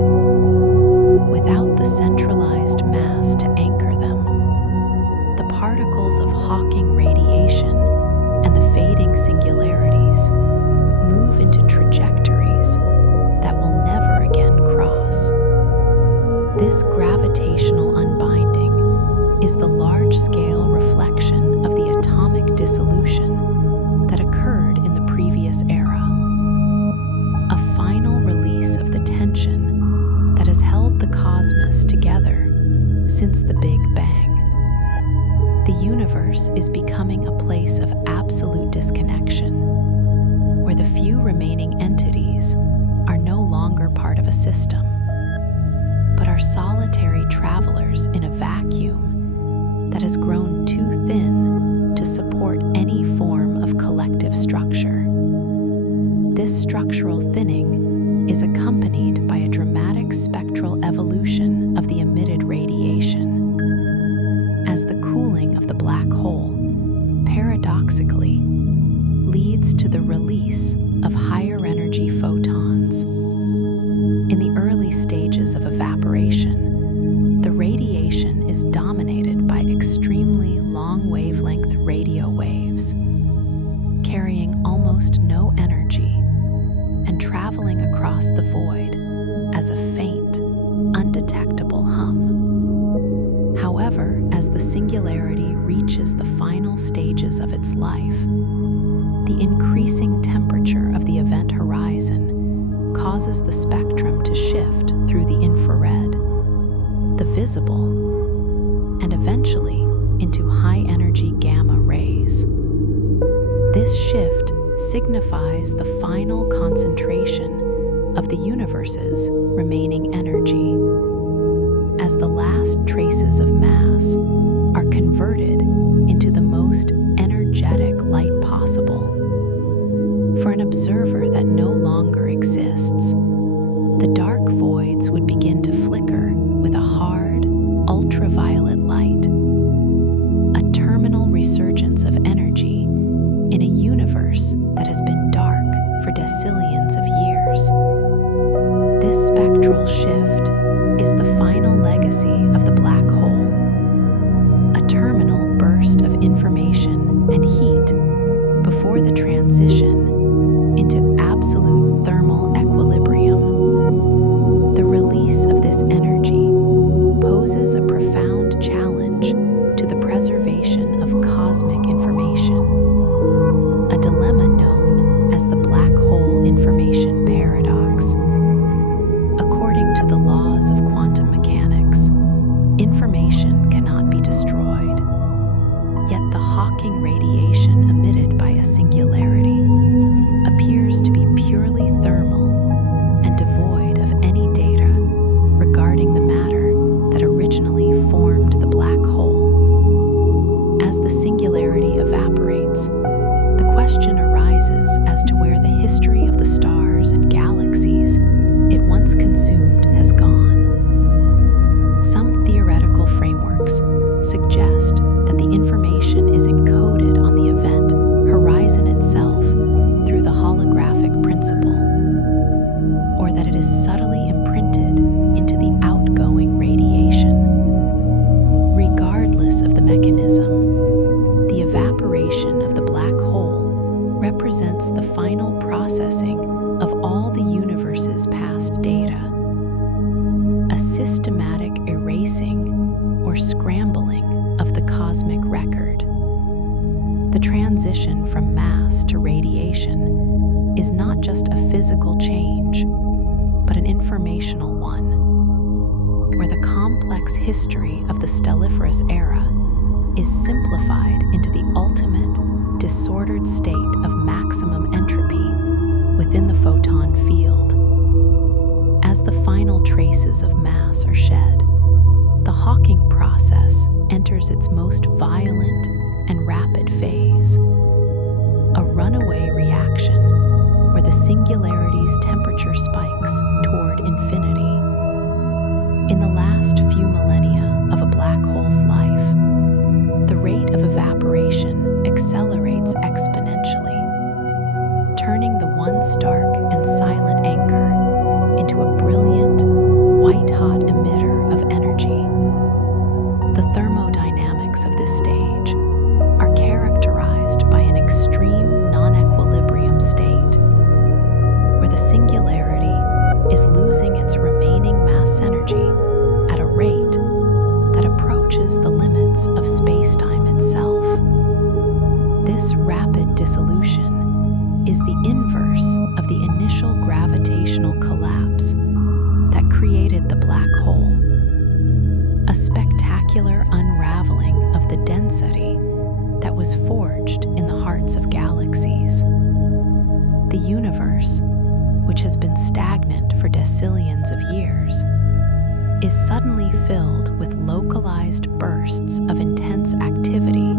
Without the centralized mass to anchor them, the particles of Hawking radiation and the fading singularities move into trajectories that will never again cross. This gravitational unbinding is the large-scale reflection of the atomic dissolution that occurred in the previous era, a final release of the tension that has held the cosmos together since the Big Bang. The universe is becoming a place of absolute disconnection, where the few remaining entities are no longer part of a system, but are solitary travelers in a vacuum that has grown too thin to support any form of collective structure. This structural thinning is accompanied by a dramatic spectral evolution of the emitted radiation, as the cooling of the black hole, paradoxically, leads leads to the release of higher energy photons. In the early stages of evaporation, the radiation is dominated by extremely long wavelength radio waves, carrying almost no energy and traveling across the void as a faint, undetectable hum. However, as the singularity reaches the final stages of its life, the increasing temperature of the event horizon causes the spectrum to shift through the infrared, the visible, and eventually into high-energy gamma rays. This shift signifies the final concentration of the universe's remaining energy, as the last traces of mass are converted into the most energetic light possible. For an observer that no longer exists, the dark voids would begin to flicker with a hard, ultraviolet light, a terminal resurgence of energy in a universe that has been dark for decillions of years. This spectral shift is the final legacy of the black hole, a terminal burst of information and heat before the transition into absolute thermal equilibrium. The release of this energy poses a profound challenge to the preservation of cosmic information, a dilemma known as the black hole information paradox. According to the laws of quantum mechanics, information cannot be destroyed. Yet the Hawking radiation emitted by a singularity appears to be purely thermal and devoid of any data regarding the matter that originally formed the black hole. As the singularity evaporates, the question arises as to where the history of the stars and galaxies it once consumed has gone. Some theoretical frameworks suggest that the information is encoded on the event horizon itself through the holographic principle, or that it is subtly imprinted into the outgoing radiation. Regardless of the mechanism, the evaporation of the black hole represents the final processing of all the universe's past data, a systematic erasing or scrambling of the cosmic record. The transition from mass to radiation is not just a physical change, but an informational one, where the complex history of the stelliferous era is simplified into the ultimate, disordered state of maximum entropy within the photon field. As the final traces of mass are shed, the Hawking process enters its most violent and rapid phase, a runaway reaction where the singularity's temperature spikes toward infinity. In the last few millennia of a black hole's life, the rate of evaporation accelerates exponentially, turning the once dark and silent anchor into a brilliant, white-hot emitter of energy. The thermodynamics of this stage are characterized by an extreme non-equilibrium state, where the singularity is losing its remaining mass energy at a rate that approaches the limits of space-time itself. This rapid dissolution is the inverse of the initial gravitational collapse that created the black hole, a spectacular unraveling of the density that was forged in the hearts of galaxies. The universe, which has been stagnant for decillions of years, is suddenly filled with localized bursts of intense activity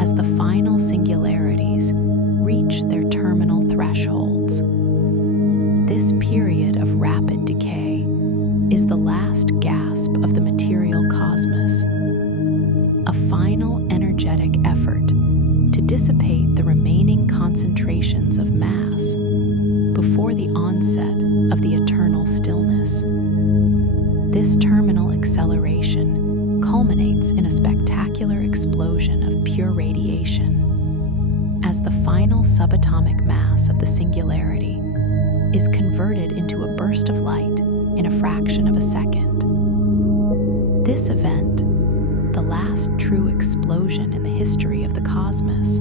as the final singularities reach their terminal thresholds. This period of rapid decay is the last gasp of the material cosmos, a final energetic effort to dissipate the remaining concentrations of mass before the onset of the eternal stillness. This terminal acceleration culminates in a spectacular explosion of pure radiation as the final subatomic mass of the singularity is converted into a burst of light in a fraction of a second. This event, the last true explosion in the history of the cosmos,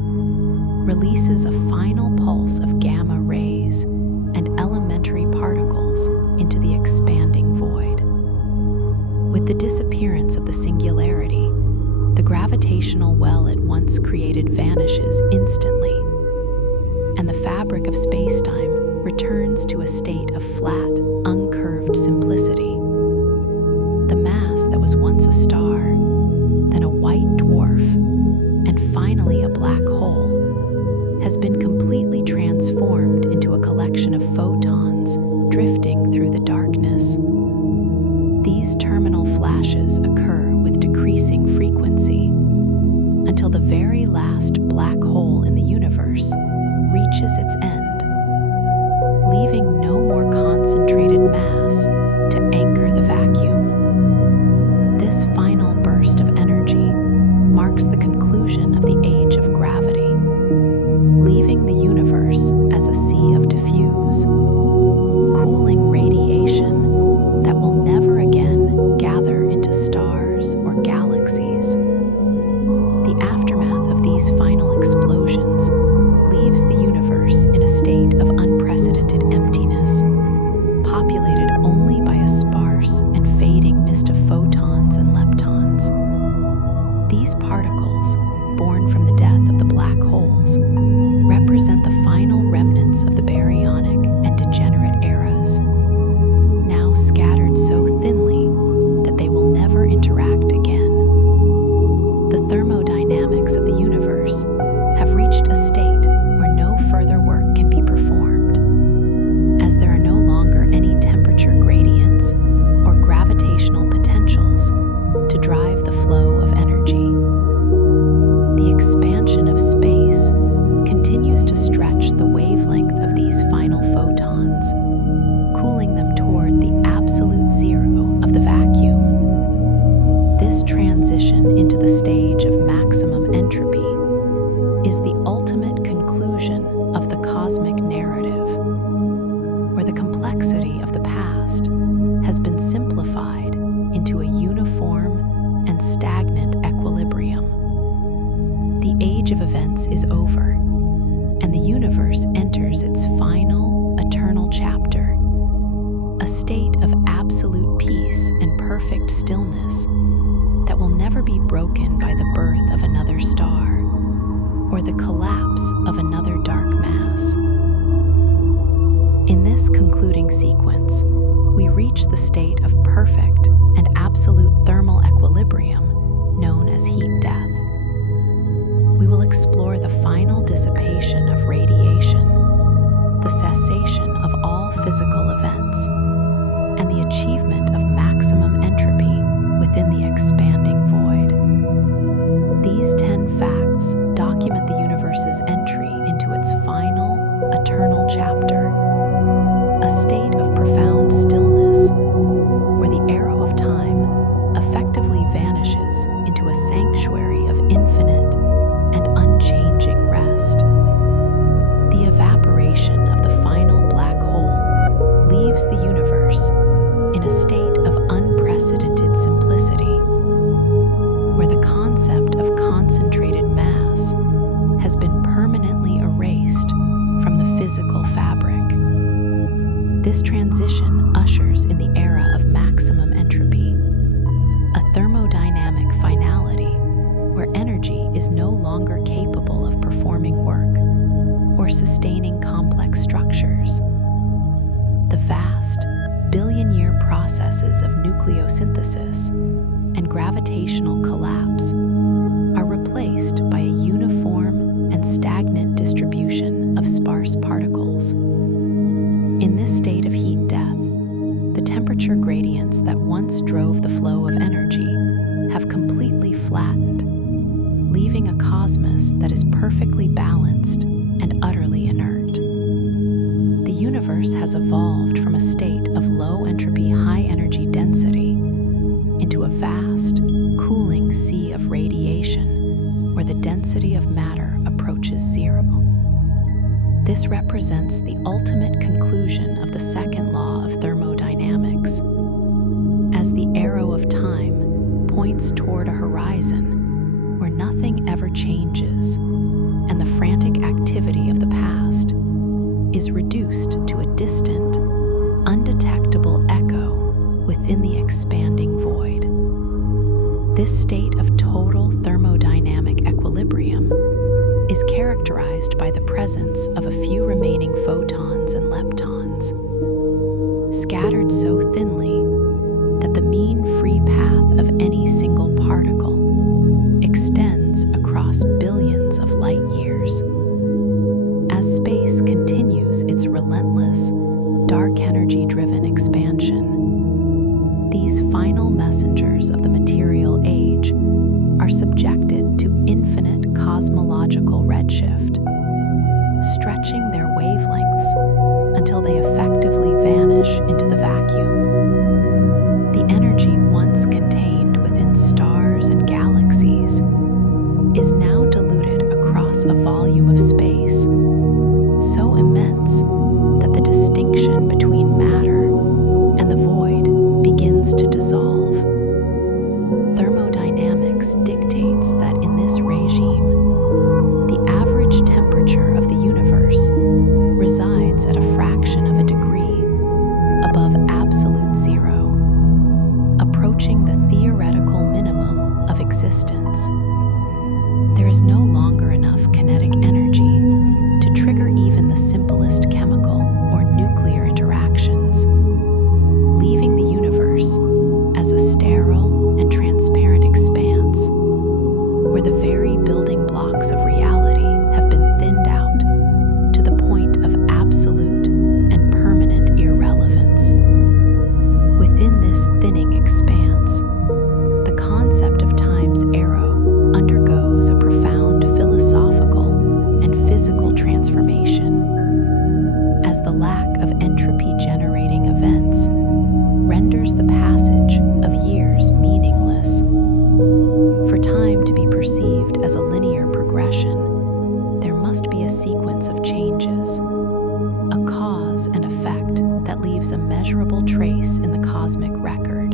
releases a final pulse of gamma rays and elementary particles into the expanding void. With the disappearance of the singularity, the gravitational well it once created vanishes instantly, and the fabric of spacetime returns to a state of flat, uncurved simplicity. The mass that was once a star, then a white dwarf, and finally a black hole, has been completely transformed into a collection of photons drifting through the darkness. These terminal flashes occur with decreasing frequency until the very last black hole in the universe reaches its end, leaving no more concentrated mass to anchor the vacuum. This final burst of energy marks the conclusion of the age of gravity, leaving the universe as a sea of diffuse, cooling radiation that will never again gather into stars or galaxies. The aftermath of these final explosions leaves the universe in a state of unprecedented emptiness, populated only by a sparse and fading mist of photons and leptons. These particles, born from the death of the black holes, represent the final remnants of the baryonic and degenerate eras, now scattered so thinly that they will never interact again. The thermodynamics of the universe have reached a state where no further work can be performed, as there are no longer any temperature gradients or gravitational potentials to drive the flow of energy. The expansion of space continues to stretch the wavelength of these final photons, cooling them toward the absolute zero of the vacuum. This transition into the stage of maximum entropy is the ultimate conclusion of the cosmic narrative, where the complexity of the past has been simplified into a uniform and stagnant equilibrium. The age of events is over, and the universe enters its final, eternal chapter, a state of absolute peace and perfect stillness that will never be broken by the birth of another star or the collapse of another dark mass. In this concluding sequence, we reach the state of perfect and absolute thermal equilibrium known as heat death. We will explore the final dissipation of radiation, the cessation of all physical events, and the achievement of maximum entropy within the expanding void. These 10 facts document the universe's entry into its final, eternal chapter, a state of profound stillness, where the arrow of time effectively vanishes into a sanctuary of infinite and unchanging rest. The evaporation of the final black hole leaves the universe in a state of unprecedented simplicity, where the concept of concentrated mass has been permanently erased from the physical fabric. This transition ushers in the era of maximum entropy, a thermodynamic finality where energy is no longer capable of performing work or sustaining complex structures. The vast, billion-year processes of nucleosynthesis and gravitational collapse are replaced by a uniform and stagnant distribution of sparse particles. In this state of heat death, the temperature gradients that once drove the flow of energy have completely flattened, leaving a cosmos that is perfectly balanced and utterly has evolved from a state of low entropy, high energy density into a vast, cooling sea of radiation where the density of matter approaches zero. This represents the ultimate conclusion of the second law of thermodynamics. As the arrow of time points toward a horizon where nothing ever changes, and the frantic activity of the past is reduced to a distant, undetectable echo within the expanding void. This state of total thermodynamic equilibrium is characterized by the presence of a few remaining photons and leptons, scattered so thinly that the mean free path of any single particle extends across billions of light years. As space continues its relentless, dark energy-driven expansion, these final messengers of the material age are subjected to infinite cosmological redshift, stretching their wavelengths until they effectively vanish into the vacuum. The energy once contained within stars and galaxies is now diluted across a volume of space so immense that the distinction between matter and the void begins to dissolve. Thermodynamics dictates that in this regime, the average temperature of the universe resides at a fraction of a degree above absolute zero, approaching the theoretical minimum of existence. There is no longer enough kinetic energy to trigger even the simplest chemical or nuclear interactions, leaving the universe as a sterile and transparent expanse where the very building blocks of reality have been thinned out to the point of absolute and permanent irrelevance. Within this thinning expanse, the concept of time's arrow undergoes a profound philosophical and physical transformation, as the lack of entropy-generating events renders the passage of years meaningless. For time to be perceived as a linear progression, there must be a sequence of changes, a cause and effect that leaves a measurable trace in the cosmic record.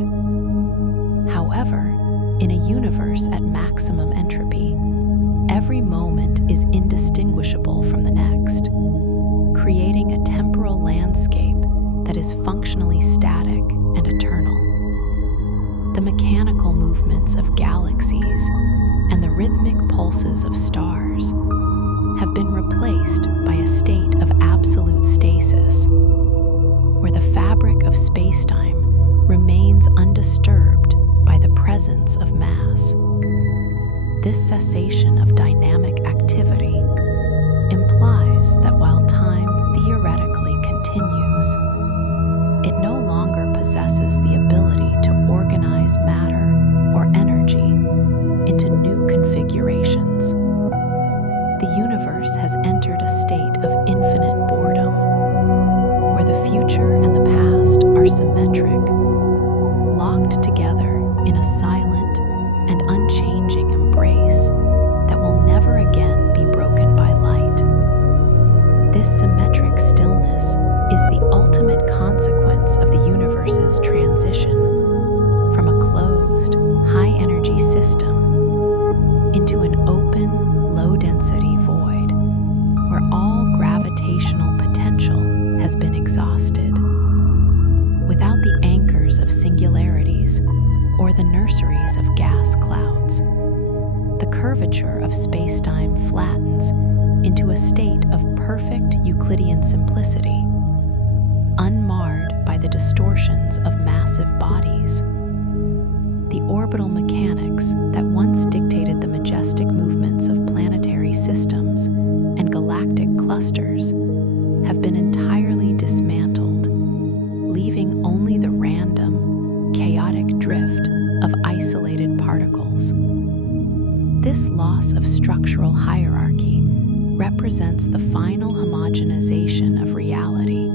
However, in a universe at maximum entropy, every moment is indistinguishable from the next, creating a temporal landscape that is functionally static and eternal. The mechanical movements of galaxies and the rhythmic pulses of stars have been replaced by a state of absolute stasis, where the fabric of spacetime remains undisturbed by the presence of mass. This cessation of dynamic activity implies that while time theoretically continues, it no longer possesses the ability to organize matter or energy into new configurations. The universe has entered a state of infinite boredom, where the future and the past are symmetric, locked together in a silent and unchanging embrace that will never again be broken by light. This symmetric stillness is the ultimate consequence of the universe's transition from a closed, high-energy system into an open, low-density void where all gravitational potential has been exhausted. Without the anchors of singularities or the nurseries of gas clouds, the curvature of spacetime flattens into a state of perfect Euclidean simplicity, unmarred by the distortions of massive bodies. The orbital mechanics that once dictated the majestic movements of planetary systems and galactic clusters have been entirely dismantled, leaving only the random, chaotic drift of isolated particles. This loss of structural hierarchy represents the final homogenization of reality,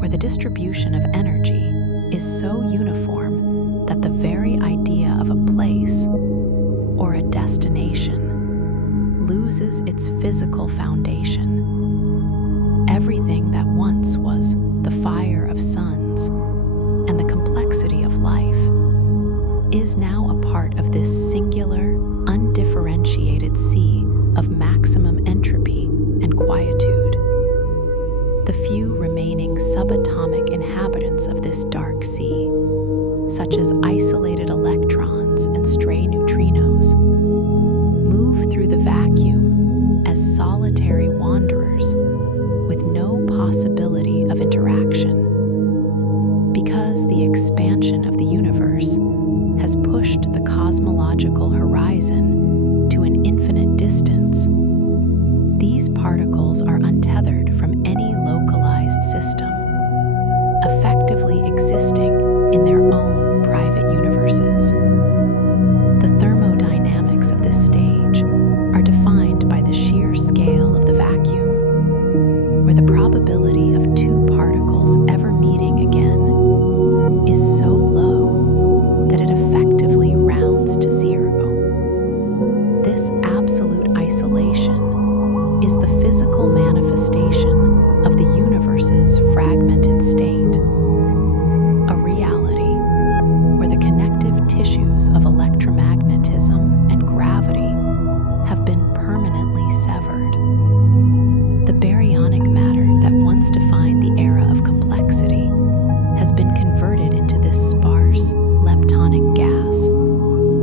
where the distribution of energy is so uniform that the very idea of a place or a destination loses its physical foundation. Everything that once was the fire of suns and the complexity of life is now a part of this singular, undifferentiated sea of maximum entropy and quietude. The few remaining subatomic inhabitants of this dark sea, such as isolated electrons and stray neutrinos, move through the vacuum as solitary wanderers with no possibility of interaction. Because the expansion of the universe has pushed the cosmological horizon to an infinite distance, these particles are untethered from any localized system, effectively existing in their own private universes. The thermodynamics of this stage are defined by the sheer scale of the vacuum, where the probability of two particles ever meeting again is so low that it effectively rounds to zero. This absolute isolation is the physical manifestation of the universe's fragmented state, a reality where the connective tissues of electromagnetism and gravity have been permanently severed. The baryonic matter that once defined the era of complexity has been converted into this sparse, leptonic gas,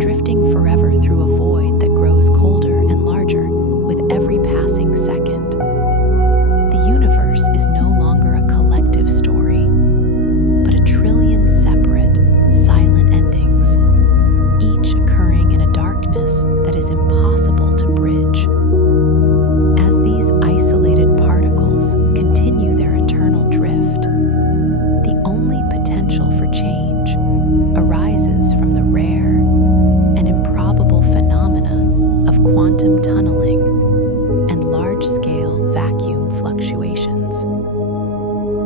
drifting forever through a void that grows colder and larger with every passing second. The universe is no longer a collective story, but a trillion separate, silent endings, each occurring in a darkness that is impossible to bridge. As these isolated particles continue their eternal drift, the only potential for change arises from the rare and improbable phenomena of quantum tunneling and large-scale vacuum fluctuations.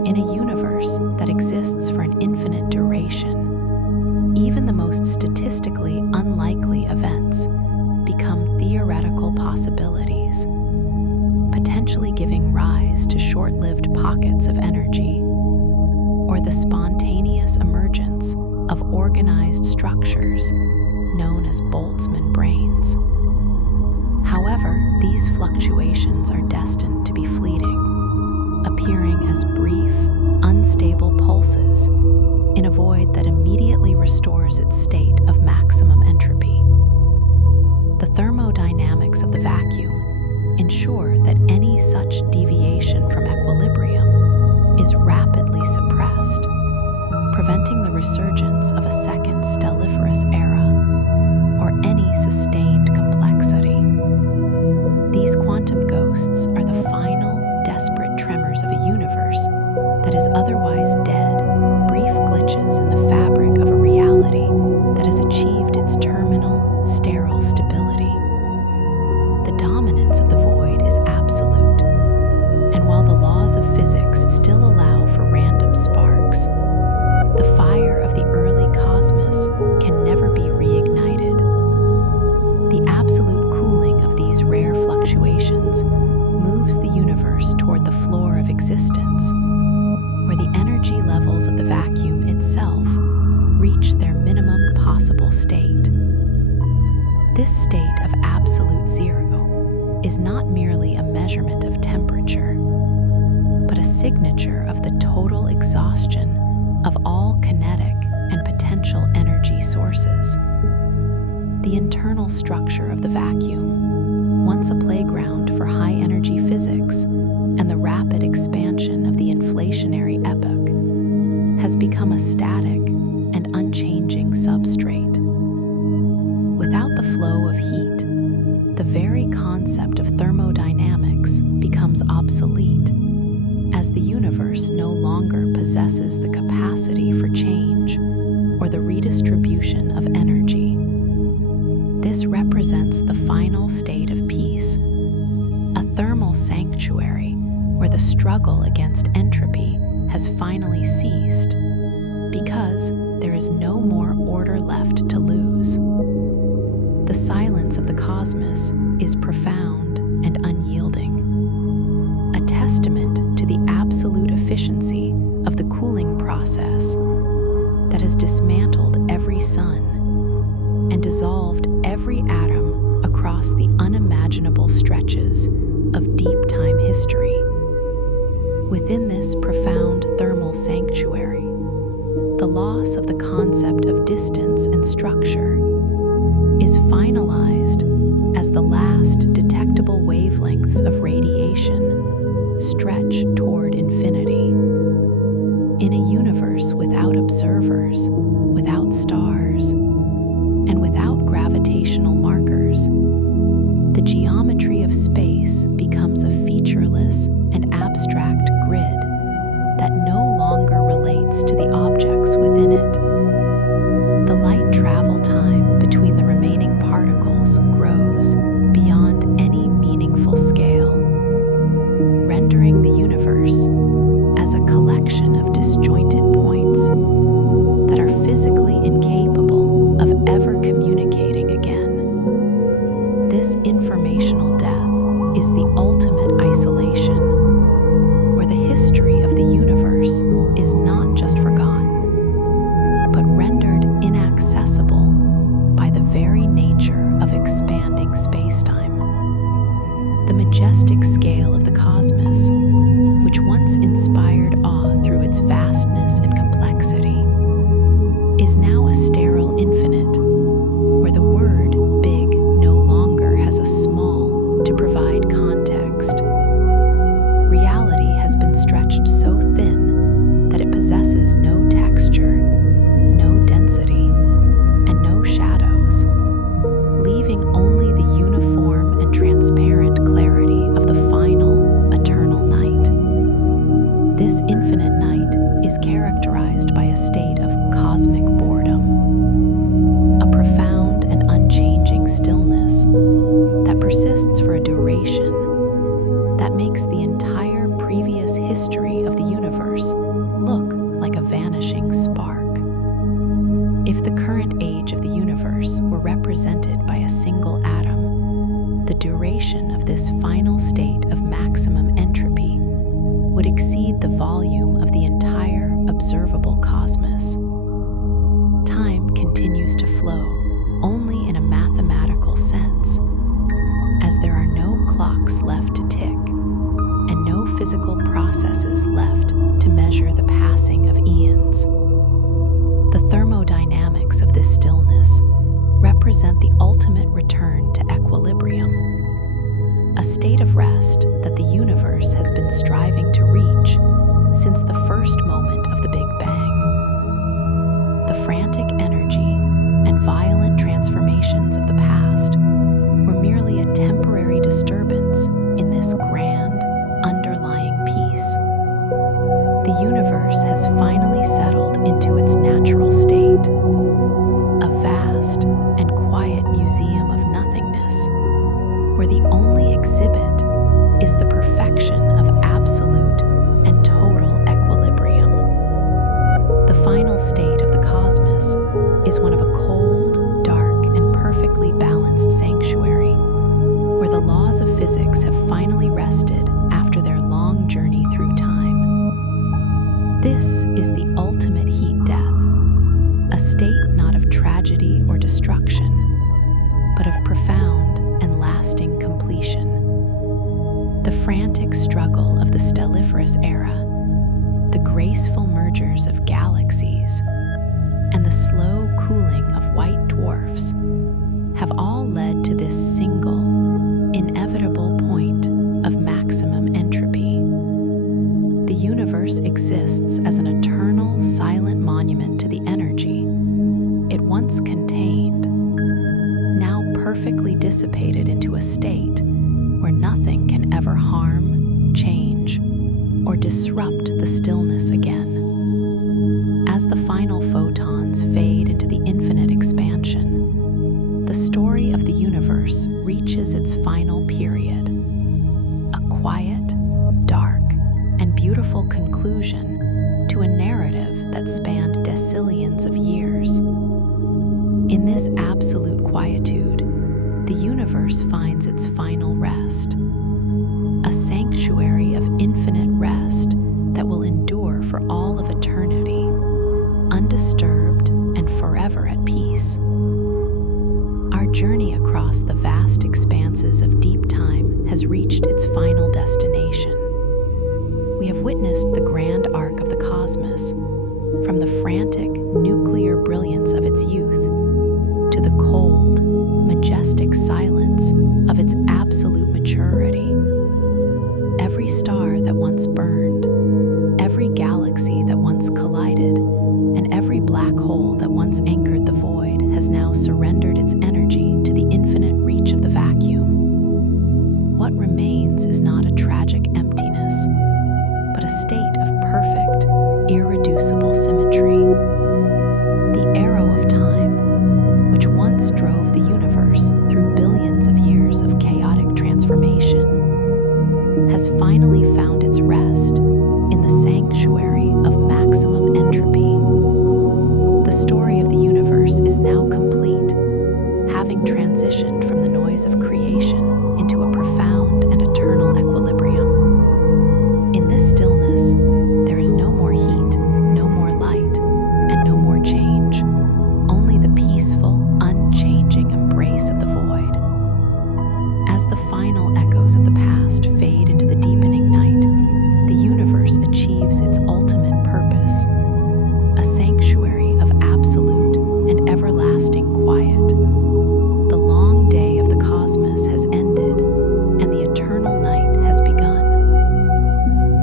In a universe that exists for an infinite duration, even the most statistically unlikely events become theoretical possibilities, potentially giving rise to short-lived pockets of energy, or the spontaneous emergence of organized structures known as Boltzmann brains. However, these fluctuations are destined to be fleeting, appearing as brief, unstable pulses in a void that immediately restores its state of maximum entropy. The thermodynamics of the vacuum ensure that any such deviation from equilibrium is rapidly suppressed, preventing the resurgence of a second stelliferous era or any sustained complexity. These quantum ghosts are the final, desperate tremors of a universe that is otherwise dead, brief glitches in the fabric of a reality that has achieved its terminal, sterile stability. The dominance of the void is absolute, and while the laws of physics still allow for random sparks, the fire of the early cosmos can never be reignited. The absolute cooling of these rare fluctuations moves the universe toward the floor of existence, where the energy levels of the vacuum itself reach their minimum possible state. This state of absolute zero is not merely a measurement of temperature, but a signature of the total exhaustion of all kinetic and potential energy sources. The internal structure of the vacuum, once a playground for high-energy physics and the rapid expansion of the inflationary epoch, has become a static and unchanging substrate. Without the flow of heat, the very concept of thermodynamics becomes obsolete, as the universe no longer possesses the capacity for change or the redistribution of energy. This represents the final state of peace, a thermal sanctuary where the struggle against entropy has finally ceased because there is no more order left to lose. The silence of the cosmos is profound and unyielding, a testament to the absolute efficiency of the cooling process that has dismantled every sun and dissolved every atom across the unimaginable stretches of deep time history. Within this profound thermal sanctuary, the loss of the concept of distance and structure is finalized as the last detectable wavelengths of radiation stretch toward infinity. In a universe without observers, without stars, and without gravitational markers, the geometry of space becomes a featureless and abstract grid that no longer relates to the objects within it. The light travel time between the remaining particles grows beyond any meaningful scale, rendering the universe as a collection of disjointed points that are physically incapable of ever communicating again. This informational death is the ultimate isolation, where the history of the universe is not just forgotten, but rendered inaccessible by the very nature of expanding spacetime. The majestic scale of the cosmos, which once inspired awe through its vastness and complexity, is now a sterile infinite, where the word big no longer has a small to provide context. Reality has been stretched so thin that it possesses no texture, no density, and no shadows, leaving only the uniform and transparent clarity of the final, eternal night. This infinite night is characterized by a state of cosmic boredom, a profound and unchanging stillness that persists for a duration that makes the entire previous history of the universe look like a vanishing spark. If the current age of the universe were represented by a single atom, the duration of this final state of maximum entropy would exceed the volume of the entire observable cosmos. Time continues to flow only in a mathematical sense, as there are no clocks left to tick and no physical processes left to measure the passing of eons. The thermodynamics of this stillness represent the ultimate return to equilibrium, a state of rest that the universe has been striving to reach since the first moment of the Big Bang. The frantic energy and violent transformations of the past were merely a temporary disturbance in this grand, underlying peace. The universe has finally settled into its natural state, a vast and quiet museum of nothingness, where the only exhibit is the perfection of absolute and total equilibrium. The final state of the cosmos is one of a cold, dark, and perfectly balanced sanctuary, where the laws of physics have finally rested after their long journey through time. This is the ultimate heat death, a state not of tragedy or destruction, but of profound and lasting completion. The frantic struggle of the stelliferous era, the graceful mergers of galaxies, and the slow cooling of white dwarfs have all led to this single, inevitable point of maximum entropy. The universe exists as an eternal, silent monument to the energy it once contained, now perfectly dissipated into a state where nothing can ever harm, change, or disrupt the stillness again. As the final photons fade into the infinite expansion, the story of the universe reaches its final period, a quiet, dark, and beautiful conclusion spanned decillions of years. In this absolute quietude, the universe finds its final rest, a sanctuary of infinite rest that will endure for all of eternity, undisturbed and forever at peace. Our journey across the vast expanses of deep time has reached its final destination. We have witnessed the grand arc of the cosmos, from the frantic, nuclear brilliance of its youth to the cold, majestic silence of its absolute maturity. Every star that once burned, every galaxy that once collided, and every black hole that once anchored the void has now surrendered its energy to the infinite reach of the vacuum. What remains is not a tragic emptiness, but a state of perfect, irreducible symmetry. The arrow of time, which once drove the universe through billions of years of chaotic transformation, has finally found its rest in the sanctuary of maximum entropy. The story of the universe is now complete, having transitioned from the noise of creation into a profound and eternal equilibrium. In this stillness, there is no more heat, no more light, and no more change, only the peaceful, unchanging embrace of the void. As the final echoes of the past fade into the deepening night, the universe achieves its ultimate purpose, a sanctuary of absolute and everlasting quiet. The long day of the cosmos has ended, and the eternal night has begun.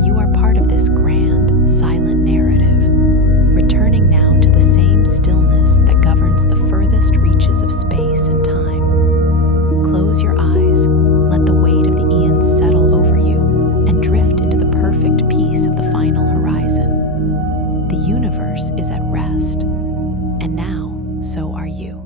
You are part of this grand, silent narrative, returning now to the same stillness that governs the furthest reaches of space and time. Close your eyes, let the weight of the eons settle over you, and drift into the perfect peace of the final horizon. The universe is at rest, and now so are you.